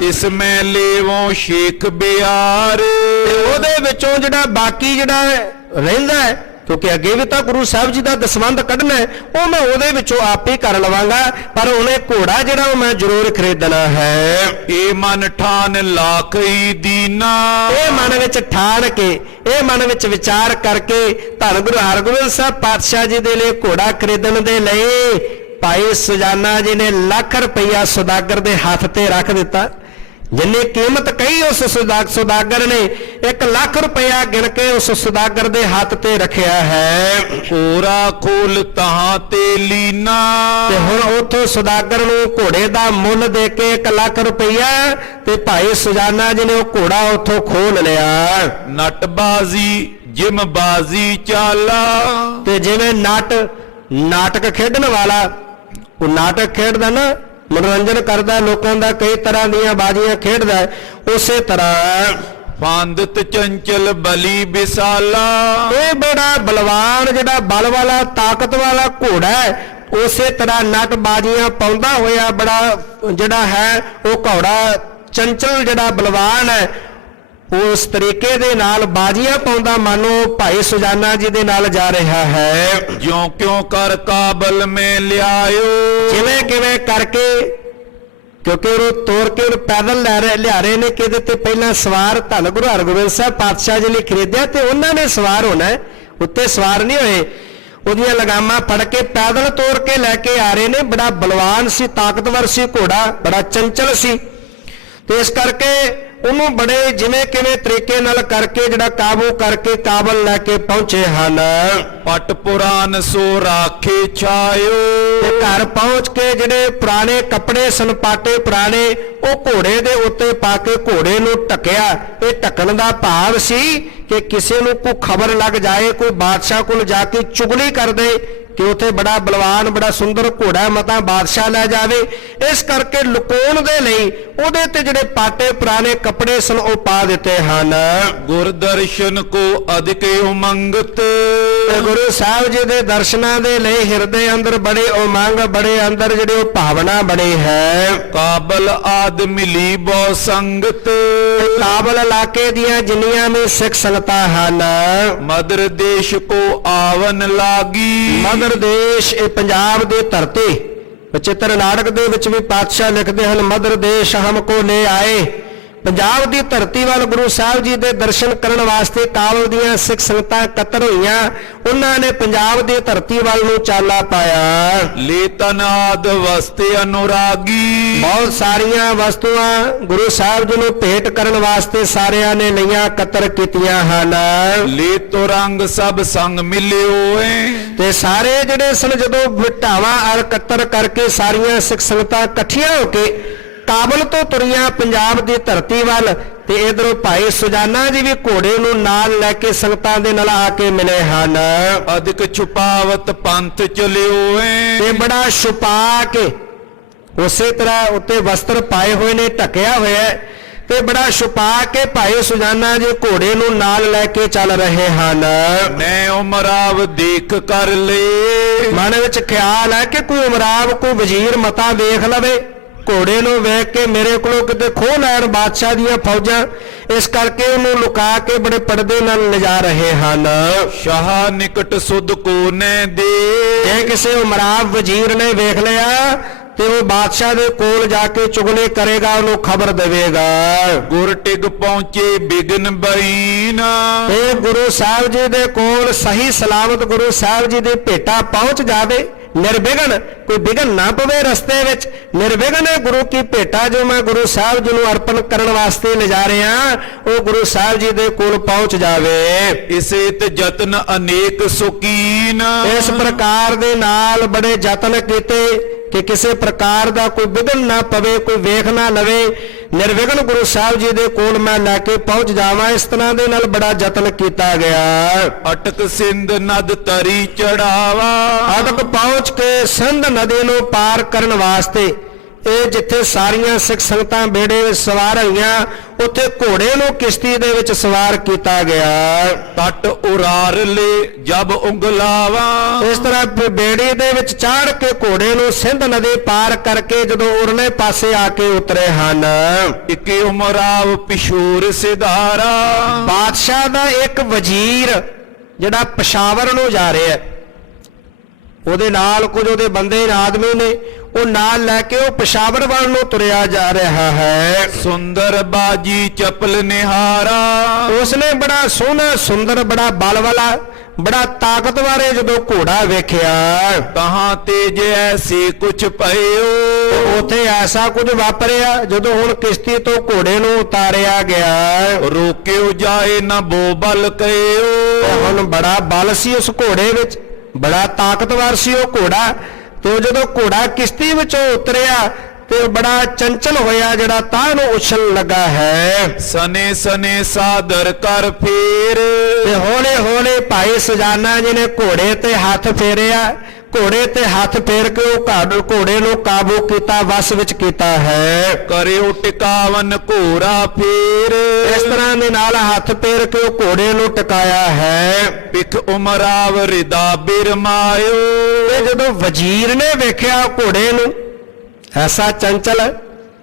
ਇਸ ਮੈਂ ਲੇਵੋਂ ਸ਼ੇਖ ਬਿਆਰ, ਤੇ ਉਹਦੇ ਵਿੱਚੋਂ ਜਿਹੜਾ ਬਾਕੀ ਜਿਹੜਾ ਰਹਿੰਦਾ ਹੈ, ਕਿਉਂਕਿ ਅੱਗੇ ਵੀ ਤਾਂ ਗੁਰੂ ਸਾਹਿਬ ਜੀ ਦਾ ਦਸਵੰਧ ਕੱਢਣਾ ਹੈ, ਉਹ ਮੈਂ ਉਹਦੇ ਵਿੱਚੋਂ ਆਪੇ ਕਰ ਲਵਾਂਗਾ, ਪਰ ਉਹਨੇ ਘੋੜਾ ਜਿਹੜਾ ਉਹ ਮੈਂ ਜ਼ਰੂਰ ਖਰੀਦਣਾ ਹੈ। ਇਹ ਮਨ ਠਾਨ ਲਾਖਈ ਦੀਨਾ, ਇਹ ਮਨ ਵਿੱਚ ਠਾਣ ਕੇ, ਇਹ ਮਨ ਵਿੱਚ ਵਿਚਾਰ ਕਰਕੇ ਧੰਨ ਗੁਰੂ ਹਰਗੋਬਿੰਦ ਸਾਹਿਬ ਪਾਤਸ਼ਾਹ ਜੀ ਦੇ ਲਈ ਘੋੜਾ ਖਰੀਦਣ ਦੇ ਲਈ ਭਾਈ ਸੁਜਾਨਾ ਜੀ ਨੇ ਲੱਖ ਰੁਪਈਆ ਸੁਦਾਗਰ ਦੇ ਹੱਥ ਤੇ ਰੱਖ ਦਿੱਤਾ। ਜਿੰਨੀ ਕੀਮਤ ਕਹੀ ਉਸ ਸੁਦਾਗਰ ਨੇ 1 ਲੱਖ ਰੁਪਇਆ ਗਿਣ ਕੇ ਉਸ ਸੁਦਾਗਰ ਦੇ ਹੱਥ ਤੇ ਰੱਖਿਆ ਹੈ। ਹੋਰਾ ਖੋਲ ਤਹਾਂ ਤੇ ਲੀਨਾ, ਤੇ ਹੁਣ ਉਥੋਂ ਸੁਦਾਗਰ ਨੂੰ ਘੋੜੇ ਦਾ ਮੁੱਲ ਦੇ ਕੇ 1 ਲੱਖ ਰੁਪਇਆ ਤੇ ਭਾਈ ਸੁਜਾਨਾ ਜੀ ਨੇ ਉਹ ਘੋੜਾ ਉਥੋਂ ਖੋਲ ਲਿਆ। ਨਟਬਾਜ਼ੀ ਜਿਮ ਬਾਜ਼ੀ ਚਾਲਾ, ਤੇ ਜਿਵੇਂ ਨਾਟਕ ਖੇਡਣ ਵਾਲਾ ਉਹ ਨਾਟਕ ਖੇਡਦਾ ਨਾ, ਮਨੋਰੰਜਨ ਕਰਦਾ ਲੋਕਾਂ ਦਾ, ਕਈ ਤਰ੍ਹਾਂ ਦੀਆਂ ਬਾਜ਼ੀਆਂ ਖੇਡਦਾ, ਉਸੇ ਤਰ੍ਹਾਂ ਫਾਂਦਤ ਚੰਚਲ ਬਲੀ ਵਿਸਾਲਾ, ਇਹ ਬੜਾ ਬਲਵਾਨ ਜਿਹੜਾ ਬਲ ਵਾਲਾ ਤਾਕਤ ਵਾਲਾ ਘੋੜਾ ਹੈ, ਉਸੇ ਤਰ੍ਹਾਂ ਨਟ ਬਾਜ਼ੀਆਂ ਪਾਉਂਦਾ ਹੋਇਆ ਬੜਾ ਜਿਹੜਾ ਹੈ ਉਹ ਘੋੜਾ ਚੰਚਲ ਜਿਹੜਾ ਬਲਵਾਨ ਹੈ, ਉਸ ਤਰੀਕੇ ਦੇ ਨਾਲ ਬਾਜ਼ੀਆਂ ਪਾਉਂਦਾ ਮਾਨੋ ਭਾਈ ਸੁਜਾਨਾ ਜੀ ਦੇ ਨਾਲ ਜਾ ਰਿਹਾ ਹੈ। ਜਿਉਂ ਕਿਉਂ ਕਰ ਕਾਬਲ ਮੈਂ ਲਿਆਇਓ, ਜਿਵੇਂ ਕਿਵੇਂ ਕਰਕੇ, ਕਿਉਂਕਿ ਉਹ ਤੋਰ ਕੇ ਉਹ ਪੈਦਲ ਲਿਆ ਰਹੇ ਨੇ, ਕਿਹਦੇ ਤੇ ਪਹਿਲਾਂ ਸਵਾਰ ਧੰਨ ਗੁਰੂ ਹਰਗੋਬਿੰਦ ਸਾਹਿਬ ਪਾਤਸ਼ਾਹ ਜੀ ਲਈ ਖਰੀਦਿਆ ਤੇ ਉਹਨਾਂ ਨੇ ਸਵਾਰ ਹੋਣਾ, ਉੱਤੇ ਸਵਾਰ ਨਹੀਂ ਹੋਏ। ਉਹਦੀਆਂ ਲਗਾਮਾਂ ਫੜ ਕੇ ਪੈਦਲ ਤੋਰ ਕੇ ਲੈ ਕੇ ਆ ਰਹੇ ਨੇ। ਬੜਾ ਬਲਵਾਨ ਸੀ, ਤਾਕਤਵਰ ਸੀ ਘੋੜਾ, ਬੜਾ ਚੰਚਲ ਸੀ, ਤੇ ਇਸ ਕਰਕੇ ਉਹਨੂੰ ਬੜੇ ਜਿਵੇਂ ਕਿਵੇਂ ਤਰੀਕੇ ਨਾਲ ਕਰਕੇ ਜਿਹੜਾ ਕਾਬੂ ਕਰਕੇ ਕਾਬਲ ਲੈ ਕੇ ਪਹੁੰਚੇ ਹਨ। ਪਟ ਪੁਰਾਨ ਸੋ ਰਾਖੇ ਛਾਇਓ, ਤੇ ਘਰ ਪਹੁੰਚ ਕੇ ਜਿਹੜੇ ਪੁਰਾਣੇ ਕੱਪੜੇ ਸਨ, ਪਾਟੇ ਪੁਰਾਣੇ, ਉਹ ਘੋੜੇ ਦੇ ਉੱਤੇ ਪਾ ਕੇ ਘੋੜੇ ਨੂੰ ਢੱਕਿਆ। ਇਹ ਢੱਕਣ ਦਾ ਭਾਵ ਸੀ ਕਿ ਕਿਸੇ ਨੂੰ ਕੋਈ ਖਬਰ ਲੱਗ ਜਾਏ, ਕੋਈ ਬਾਦਸ਼ਾਹ ਕੋਲ ਜਾ ਕੇ ਚੁਗਲੀ ਕਰ ਦੇ ਕਿ ਉੱਥੇ ਬੜਾ ਬਲਵਾਨ ਬੜਾ ਸੁੰਦਰ ਘੋੜਾ ਮਤਾ ਬਾਦਸ਼ਾਹ ਲੈ ਜਾਵੇ, ਇਸ ਕਰਕੇ ਲੁਕਾਉਣ ਦੇ ਲਈ ਉਹਦੇ ਤੇ ਜਿਹੜੇ ਪਾਟੇ ਪੁਰਾਣੇ ਕੱਪੜੇ ਸਨ ਉਹ ਪਾ ਦਿੱਤੇ ਹਨ। ਗੁਰ ਦਰਸ਼ਨ ਕੋ ਅਧਿਕ ਉਮੰਗਤ, ਗੁਰੂ ਸਾਹਿਬ ਜੀ ਦੇ ਦਰਸ਼ਨਾਂ ਦੇ ਲਈ ਹਿਰਦੇ ਅੰਦਰ ਬੜੇ ਉਮੰਗ, ਬੜੇ ਅੰਦਰ ਜਿਹੜੇ ਉਹ ਭਾਵਨਾ ਬਣੀ ਹੈ। ਕਾਬਲ ਆਦ ਮਿਲੀ ਬਹੁ ਸੰਗਤ, ਕਾਬਲ ਇਲਾਕੇ ਦੀਆਂ ਜਿੰਨੀਆਂ ਵੀ ਸਿੱਖ ਸੰਗਤਾਂ ਹਨ, ਮਦਰ ਦੇਸ਼ ਕੋ ਆਵਨ ਲਾਗੀ, ਮਦਰ ਦੇਸ਼ ਇਹ ਪੰਜਾਬ ਦੀ ਧਰਤੀ। ਬਚਿੱਤਰ ਨਾਟਕ ਦੇ ਵਿੱਚ ਵੀ ਪਾਤਸ਼ਾਹ ਲਿਖਦੇ ਹਨ, ਮਦਰ ਦੇਸ਼ ਹਮ ਕੋ ਲੈ ਆਏ। ਪੰਜਾਬ ਦੀ ਧਰਤੀ ਵੱਲ ਗੁਰੂ ਸਾਹਿਬ ਜੀ ਦੇ ਦਰਸ਼ਨ ਕਰਨ ਵਾਸਤੇ ਕਾਬਲ ਦੀਆਂ ਸਿੱਖ ਸੰਗਤਾਂ ਇਕੱਤਰ ਹੋਈਆਂ। ਉਹਨਾਂ ਨੇ ਪੰਜਾਬ ਦੀ ਧਰਤੀ ਵੱਲ ਨੂੰ ਚਾਲਾ ਪਾਇਆ। ਲੈ ਤਨਾਦ ਵਸਤੇ ਅਨੁਰਾਗੀ, ਬਹੁਤ ਸਾਰੀਆਂ ਵਸਤੂਆਂ ਗੁਰੂ ਸਾਹਿਬ ਜੀ ਨੂੰ ਭੇਟ ਕਰਨ ਵਾਸਤੇ ਸਾਰਿਆਂ ਨੇ ਲਈਆਂ, ਇਕੱਤਰ ਕੀਤੀਆਂ ਹਨ। ਲੈ ਤੋ ਰੰਗ ਸਭ ਸੰਗ ਮਿਲਿਓ ਏ, ਤੇ ਸਾਰੇ ਜਿਹੜੇ ਸਨ ਜਦੋਂ ਮਿਟਾਵਾਂ ਅਰ ਇਕੱਤਰ ਕਰਕੇ ਸਾਰੀਆਂ ਸਿੱਖ ਸੰਗਤਾਂ ਇਕੱਠੀਆਂ ਹੋ ਕੇ ਕਾਬਲ ਤੋਂ ਤੁਰੀਆਂ ਪੰਜਾਬ ਦੀ ਧਰਤੀ ਵੱਲ, ਤੇ ਇਧਰੋਂ ਭਾਈ ਸੁਜਾਨਾ ਜੀ ਵੀ ਘੋੜੇ ਨੂੰ ਨਾਲ ਲੈ ਕੇ ਸੰਗਤਾਂ ਦੇ ਨਾਲ ਆ ਕੇ ਮਿਲੇ ਹਨ। ਅਧਿਕ ਛੁਪਾਵਤ ਪੰਥ ਚਲਿਓ ਏ, ਤੇ ਬੜਾ ਛੁਪਾ ਕੇ, ਉਸੇ ਤਰ੍ਹਾਂ ਉੱਤੇ ਵਸਤਰ ਪਾਏ ਹੋਏ ਨੇ, ਢਕਿਆ ਹੋਇਆ, ਤੇ ਬੜਾ ਛੁਪਾ ਕੇ ਭਾਈ ਸੁਜਾਨਾ ਜੀ ਘੋੜੇ ਨੂੰ ਨਾਲ ਲੈ ਕੇ ਚੱਲ ਰਹੇ ਹਨ। ਮੈਂ ਉਮਰਾਵ ਦੇਖ ਕਰ ਲੇ, ਮਨ ਵਿੱਚ ਖਿਆਲ ਹੈ ਕਿ ਕੋਈ ਉਮਰਾਵ ਕੋਈ ਵਜ਼ੀਰ ਮਤਾ ਵੇਖ ਲਵੇ, ਘੋੜੇ ਨੂੰ ਵੇਖ ਕੇ ਮੇਰੇ ਕੋਲੋਂ ਕਿਤੇ ਖੋਹ ਲੈਣ ਬਾਦਸ਼ਾਹ ਦੀਆਂ ਫੌਜਾਂ, ਇਸ ਕਰਕੇ ਉਹਨੂੰ ਲੁਕਾ ਕੇ ਬੜੇ ਪਰਦੇ ਨਾਲ ਲਿਜਾ ਰਹੇ ਹਨ। ਸ਼ਾਹ ਨਿਕਟ ਸੁਧ ਕੋ ਨੈ ਦੇ, ਜੇ ਕਿਸੇ ਉਮਰਾਵ ਵਜ਼ੀਰ ਨੇ ਵੇਖ ਲਿਆ ਤੇ ਉਹ ਬਾਦਸ਼ਾਹ ਦੇ ਕੋਲ ਜਾ ਕੇ ਚੁਗਲੀ ਕਰੇਗਾ, ਉਹਨੂੰ ਖਬਰ ਦੇਵੇਗਾ। ਗੁਰ ਟਿਗ ਪਹੁੰਚੇ ਬਿਗਨ ਬਈਨ, ਇਹ ਗੁਰੂ ਸਾਹਿਬ ਜੀ ਦੇ ਕੋਲ ਸਹੀ ਸਲਾਮਤ ਗੁਰੂ ਸਾਹਿਬ ਜੀ ਦੀ ਭੇਟਾ ਪਹੁੰਚ ਜਾਵੇ, ਨਿਰਵਿਘਨ, ਕੋਈ ਵਿਘਨ ਨਾ ਪਵੇ ਰਸਤੇ ਵਿੱਚ। ਨਿਰਵਿਘਨ ਹੈ ਗੁਰੂ ਕੀ ਭੇਟਾ ਜੋ ਮੈਂ ਗੁਰੂ ਸਾਹਿਬ ਜੀ ਨੂੰ ਅਰਪਣ ਕਰਨ ਵਾਸਤੇ ਲਿਜਾ ਰਿਹਾ, ਉਹ ਗੁਰੂ ਸਾਹਿਬ ਜੀ ਦੇ ਕੋਲ ਪਹੁੰਚ ਜਾਵੇ। ਇਸੇ ਤੇ ਯਤਨ ਅਨੇਕ ਸੁਕੀਨ, ਇਸ ਪ੍ਰਕਾਰ ਦੇ ਨਾਲ ਬੜੇ ਯਤਨ ਕੀਤੇ ਕਿ ਕਿਸੇ ਪ੍ਰਕਾਰ ਦਾ ਕੋਈ ਵਿਘਨ ਨਾ ਪਵੇ, ਕੋਈ ਵੇਖ ਨਾ ਲਵੇ, ਨਿਰਵਿਘਨ ਗੁਰੂ ਸਾਹਿਬ ਜੀ ਦੇ ਕੋਲ ਮੈਂ ਲੈ ਕੇ ਪਹੁੰਚ ਜਾਵਾਂ। ਇਸ ਤਰ੍ਹਾਂ ਦੇ ਨਾਲ ਬੜਾ ਯਤਨ ਕੀਤਾ ਗਿਆ। ਅਟਕ ਸਿੰਧ ਨਦ ਤਰੀ ਚੜਾਵਾ, ਅਟਕ ਪਹੁੰਚ ਕੇ ਸਿੰਧ ਨਦੀ ਨੂੰ ਪਾਰ ਕਰਨ ਵਾਸਤੇ, ਇਹ ਜਿੱਥੇ ਸਾਰੀਆਂ ਸਿੱਖ ਸੰਗਤਾਂ ਬੇੜੇ ਵਿੱਚ ਸਵਾਰ ਹੋਈਆਂ, ਉੱਥੇ ਘੋੜੇ ਨੂੰ ਕਿਸ਼ਤੀ ਦੇ ਵਿੱਚ ਸਵਾਰ ਕੀਤਾ ਗਿਆ। ਤਟ ਉਰਾਰ ਲੈ ਜਬ ਉਂਗਲਾਵਾ, ਇਸ ਤਰ੍ਹਾਂ ਬੇੜੀ ਦੇ ਵਿੱਚ ਚਾੜ ਕੇ ਘੋੜੇ ਨੂੰ ਸਿੰਧ ਨਦੀ ਪਾਰ ਕਰਕੇ ਜਦੋਂ ਉਰਲੇ ਪਾਸੇ ਆ ਕੇ ਉਤਰੇ ਹਨ। ਇਕੇ ਉਮਰਾਵ ਪਿਸ਼ੋਰ ਸਿਧਾਰਾ, ਬਾਦਸ਼ਾਹ ਦਾ ਇੱਕ ਵਜ਼ੀਰ ਜਿਹੜਾ ਪਸ਼ਾਵਰ ਨੂੰ ਜਾ ਰਿਹਾ ਹੈ, ਉਹਦੇ ਨਾਲ ਕੁਝ ਉਹਦੇ ਬੰਦੇ ਆਦਮੀ ਨੇ, ਉਹ ਨਾਲ ਲੈ ਕੇ ਉਹ ਪਸ਼ਾਵਰ ਵੱਲ ਨੂੰ ਤੁਰਿਆ ਜਾ ਰਿਹਾ ਹੈ। ਸੁੰਦਰ ਬਾਜੀ ਚਪਲ ਨਿਹਾਰਾ, ਉਸਨੇ ਬੜਾ ਸੋਹਣਾ ਸੁੰਦਰ ਬੜਾ ਬਲ ਵਾਲਾ ਬੜਾ ਤਾਕਤਵਰ ਜਦੋਂ ਘੋੜਾ ਵੇਖਿਆ, ਕਹਾਂ ਤੇਜ ਐਸੀ ਕੁਛ ਪਇਓ, ਉੱਥੇ ਐਸਾ ਕੁਝ ਵਾਪਰਿਆ ਜਦੋਂ ਹੁਣ ਕਿਸ਼ਤੀ ਤੋਂ ਘੋੜੇ ਨੂੰ ਉਤਾਰਿਆ ਗਿਆ। ਰੋਕਿਓ ਜਾਏ ਨਾ ਬੋ ਬਲ ਕਇਓ, ਹੁਣ ਬੜਾ ਬਲ ਸੀ ਉਸ ਘੋੜੇ ਵਿੱਚ, ਬੜਾ ਤਾਕਤਵਰ ਸੀ ਉਹ ਘੋੜਾ। ਤੇ ਜਦੋਂ ਘੋੜਾ ਕਿਸ਼ਤੀ ਵਿੱਚੋਂ ਉਤਰਿਆ ਤੇ ਬੜਾ ਚੰਚਲ ਹੋਇਆ, ਜਿਹੜਾ ਤਾਂ ਨੂੰ ਉਛਲ ਲੱਗਾ ਹੈ। ਸਨੇ ਸਨੇ ਸਾਦਰ ਕਰ ਫੇਰ, ਤੇ ਹੌਲੇ ਹੌਲੇ ਭਾਈ ਸਜਾਨਾ ਜੀ ਨੇ ਘੋੜੇ ਤੇ ਹੱਥ ਫੇਰਿਆ, ਘੋੜੇ ਤੇ ਹੱਥ ਫੇਰ ਕੇ ਉਹ ਘੋੜੇ ਨੂੰ ਕਾਬੂ ਕੀਤਾ, ਵਸ ਵਿੱਚ ਕੀਤਾ ਹੈ। ਕਰਿਓ ਟਿਕਾਵਨ ਘੋਰਾ ਫੇਰ, ਇਸ ਤਰ੍ਹਾਂ ਦੇ ਨਾਲ ਹੱਥ ਫੇਰ ਕੇ ਉਹ ਘੋੜੇ ਨੂੰ ਟਿਕਾਇਆ ਹੈ। ਪਿਖ ਉਮਰਾਵ ਰਿਦਾ ਬਿਰਮਾਇਓ, ਤੇ ਜਦੋਂ ਵਜ਼ੀਰ ਨੇ ਵੇਖਿਆ ਘੋੜੇ ਨੂੰ, ਐਸਾ ਚੰਚਲ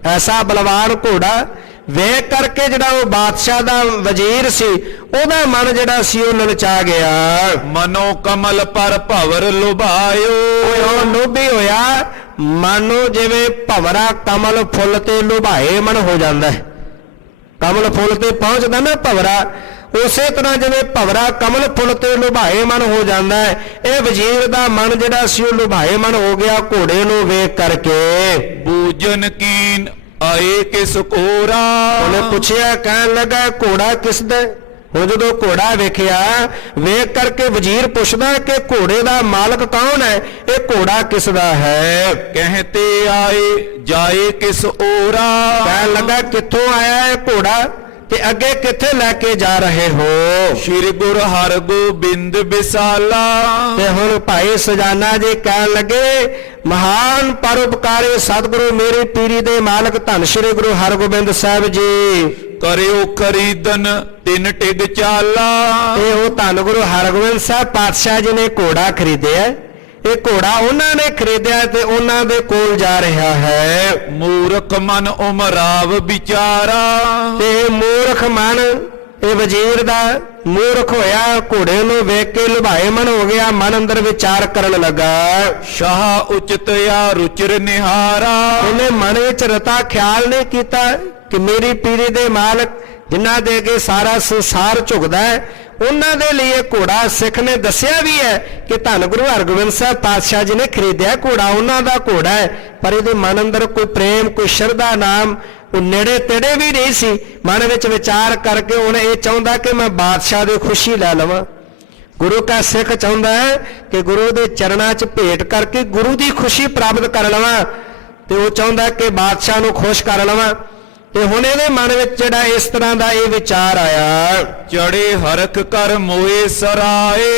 ਐਸਾ ਬਲਵਾਨ ਘੋੜਾ ਵੇਖ ਕਰਕੇ ਜਿਹੜਾ ਉਹ ਬਾਦਸ਼ਾਹ ਦਾ ਵਜ਼ੀਰ ਸੀ, ਉਹਦਾ ਮਨ ਜਿਹੜਾ ਸੀ ਉਹ ਲਲਚਾ ਗਿਆ। ਮਨੋ ਕਮਲ ਪਰ ਭਵਰ ਲੁਭਾਇਓ, ਉਹ ਲੋਭੀ ਹੋਇਆ, ਮਾਨੋ ਜਿਵੇਂ ਭਵਰਾ ਕਮਲ ਫੁੱਲ ਤੇ ਲੁਭਾਏ ਮਨ ਹੋ ਜਾਂਦਾ ਹੈ। ਕਮਲ ਫੁੱਲ ਤੇ ਪਹੁੰਚਦਾ ਨਾ ਭਵਰਾ, ਉਸੇ ਤਰ੍ਹਾਂ ਜਿਵੇਂ ਭਵਰਾ ਕਮਲ ਫੁੱਲ ਤੇ ਲੁਭਾਏ ਮਨ ਹੋ ਜਾਂਦਾ ਹੈ, ਇਹ ਵਜ਼ੀਰ ਦਾ ਮਨ ਜਿਹੜਾ ਸੀ ਉਹ ਲੁਭਾਏ ਮਨ ਹੋ ਗਿਆ ਘੋੜੇ ਨੂੰ ਵੇਖ ਕਰਕੇ। ਬੂਜਨ ਕੀਨ ਆਏ ਕਿਸ ਕੋਰਾ, ਉਹਨੇ ਪੁੱਛਿਆ, ਕਹਿਣ ਲੱਗਾ ਘੋੜਾ ਕਿਸ ਦਾ? ਹੁਣ ਜਦੋਂ ਘੋੜਾ ਵੇਖਿਆ, ਵੇਖ ਕਰਕੇ ਵਜ਼ੀਰ ਪੁੱਛਦਾ ਕਿ ਘੋੜੇ ਦਾ ਮਾਲਕ ਕੌਣ ਹੈ, ਇਹ ਘੋੜਾ ਕਿਸ ਦਾ ਹੈ? ਕਹਤੇ ਆਏ ਜਾਏ ਕਿਸ ਓਰਾ, ਕਹਿਣ ਲੱਗਾ ਕਿੱਥੋਂ ਆਇਆ ਹੈ ਘੋੜਾ ਤੇ ਅੱਗੇ ਕਿੱਥੇ ਲੈ ਕੇ ਜਾ ਰਹੇ ਹੋ? ਸ਼੍ਰੀ ਗੁਰੂ ਹਰਗੋਬਿੰਦ ਵਿਸਾਲਾ, ਤੇ ਹੁਣ ਭਾਈ ਸਜਾਨਾ ਜੀ ਕਹਿਣ ਲੱਗੇ, ਮਹਾਨ ਪਰਉਪਕਾਰੀ ਸਤਿਗੁਰੂ ਮੇਰੀ ਪੀਰੀ ਦੇ ਮਾਲਕ ਧੰਨ ਸ਼੍ਰੀ ਗੁਰੂ ਹਰਗੋਬਿੰਦ ਸਾਹਿਬ ਜੀ, ਕਰਿਓ ਖਰੀਦਨ ਤਿੰਨ ਟਿਗ ਚਾਲਾ, ਇਹ ਉਹ ਧੰਨ ਗੁਰੂ ਹਰਗੋਬਿੰਦ ਸਾਹਿਬ ਪਾਤਸ਼ਾਹ ਜੀ ਨੇ ਘੋੜਾ ਖਰੀਦਿਆ। ਇਹ ਘੋੜਾ ਉਹਨਾਂ ਨੇ ਖਰੀਦਿਆ ਤੇ ਉਹਨਾਂ ਦੇ ਕੋਲ ਜਾ ਰਿਹਾ ਹੈ। ਮੂਰਖ ਮਨ ਉਮਰਾਵ ਵਿਚਾਰਾ, ਤੇ ਮੂਰਖ ਮਨ, ਇਹ ਵਜ਼ੀਰ ਦਾ ਮੂਰਖ ਹੋਇਆ, ਘੋੜੇ ਨੂੰ ਵੇਖ ਕੇ ਲੁਭਾਏ ਮਨ ਹੋ ਗਿਆ, ਮਨ ਅੰਦਰ ਵਿਚਾਰ ਕਰਨ ਲੱਗਾ। ਸ਼ਾਹ ਉਚਿਤ ਆ ਰੁਚਿਰ ਨਿਹਾਰਾ, ਉਹਨੇ ਮਨ ਵਿੱਚ ਰਤਾ ਖਿਆਲ ਨਹੀਂ ਕੀਤਾ ਕਿ ਮੇਰੀ ਪੀਰੀ ਦੇ ਮਾਲਕ ਜਿਨ੍ਹਾਂ ਦੇ ਅੱਗੇ ਸਾਰਾ ਸੰਸਾਰ ਝੁਕਦਾ ਹੈ, ਉਹਨਾਂ ਦੇ ਲਈ ਇਹ ਘੋੜਾ ਸਿੱਖ ਨੇ ਦੱਸਿਆ ਵੀ ਹੈ ਕਿ ਧੰਨ ਗੁਰੂ ਹਰਗੋਬਿੰਦ ਸਾਹਿਬ ਪਾਤਸ਼ਾਹ ਜੀ ਨੇ ਖਰੀਦਿਆ ਘੋੜਾ, ਉਹਨਾਂ ਦਾ ਘੋੜਾ ਹੈ। ਪਰ ਇਹਦੇ ਮਨ ਅੰਦਰ ਕੋਈ ਪ੍ਰੇਮ, ਕੋਈ ਸ਼ਰਧਾ ਨਾਮ, ਉਹ ਨੇੜੇ ਤੇੜੇ ਵੀ ਨਹੀਂ ਸੀ। ਮਨ ਵਿੱਚ ਵਿਚਾਰ ਕਰਕੇ ਉਹਨੇ ਇਹ ਚਾਹੁੰਦਾ ਕਿ ਮੈਂ ਬਾਦਸ਼ਾਹ ਦੀ ਖੁਸ਼ੀ ਲੈ ਲਵਾਂ। ਗੁਰੂ ਕਾ ਸਿੱਖ ਚਾਹੁੰਦਾ ਹੈ ਕਿ ਗੁਰੂ ਦੇ ਚਰਨਾਂ 'ਚ ਭੇਟ ਕਰਕੇ ਗੁਰੂ ਦੀ ਖੁਸ਼ੀ ਪ੍ਰਾਪਤ ਕਰ ਲਵਾਂ, ਤੇ ਉਹ ਚਾਹੁੰਦਾ ਕਿ ਬਾਦਸ਼ਾਹ ਨੂੰ ਖੁਸ਼ ਕਰ ਲਵਾਂ। ਤੇ ਹੁਣ ਇਹਦੇ ਮਨ ਵਿੱਚ ਜਿਹੜਾ ਇਸ ਤਰ੍ਹਾਂ ਦਾ ਇਹ ਵਿਚਾਰ ਆਇਆ, ਚੜੇ ਹਰਖ ਕਰ ਮੋਏ ਸਰਾਏ,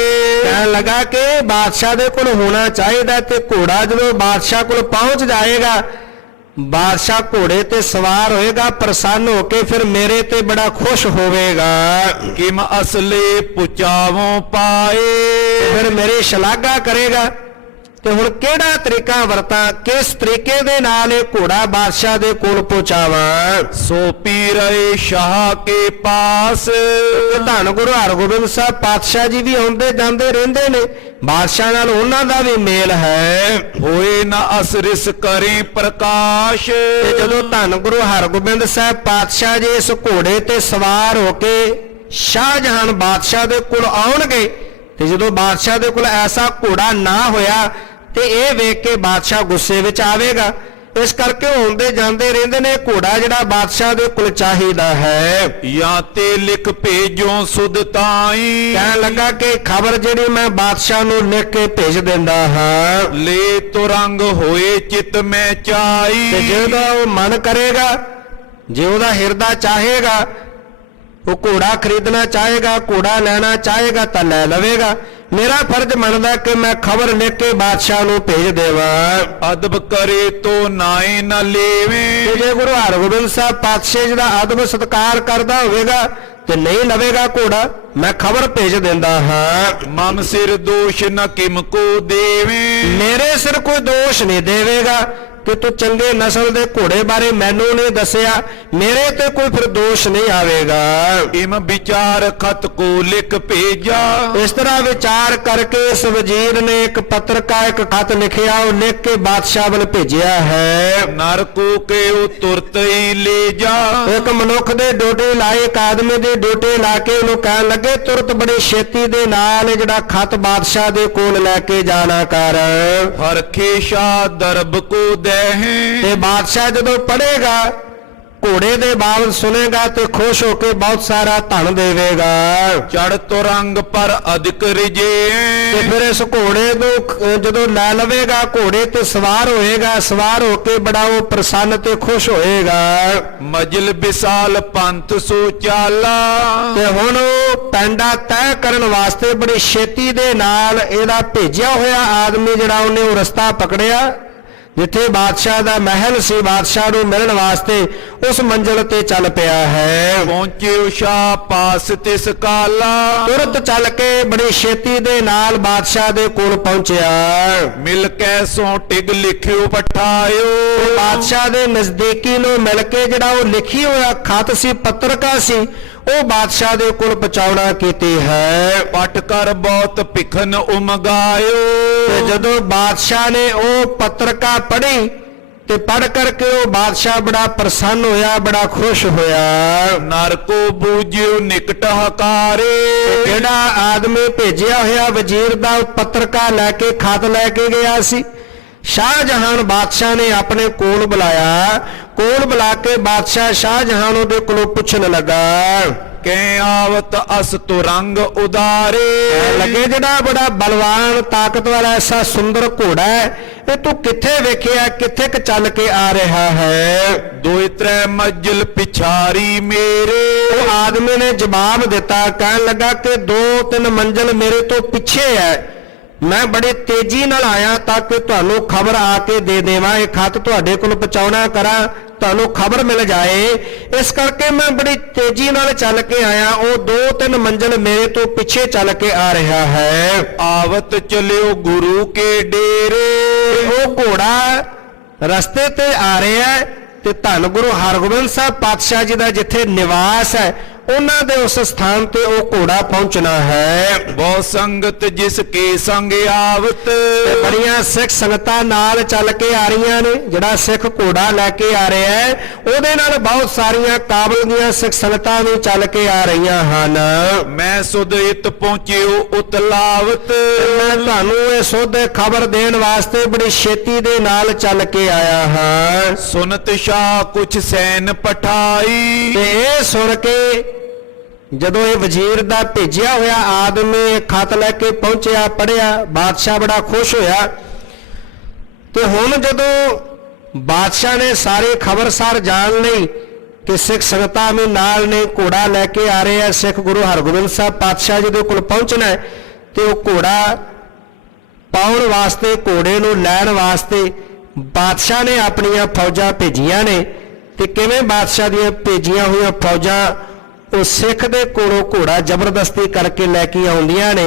ਕਹਿਣ ਲੱਗਾ ਕਿ ਬਾਦਸ਼ਾਹ ਦੇ ਕੋਲ ਹੋਣਾ ਚਾਹੀਦਾ, ਤੇ ਘੋੜਾ ਜਦੋਂ ਬਾਦਸ਼ਾਹ ਕੋਲ ਪਹੁੰਚ ਜਾਏਗਾ, ਬਾਦਸ਼ਾਹ ਘੋੜੇ ਤੇ ਸਵਾਰ ਹੋਏਗਾ, ਪ੍ਰਸੰਨ ਹੋ ਕੇ ਫਿਰ ਮੇਰੇ ਤੇ ਬੜਾ ਖੁਸ਼ ਹੋਵੇਗਾ। ਕਿਮ ਅਸਲੇ ਪੁਚਾਵੋਂ ਪਾਏ, ਫਿਰ ਮੇਰੀ ਸ਼ਲਾਘਾ ਕਰੇਗਾ ਤੇ ਹੁਣ ਕਿਹੜਾ ਤਰੀਕਾ ਵਰਤਾਂ, ਕਿਸ ਤਰੀਕੇ ਦੇ ਨਾਲ ਇਹ ਘੋੜਾ ਬਾਦਸ਼ਾਹ ਦੇ ਕੋਲ ਪਹੁੰਚਾਵਾਂ। ਸੋ ਪੀ ਰਹੇ ਸ਼ਾਹ ਕੇ ਪਾਸ, ਤੇ ਧੰਨ ਗੁਰੂ ਹਰਗੋਬਿੰਦ ਸਾਹਿਬ ਪਾਤਸ਼ਾਹ ਜੀ ਵੀ ਆਉਂਦੇ ਜਾਂਦੇ ਰਹਿੰਦੇ ਨੇ, ਬਾਦਸ਼ਾਹ ਨਾਲ ਉਹਨਾਂ ਦਾ ਵੀ ਮੇਲ ਹੈ। ਹੋਏ ਨਾ ਅਸਰਿਸ ਕਰੇ ਪ੍ਰਕਾਸ਼, ਤੇ ਜਦੋਂ ਧੰਨ ਗੁਰੂ ਹਰਗੋਬਿੰਦ ਸਾਹਿਬ ਪਾਤਸ਼ਾਹ ਜੀ ਇਸ ਘੋੜੇ ਤੇ ਸਵਾਰ ਹੋ ਕੇ ਸ਼ਾਹਜਹਾਨ ਬਾਦਸ਼ਾਹ ਦੇ ਕੋਲ ਆਉਣਗੇ, ਤੇ ਜਦੋਂ ਬਾਦਸ਼ਾਹ ਦੇ ਕੋਲ ਐਸਾ ਘੋੜਾ ਨਾ ਹੋਇਆ ਤੇ ਇਹ ਵੇਖ ਕੇ ਬਾਦਸ਼ਾਹ ਗੁੱਸੇ ਵਿੱਚ ਆਵੇਗਾ। ਇਸ ਕਰਕੇ ਆਉਂਦੇ ਜਾਂਦੇ ਰਹਿੰਦੇ ਨੇ, ਘੋੜਾ ਜਿਹੜਾ ਬਾਦਸ਼ਾਹ ਦੇ ਕੋਲ ਚਾਹੀਦਾ ਹੈ। ਜਾਂ ਤੇ ਲਿਖ ਭੇਜੋ ਸੁਧ ਤਾਈ, ਕਹਿਣ ਲੱਗਾ ਕਿ ਖਬਰ ਜਿਹੜੀ ਮੈਂ ਬਾਦਸ਼ਾਹ ਨੂੰ ਲਿਖ ਕੇ ਭੇਜ ਦਿੰਦਾ ਹਾਂ। ਲੈ ਤੁਰੰਗ ਹੋਏ ਚਿਤ ਮੈਂ ਤੇ ਚਾਈ, ਜਿਹਦਾ ਉਹ ਮਨ ਕਰੇਗਾ, ਜੇ ਉਹਦਾ ਹਿਰਦਾ ਚਾਹੇਗਾ, ਉਹ ਘੋੜਾ ਖਰੀਦਣਾ ਚਾਹੇਗਾ, ਘੋੜਾ ਲੈਣਾ ਚਾਹੇਗਾ ਤਾਂ ਲੈ ਲਵੇਗਾ। ਮੇਰਾ ਫਰਜ਼ ਬਣਦਾ ਕਿ ਮੈਂ ਖਬਰ ਲਿਖ ਕੇ ਬਾਦਸ਼ਾਹ ਨੂੰ ਭੇਜ ਦੇਵਾਂ। ਅਦਬ ਕਰੇ ਤੋ ਨਾਏ ਨਾ ਤੇ ਲੇਵੇਂ, ਜੇ ਗੁਰੂ ਹਰਗੋਬਿੰਦ ਸਾਹਿਬ ਪਾਤਸ਼ਾਹ ਜੀ ਦਾ ਅਦਬ ਸਤਿਕਾਰ ਕਰਦਾ ਹੋਵੇਗਾ ਤੇ ਨਹੀਂ ਲਵੇਗਾ ਘੋੜਾ, ਮੈਂ ਖਬਰ ਭੇਜ ਦਿੰਦਾ ਹਾਂ। ਮਮ ਸਿਰ ਦੋਸ਼ ਨ ਕਿਮ ਕੋ ਦੇਵੇਂ, ਮੇਰੇ ਸਿਰ ਕੋਈ ਦੋਸ਼ ਨਹੀਂ ਦੇਵੇਗਾ ਕਿ ਤੂੰ ਚੰਗੇ ਨਸਲ ਦੇ ਘੋੜੇ ਬਾਰੇ ਮੈਨੂੰ ਨਹੀਂ ਦੱਸਿਆ, ਮੇਰੇ ਤੇ ਕੋਈ ਫਿਰ ਦੋਸ਼ ਨਹੀਂ ਆਵੇਗਾ। ਇਮ ਵਿਚਾਰ ਖਤ ਕੋ ਲਿਖ ਭੇਜਾ, ਇਸ ਤਰ੍ਹਾਂ ਵਿਚਾਰ ਕਰਕੇ ਇਸ ਵਜ਼ੀਰ ਨੇ ਇੱਕ ਪੱਤਰਕਾ ਇੱਕ ਖਤ ਲਿਖਿਆ, ਉਹ ਲਿਖ ਕੇ ਬਾਦਸ਼ਾਹ ਵੱਲ ਭੇਜਿਆ ਹੈ। ਨਰ ਕੋ ਕੇ ਉਹ ਤੁਰਤ ਹੀ ਲੈ ਜਾ, ਇੱਕ ਮਨੁੱਖ ਦੇ ਡੋਟੇ ਲਾਏ, ਇੱਕ ਆਦਮੀ ਦੇ ਡੋਟੇ ਲਾ ਕੇ ਉਹਨੂੰ ਕਹਿਣ ਲੱਗੇ ਤੁਰਤ ਬੜੀ ਛੇਤੀ ਦੇ ਨਾਲ ਜਿਹੜਾ ਖਤ ਬਾਦਸ਼ਾਹ ਦੇ ਕੋਲ ਲੈ ਕੇ ਜਾਣਾ ਕਰ। ਹਰਖੇ ਸ਼ਾਹ ਦਰਬ ਕੋ ਦਹਿ, ਤੇ ਬਾਦਸ਼ਾਹ ਜਦੋਂ ਪੜ੍ਹੇਗਾ, ਘੋੜੇ ਦੇ ਬਾਬਤ ਸੁਨੇਗਾ ਤੇ ਖੁਸ਼ ਹੋ ਕੇ ਬਹੁਤ ਸਾਰਾ ਧਨ ਦੇਵੇਗਾ। ਚੜ ਤੁਰੰਗ ਪਰ ਅਧਿਕ ਤੇ ਰਿਜੇ, ਫਿਰ ਇਸ ਘੋੜੇ ਨੂੰ ਜਦੋਂ ਲੈ ਲਵੇਗਾ, ਘੋੜੇ ਤੇ ਸਵਾਰ ਹੋਏਗਾ, ਸਵਾਰ ਹੋ ਕੇ ਬੜਾ ਉਹ ਪ੍ਰਸੰਨ ਤੇ ਖੁਸ਼ ਹੋਏਗਾ। ਮਜਲ ਵਿਸਾਲ ਪੰਥ ਸੋ ਚਾਲਾ, ਤੇ ਹੁਣ ਉਹ ਪੈਂਡਾ ਤੈਅ ਕਰਨ ਵਾਸਤੇ ਬੜੀ ਛੇਤੀ ਦੇ ਨਾਲ ਇਹਦਾ ਭੇਜਿਆ ਹੋਇਆ ਆਦਮੀ ਜਿਹੜਾ ਉਹਨੇ ਉਹ ਰਸਤਾ ਪਕੜਿਆ ਜਿੱਥੇ ਬਾਦਸ਼ਾਹ ਦਾ ਮਹਿਲ ਸੀ, ਬਾਦਸ਼ਾਹ ਨੂੰ ਮਿਲਣ ਵਾਸਤੇ ਉਸ ਮੰਜ਼ਲ ਤੇ ਚੱਲ ਪਿਆ ਹੈ। ਪਹੁੰਚੇ ਸ਼ਾਹ ਪਾਸ ਤਿਸ ਕਾਲਾ, ਤੁਰਤ ਚੱਲ ਕੇ ਬੜੀ ਛੇਤੀ ਦੇ ਨਾਲ ਬਾਦਸ਼ਾਹ ਦੇ ਕੋਲ ਪਹੁੰਚਿਆ। ਮਿਲ ਕੈ ਸੋ ਟਿਗ ਲਿਖਿਓ ਪਠਾਇਓ, ਤੇ ਬਾਦਸ਼ਾਹ ਦੇ ਨਜ਼ਦੀਕੀ ਨੂੰ ਮਿਲ ਕੇ ਜਿਹੜਾ ਉਹ ਲਿਖੀ ਹੋਇਆ ਖਤ ਸੀ, ਪੱਤਰਕਾ ਸੀ, ਉਹ ਬਾਦਸ਼ਾਹ ਦੇ ਕੋਲ ਪਹੁੰਚਾਉਣਾ ਕੀਤੀ ਹੈ। ਪਟ ਕਰ ਬਹੁਤ ਭਿਖਨ ਉਮਗਾਇਓ, ਤੇ ਜਦੋਂ ਬਾਦਸ਼ਾਹ ਨੇ ਉਹ ਪੱਤਰਕਾ ਪੜ੍ਹੀ ਤੇ ਪੜ੍ਹ ਕਰਕੇ ਉਹ ਬਾਦਸ਼ਾਹ ਬੜਾ ਪ੍ਰਸੰਨ ਹੋਇਆ, ਬੜਾ ਖੁਸ਼ ਹੋਇਆ। ਨਰ ਕੋ ਬੂਝਿਓ ਨਿਕਟ ਹਕਾਰੇ, ਜਿਹੜਾ ਆਦਮੀ ਭੇਜਿਆ ਹੋਇਆ ਵਜ਼ੀਰ ਦਾ ਉਹ ਪੱਤਰਕਾ ਲੈ ਕੇ ਖਤ ਲੈ ਕੇ ਗਿਆ ਸੀ, ਸ਼ਾਹਜਹਾਨ ਬਾਦਸ਼ਾਹ ਨੇ ਆਪਣੇ ਕੋਲ ਬੁਲਾਇਆ। ਕੋਲ ਬੁਲਾ ਕੇ ਬਾਦਸ਼ਾਹ ਸ਼ਾਹਜਹਾਨ ਉਹਦੇ ਕੋਲੋਂ ਪੁੱਛਣ ਲੱਗਾ, ਕੈ ਆਵਤ ਅਸ ਤੁਰੰਗ ਉਦਾਰੇ, ਲੱਗੇ ਜਿਹੜਾ ਬੜਾ ਬਲਵਾਨ ਤਾਕਤਵਰ ਐਸਾ ਸੁੰਦਰ ਘੋੜਾ ਹੈ, ਇਹ ਤੂੰ ਕਿੱਥੇ ਵੇਖਿਆ, ਕਿੱਥੇ ਕ ਚੱਲ ਕੇ ਆ ਰਿਹਾ ਹੈ। ਦੋਇ ਤ੍ਰੈ ਮਜਲ ਪਿਛਾਰੀ ਮੇਰੇ, ਉਹ ਆਦਮੀ ਨੇ ਜਵਾਬ ਦਿੱਤਾ, ਕਹਿਣ ਲੱਗਾ ਕਿ 2-3 ਮੰਜ਼ਲ ਮੇਰੇ ਤੋਂ ਪਿੱਛੇ ਹੈ, ਮੈਂ ਬੜੀ ਤੇਜ਼ੀ ਨਾਲ ਆਇਆ ਤਾਂ ਕਿ ਤੁਹਾਨੂੰ ਖਬਰ ਆ ਕੇ ਦੇ ਦੇਵਾਂ, ਇਹ ਖਤ ਤੁਹਾਡੇ ਕੋਲ ਪਹੁੰਚਾਉਣਾ ਕਰਾਂ, ਤੁਹਾਨੂੰ ਖਬਰ ਮਿਲ ਜਾਏ, ਇਸ ਕਰਕੇ ਮੈਂ ਬੜੀ ਤੇਜ਼ੀ ਨਾਲ ਚੱਲ ਕੇ ਆਇਆ। ਉਹ 2-3 ਮੰਜ਼ਲ ਮੇਰੇ ਤੋਂ ਪਿੱਛੇ ਚੱਲ ਕੇ ਆ ਰਿਹਾ ਹੈ। ਆਵਤ ਚਲਿਓ ਗੁਰੂ ਕੇ ਡੇਰੇ, ਉਹ ਘੋੜਾ ਰਸਤੇ ਤੇ ਆ ਰਿਹਾ ਹੈ ਤੇ ਧੰਨ ਗੁਰੂ ਹਰਗੋਬਿੰਦ ਸਾਹਿਬ ਪਾਤਸ਼ਾਹ ਜੀ ਦਾ ਜਿੱਥੇ ਨਿਵਾਸ ਹੈ, ਉਹਨਾਂ ਦੇ ਉਸ ਸਥਾਨ ਤੇ ਉਹ ਘੋੜਾ ਪਹੁੰਚਣਾ ਹੈ। ਬਹੁ ਸੰਗਤ ਜਿਸ ਕੇ ਸੰਗ ਆਵਤ, ਤੇ ਬੜੀਆਂ ਸਿੱਖ ਸੰਗਤਾਂ ਨਾਲ ਚੱਲ ਕੇ ਆ ਰਹੀਆਂ ਨੇ, ਜਿਹੜਾ ਸਿੱਖ ਘੋੜਾ ਲੈ ਕੇ ਆ ਰਿਹਾ ਹੈ ਉਹਦੇ ਨਾਲ ਬਹੁਤ ਸਾਰੀਆਂ ਕਾਬਲ ਦੀਆਂ ਸਿੱਖ ਸੰਗਤਾਂ ਵੀ ਚੱਲ ਕੇ ਆ ਰਹੀਆਂ ਹਨ। ਮੈਂ ਸੁਧ ਇਤ ਪਹੁੰਚਿਓ ਉਤਲਾਵਤ, ਮੈਂ ਤੁਹਾਨੂੰ ਇਹ ਸੁੱਧ ਖਬਰ ਦੇਣ ਵਾਸਤੇ ਬੜੀ ਛੇਤੀ ਦੇ ਨਾਲ ਚੱਲ ਕੇ ਆਇਆ ਹਾਂ। ਸੁਨਤ ਸ਼ਾਹ ਕੁਛ ਸੈਨ ਪਠਾਈ, ਤੇ ਇਹ ਸੁਣ ਕੇ ਜਦੋਂ ਇਹ ਵਜ਼ੀਰ ਦਾ ਭੇਜਿਆ ਹੋਇਆ ਆਦਮੀ ਖਤ ਲੈ ਕੇ ਪਹੁੰਚਿਆ, ਪੜ੍ਹਿਆ, ਬਾਦਸ਼ਾਹ ਬੜਾ ਖੁਸ਼ ਹੋਇਆ। ਤੇ ਹੁਣ ਜਦੋਂ ਬਾਦਸ਼ਾਹ ਨੇ ਸਾਰੇ ਖਬਰਸਾਰ ਜਾਣ ਲਈ ਕਿ ਸਿੱਖ ਸੰਗਤਾਂ ਵੀ ਨਾਲ ਨੇ, ਘੋੜਾ ਲੈ ਕੇ ਆ ਰਹੇ ਆ, ਸਿੱਖ ਗੁਰੂ ਹਰਗੋਬਿੰਦ ਸਾਹਿਬ ਪਾਤਸ਼ਾਹ ਜੀ ਦੇ ਕੋਲ ਪਹੁੰਚਣਾ ਹੈ, ਤੇ ਉਹ ਘੋੜਾ ਪਾਉਣ ਵਾਸਤੇ, ਘੋੜੇ ਨੂੰ ਲੈਣ ਵਾਸਤੇ ਬਾਦਸ਼ਾਹ ਨੇ ਆਪਣੀਆਂ ਫੌਜਾਂ ਭੇਜੀਆਂ ਨੇ। ਤੇ ਕਿਵੇਂ ਬਾਦਸ਼ਾਹ ਦੀਆਂ ਭੇਜੀਆਂ ਹੋਈਆਂ ਫੌਜਾਂ ਉਹ ਸਿੱਖ ਦੇ ਕੋਲੋਂ ਘੋੜਾ ਜ਼ਬਰਦਸਤੀ ਕਰਕੇ ਲੈ ਕੇ ਆਉਂਦੀਆਂ ਨੇ